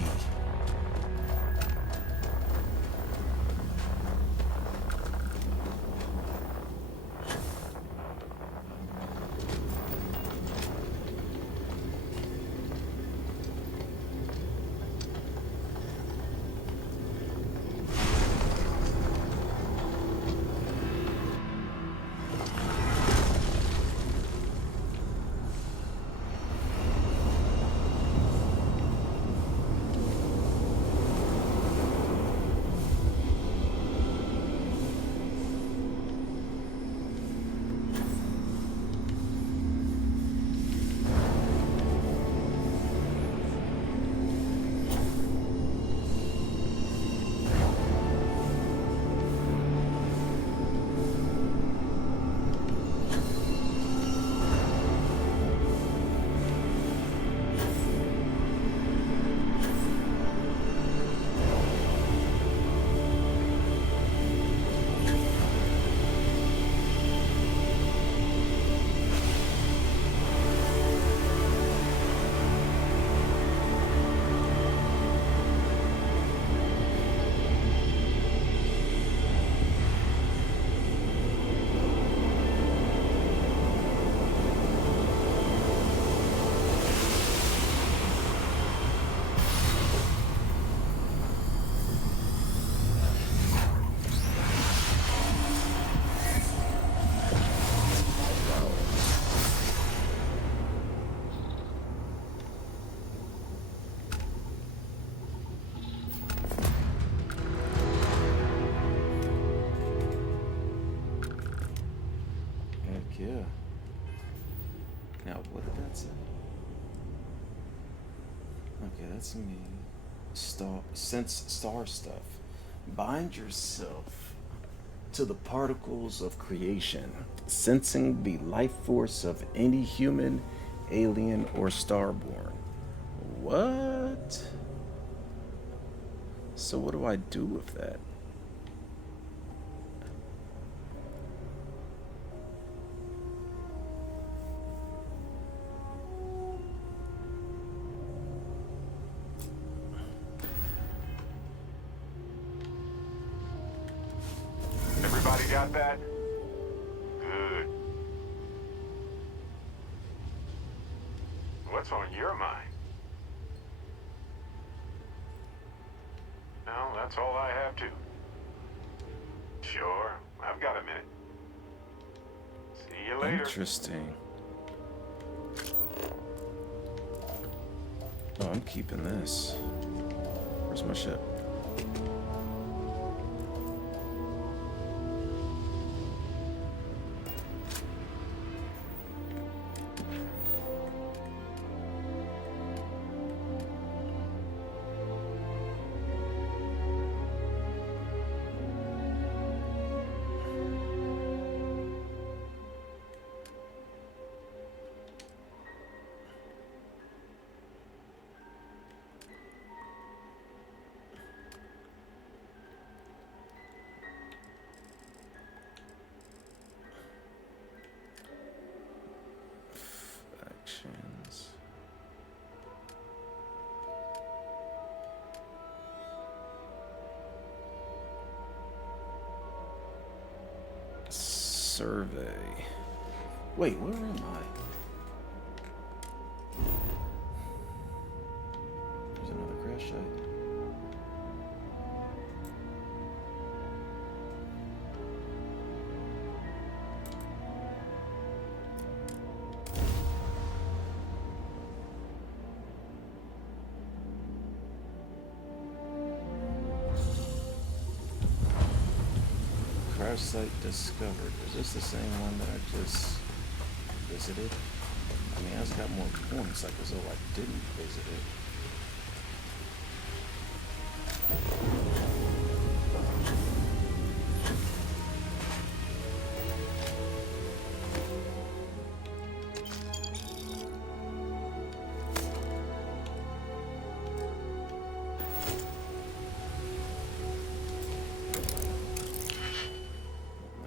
yeah. Now, what did that say? Okay, that's me. Sense star stuff. Bind yourself to the particles of creation, sensing the life force of any human, alien, or starborn. What? So what do I do with that? Everybody got that? Good. What's on your mind? Well, that's all I have to. Sure, I've got a minute. See you later. Interesting. Oh, I'm keeping this. Where's my ship? Actions. Survey. Wait, where am I? There's another crash site. Crash site discovered. Is this the same one that I just visited? I mean, it's got more points, like as though I didn't visit it.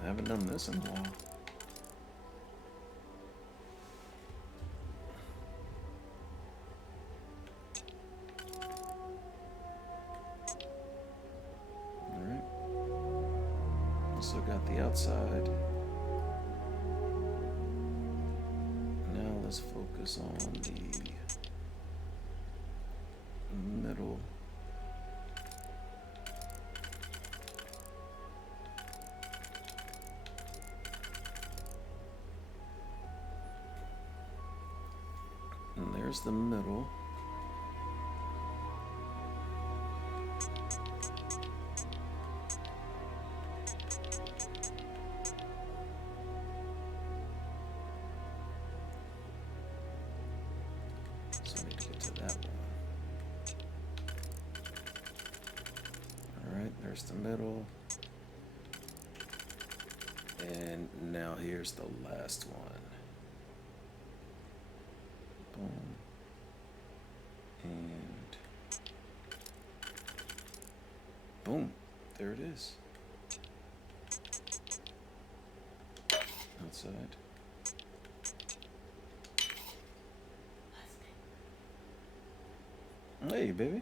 I haven't done this in a while. Alright. Also got the outside. Now let's focus on the middle. And there's the middle. So I need to get to that one. Alright, there's the middle. And now here's the last one. Boom. And boom. There it is. Outside. Hey, baby.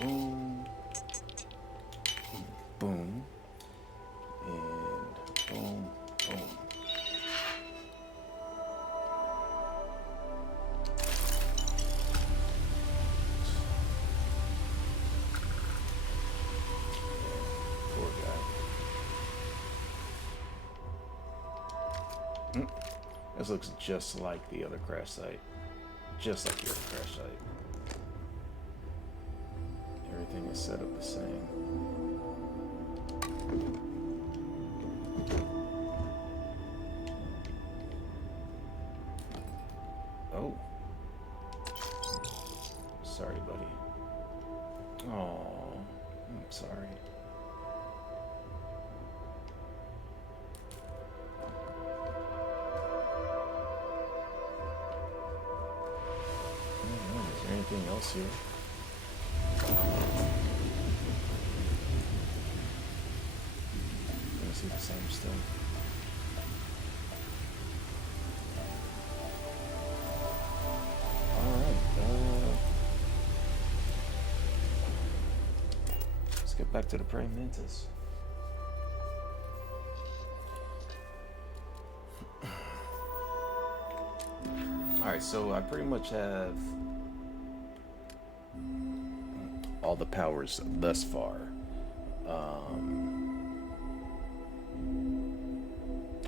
boom, boom, and boom, boom. Poor guy. This looks just like the other crash site. Just like the other crash site. Everything is set up the same. Oh. Sorry, buddy. Oh, I'm sorry. Is there anything else here? I see the same stuff. Let's get back to the praying mantis. Alright, so I pretty much have all the powers thus far.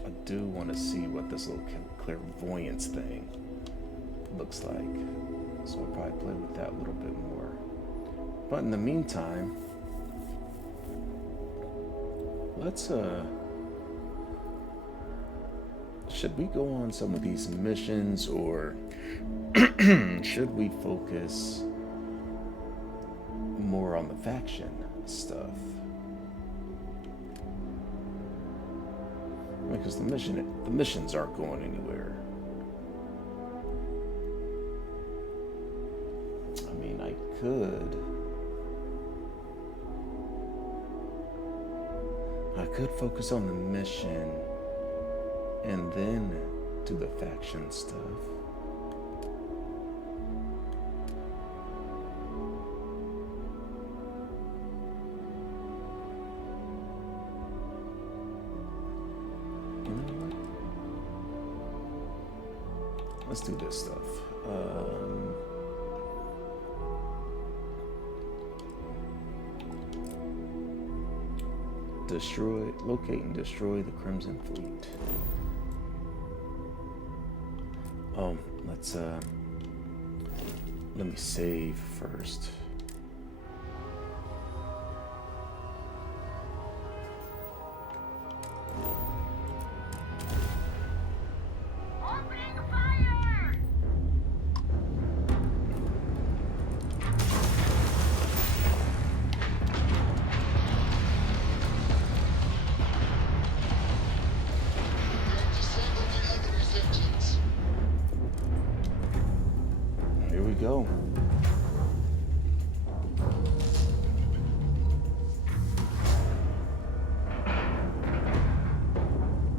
I do want to see what this little clairvoyance thing looks like. So I'll probably play with that a little bit more. But in the meantime, let's should we go on some of these missions, or should we focus more on the faction stuff? Because the missions aren't going anywhere. I mean, I could focus on the mission and then do the faction stuff. Let's do this stuff. Locate and destroy the Crimson Fleet. Oh, let me save first. Here we go.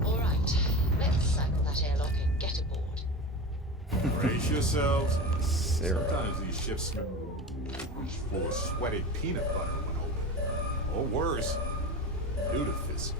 All right, let's cycle that airlock and get aboard. Brace yourselves. Sarah. Sometimes these ships smell full of sweaty peanut butter when open. Or worse, lutefisk.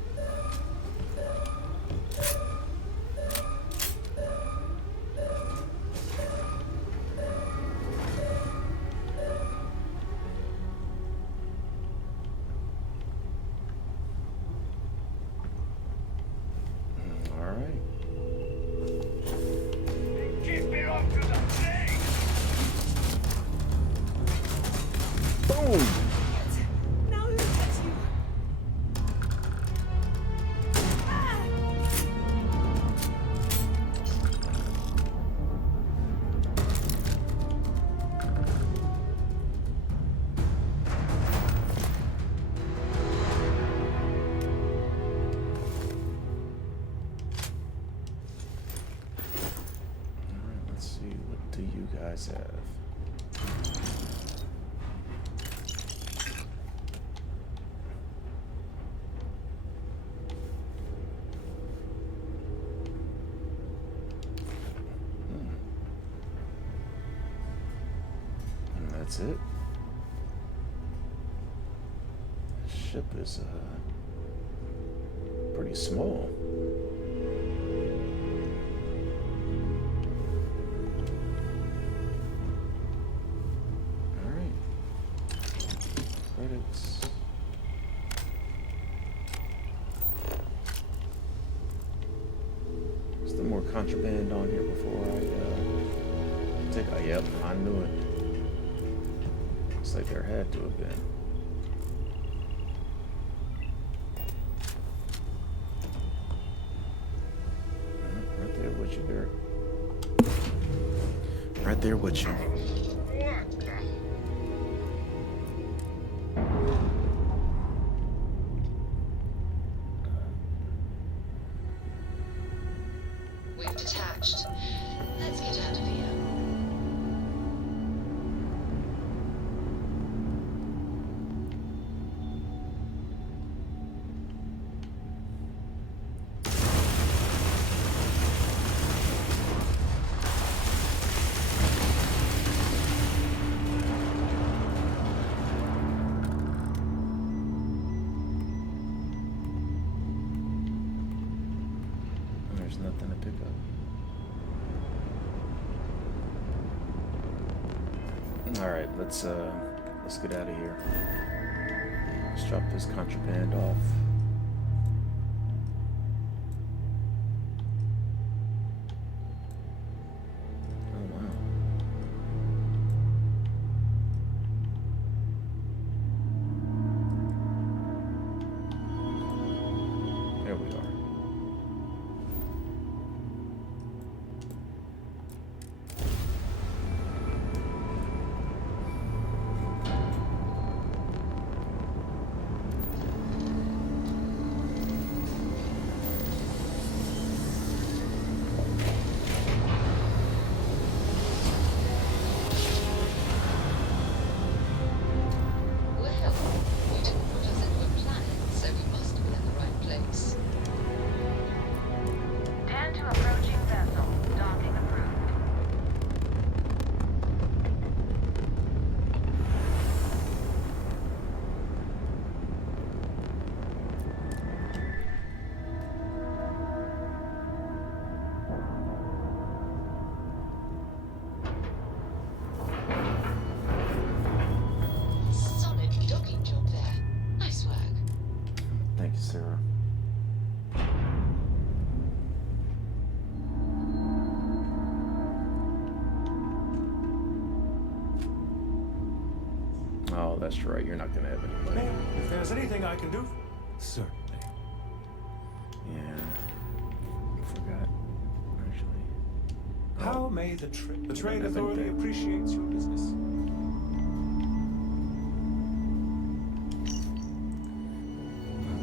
Have. And that's it. ship is pretty small. Alright. Credits. Still more contraband on here before I take. Oh, yep, I knew it. Looks like there had to have been. Right there with you, Barry. Right there with you. We've detached. Let's get out of here. There's nothing to pick up. All right, let's get out of here. Let's drop this contraband off. Oh wow. There we are. Well, you didn't put us into a planet, so we must be in the right place. 10 to approaching vessel. Docking approved. Solid docking job there. Nice work. Thank you, Sarah. Oh, that's right. You're not gonna have any money. Ma'am, if there's anything I can do, certainly. Yeah. I forgot. Actually. How may the Trade have Authority anything. appreciates your business?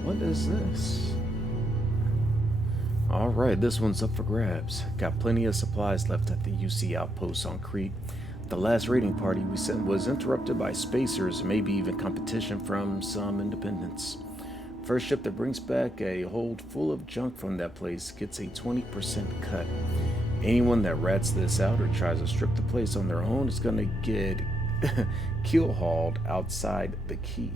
What is this? All right, this one's up for grabs. Got plenty of supplies left at the UC outpost on Crete. The last raiding party we sent was interrupted by spacers, maybe even competition from some independents. First ship that brings back a hold full of junk from that place gets a 20% cut. Anyone that rats this out or tries to strip the place on their own is gonna get keel hauled outside the key.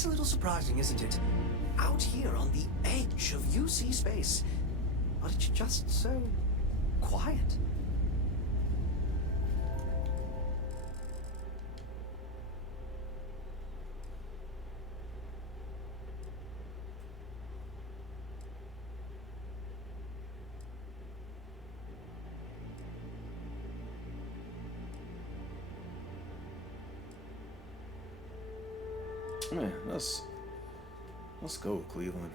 It's a little surprising, isn't it? Out here on the edge of UC space, but it's just so quiet. Man, let's go, Cleveland.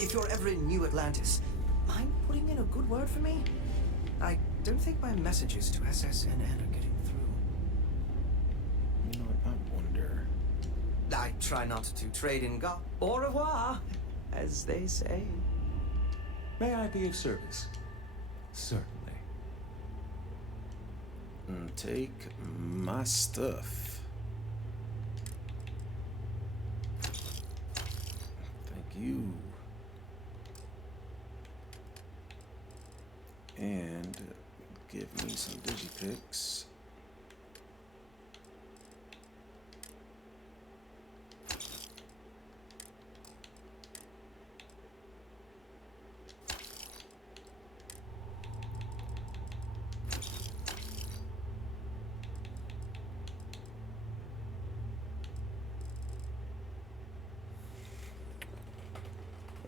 If you're ever in New Atlantis, mind putting in a good word for me? I don't think my messages to SSNN are getting through. You know what? I wonder. I try not to trade in au revoir, as they say. May I be of service? Certainly. Take my stuff. Thank you. And give me some digipicks.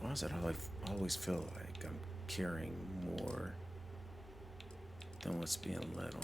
Why is it I always feel like I'm carrying more than what's being let on?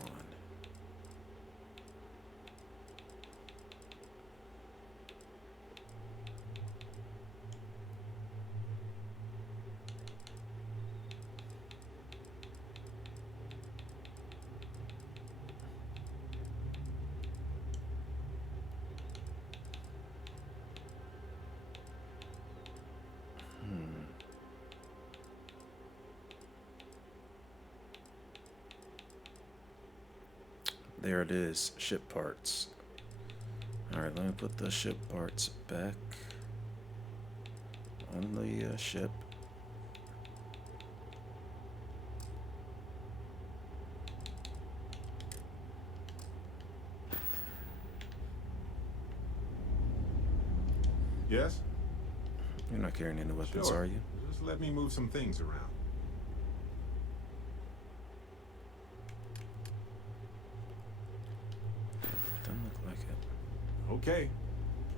There it is, ship parts. Alright, let me put the ship parts back on the ship. Yes? You're not carrying any weapons, Sure. are you? Just let me move some things around. Doesn't look like it. Okay.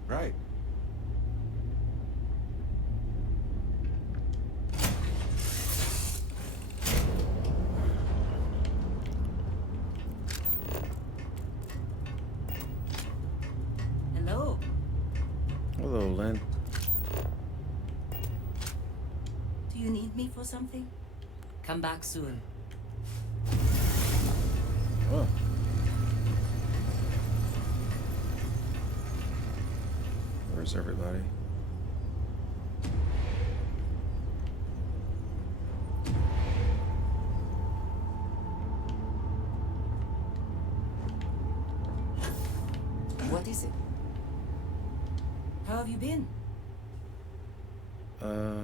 Right. Hello. Hello, Lynn. Do you need me for something? Come back soon. Oh. Where's everybody? What is it? How have you been?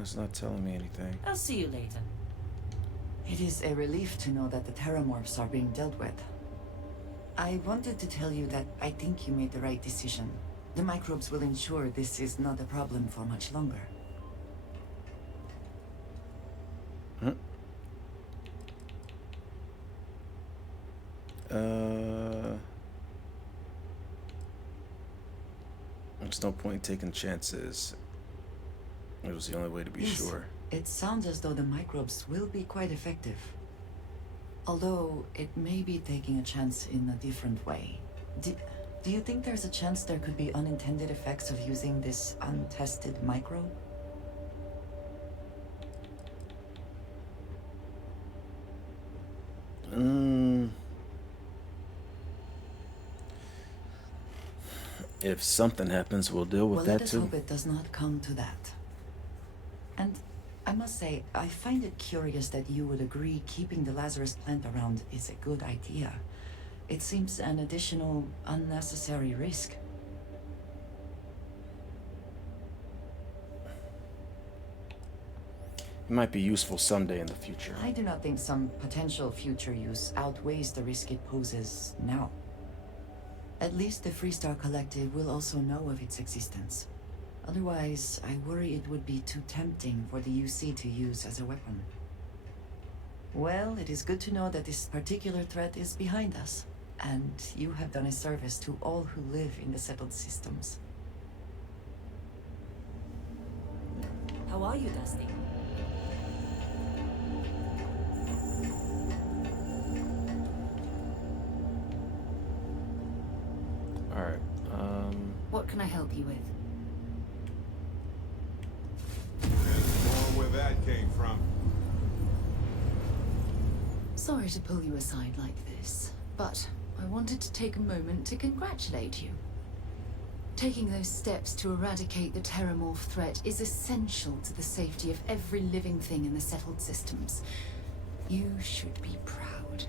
It's not telling me anything. I'll see you later. It is a relief to know that the Terramorphs are being dealt with. I wanted to tell you that I think you made the right decision. The microbes will ensure this is not a problem for much longer. Huh? There's no point in taking chances. It was the only way to be Yes, sure. it sounds as though the microbes will be quite effective. Although, it may be taking a chance in a different way. Do you think there's a chance there could be unintended effects of using this untested microbe? If something happens, we'll deal with Well, that let us too. hope it does not come to that. And I must say, I find it curious that you would agree keeping the Lazarus plant around is a good idea. It seems an additional, unnecessary risk. It might be useful someday in the future. I do not think some potential future use outweighs the risk it poses now. At least the Freestar Collective will also know of its existence. Otherwise, I worry it would be too tempting for the UC to use as a weapon. Well, it is good to know that this particular threat is behind us, and you have done a service to all who live in the settled systems. How are you, Dusty? All right. What can I help you with? There's more where that came from. Sorry to pull you aside like this, but I wanted to take a moment to congratulate you. Taking those steps to eradicate the Terramorph threat is essential to the safety of every living thing in the settled systems. You should be proud.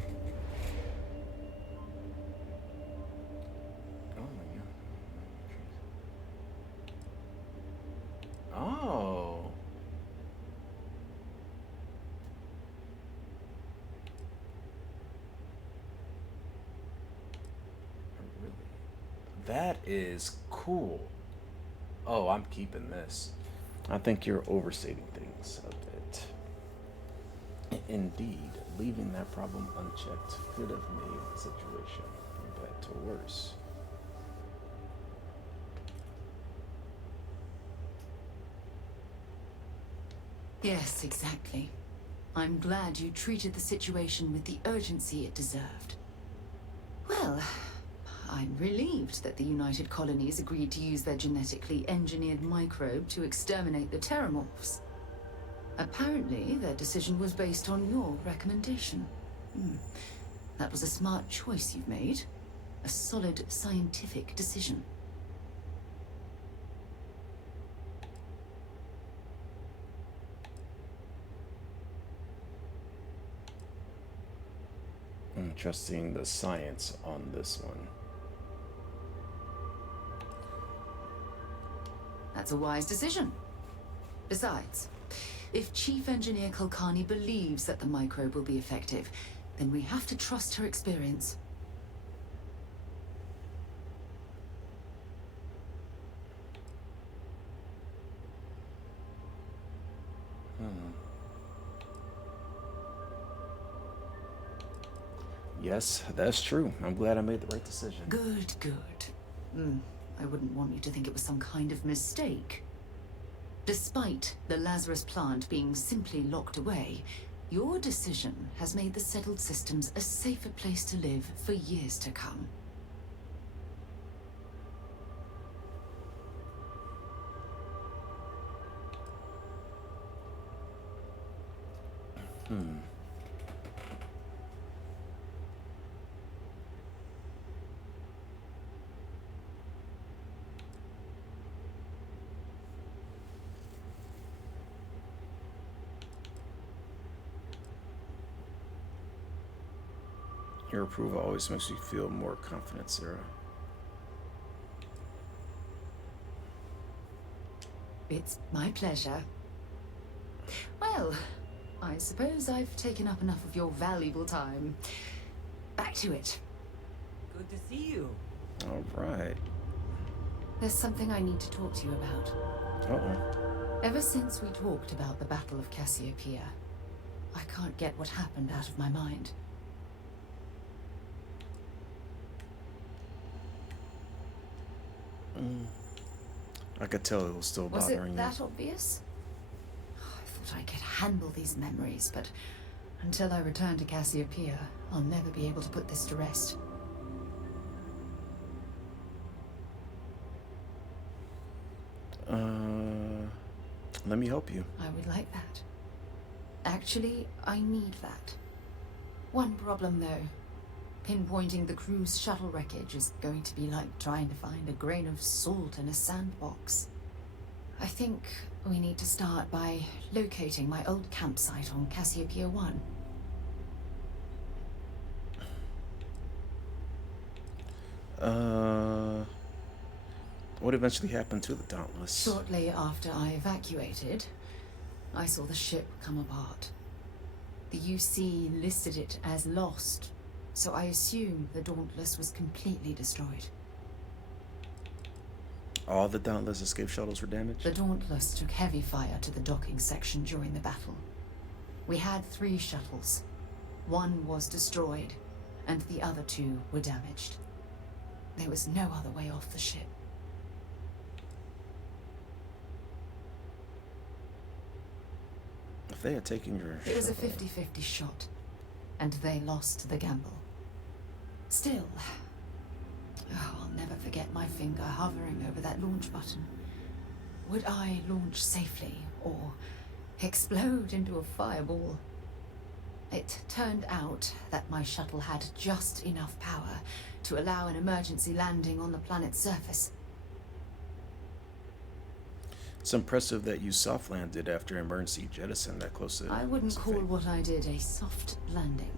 Oh. Really? That is cool. Oh, I'm keeping this. I think you're overstating things a bit. Indeed, leaving that problem unchecked could have made the situation from bad to worse. Yes, exactly. I'm glad you treated the situation with the urgency it deserved. Well, I'm relieved that the United Colonies agreed to use their genetically engineered microbe to exterminate the Terramorphs. Apparently, their decision was based on your recommendation. That was a smart choice you've made. A solid scientific decision. I'm trusting the science on this one. That's a wise decision. Besides, if Chief Engineer Kulkarni believes that the microbe will be effective, then we have to trust her experience. Yes, that's true. I'm glad I made the right decision. Good, good. I wouldn't want you to think it was some kind of mistake. Despite the Lazarus plant being simply locked away, your decision has made the settled systems a safer place to live for years to come. Your approval always makes me feel more confident, Sarah. It's my pleasure. Well, I suppose I've taken up enough of your valuable time. Back to it. Good to see you. All right. There's something I need to talk to you about. Uh-oh. Ever since we talked about the Battle of Cassiopeia, I can't get what happened out of my mind. I could tell it was still Was bothering it that obvious? I thought I could handle these memories, but until I return to Cassiopeia, I'll never be able to put this to rest. Let me help you. I would like that. Actually, I need that. One problem, though. Pinpointing the crew's shuttle wreckage is going to be like trying to find a grain of salt in a sandbox. I think we need to start by locating my old campsite on Cassiopeia 1. What eventually happened to the Dauntless? Shortly after I evacuated, I saw the ship come apart. The UC listed it as lost, so I assumed the Dauntless was completely destroyed. All the Dauntless escape shuttles were damaged? The Dauntless took heavy fire to the docking section during the battle. We had 3 shuttles. One was destroyed, and the other 2 were damaged. There was no other way off the ship. If they had taken your It was a shuttle- 50-50 shot, and they lost the gamble. Still, I'll never forget my finger hovering over that launch button. Would I launch safely, or explode into a fireball? It turned out that my shuttle had just enough power to allow an emergency landing on the planet's surface. It's impressive that you soft landed after emergency jettison that close to. I wouldn't call what I did a soft landing,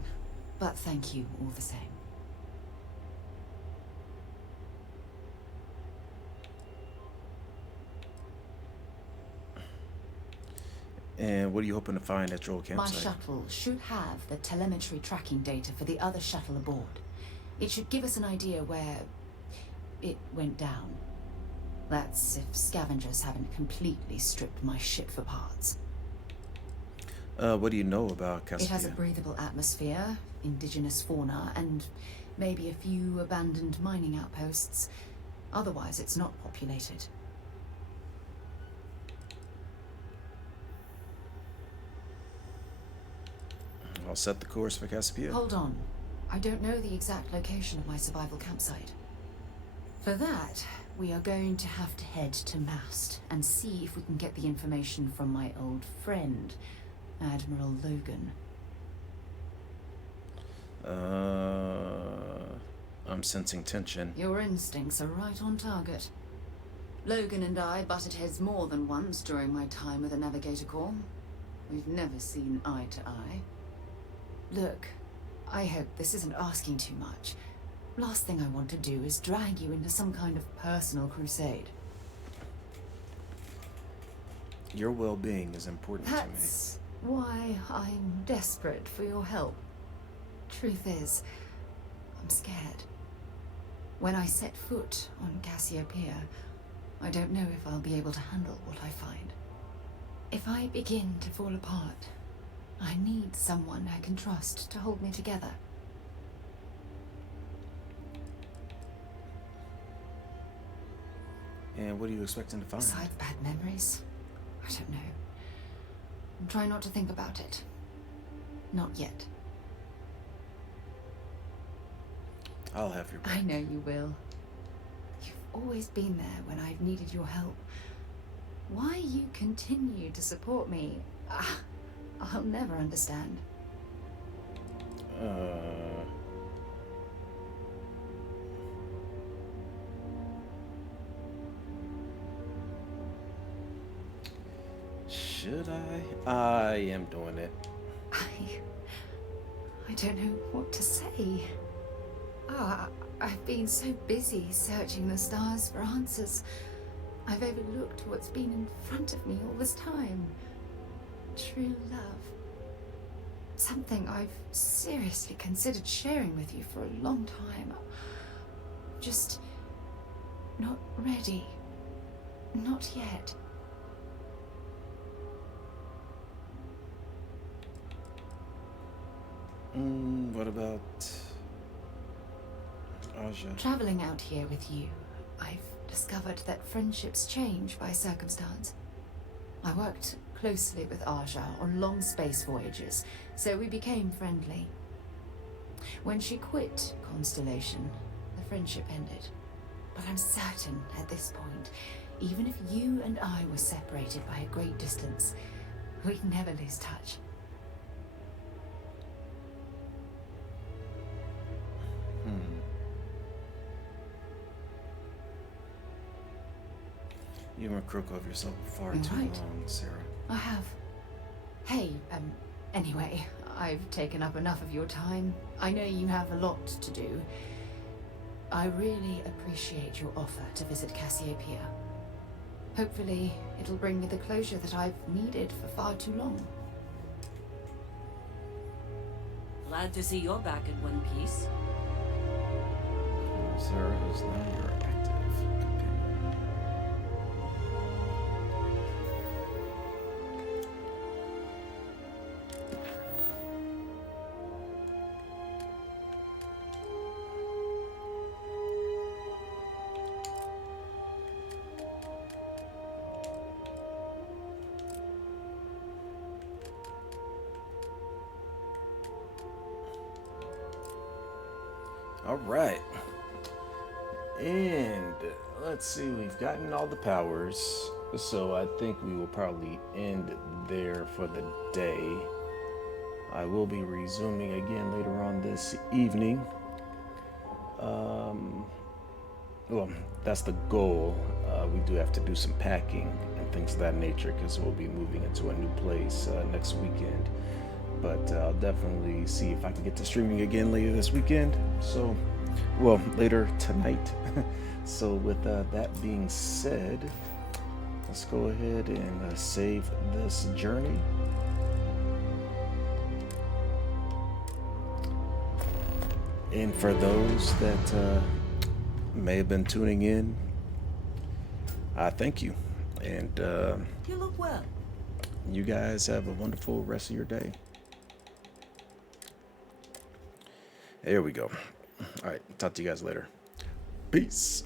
but thank you all the same. And what are you hoping to find at your old My campsite? shuttle should have the telemetry tracking data for the other shuttle aboard. It should give us an idea where it went down. That's if scavengers haven't completely stripped my ship for parts. What do you know about It has a Cassiopeia? breathable atmosphere, indigenous fauna, and maybe a few abandoned mining outposts. Otherwise, it's not populated. I'll set the course for Cassiopeia. Hold on. I don't know the exact location of my survival campsite. For that, we are going to have to head to Mast and see if we can get the information from my old friend, Admiral Logan. I'm sensing tension. Your instincts are right on target. Logan and I butted heads more than once during my time with the Navigator Corps. We've never seen eye to eye. Look, I hope this isn't asking too much. Last thing I want to do is drag you into some kind of personal crusade. Your well-being is important That's why I'm desperate for your help. Truth is, I'm scared. When I set foot on Cassiopeia, I don't know if I'll be able to handle what I find. If I begin to fall apart, I need someone I can trust to hold me together. to me. And what are you expecting to find? Besides bad memories, I don't know. I'm trying not to think about it. Not yet. I'll have your back. I know you will. You've always been there when I've needed your help. Why you continue to support me, I'll never understand. Should I? I am doing it. I don't know what to say. I've been so busy searching the stars for answers. I've overlooked what's been in front of me all this time. True love. Something I've seriously considered sharing with you for a long time. Just not ready. Not yet. What about Aja? Traveling out here with you, I've discovered that friendships change by circumstance. I worked closely with Aja on long space voyages, so we became friendly. When she quit Constellation, the friendship ended. But I'm certain at this point, even if you and I were separated by a great distance, we'd never lose touch. You and crook over yourself far You're too right. long, Sarah. I have. Hey, anyway, I've taken up enough of your time. I know you have a lot to do. I really appreciate your offer to visit Cassiopeia. Hopefully, it'll bring me the closure that I've needed for far too long. Glad to see you're back in one piece. Sarah is now your active companion. All right. And let's see, we've gotten all the powers. So I think we will probably end there for the day. I will be resuming again later on this evening. Well, that's the goal. We do have to do some packing and things of that nature because we'll be moving into a new place next weekend. But I'll definitely see if I can get to streaming again later this weekend. So, well, later tonight. So with that being said, let's go ahead and save this journey. And for those that may have been tuning in, I thank you. And You look well. you guys have a wonderful rest of your day. There we go. All right, talk to you guys later. Peace.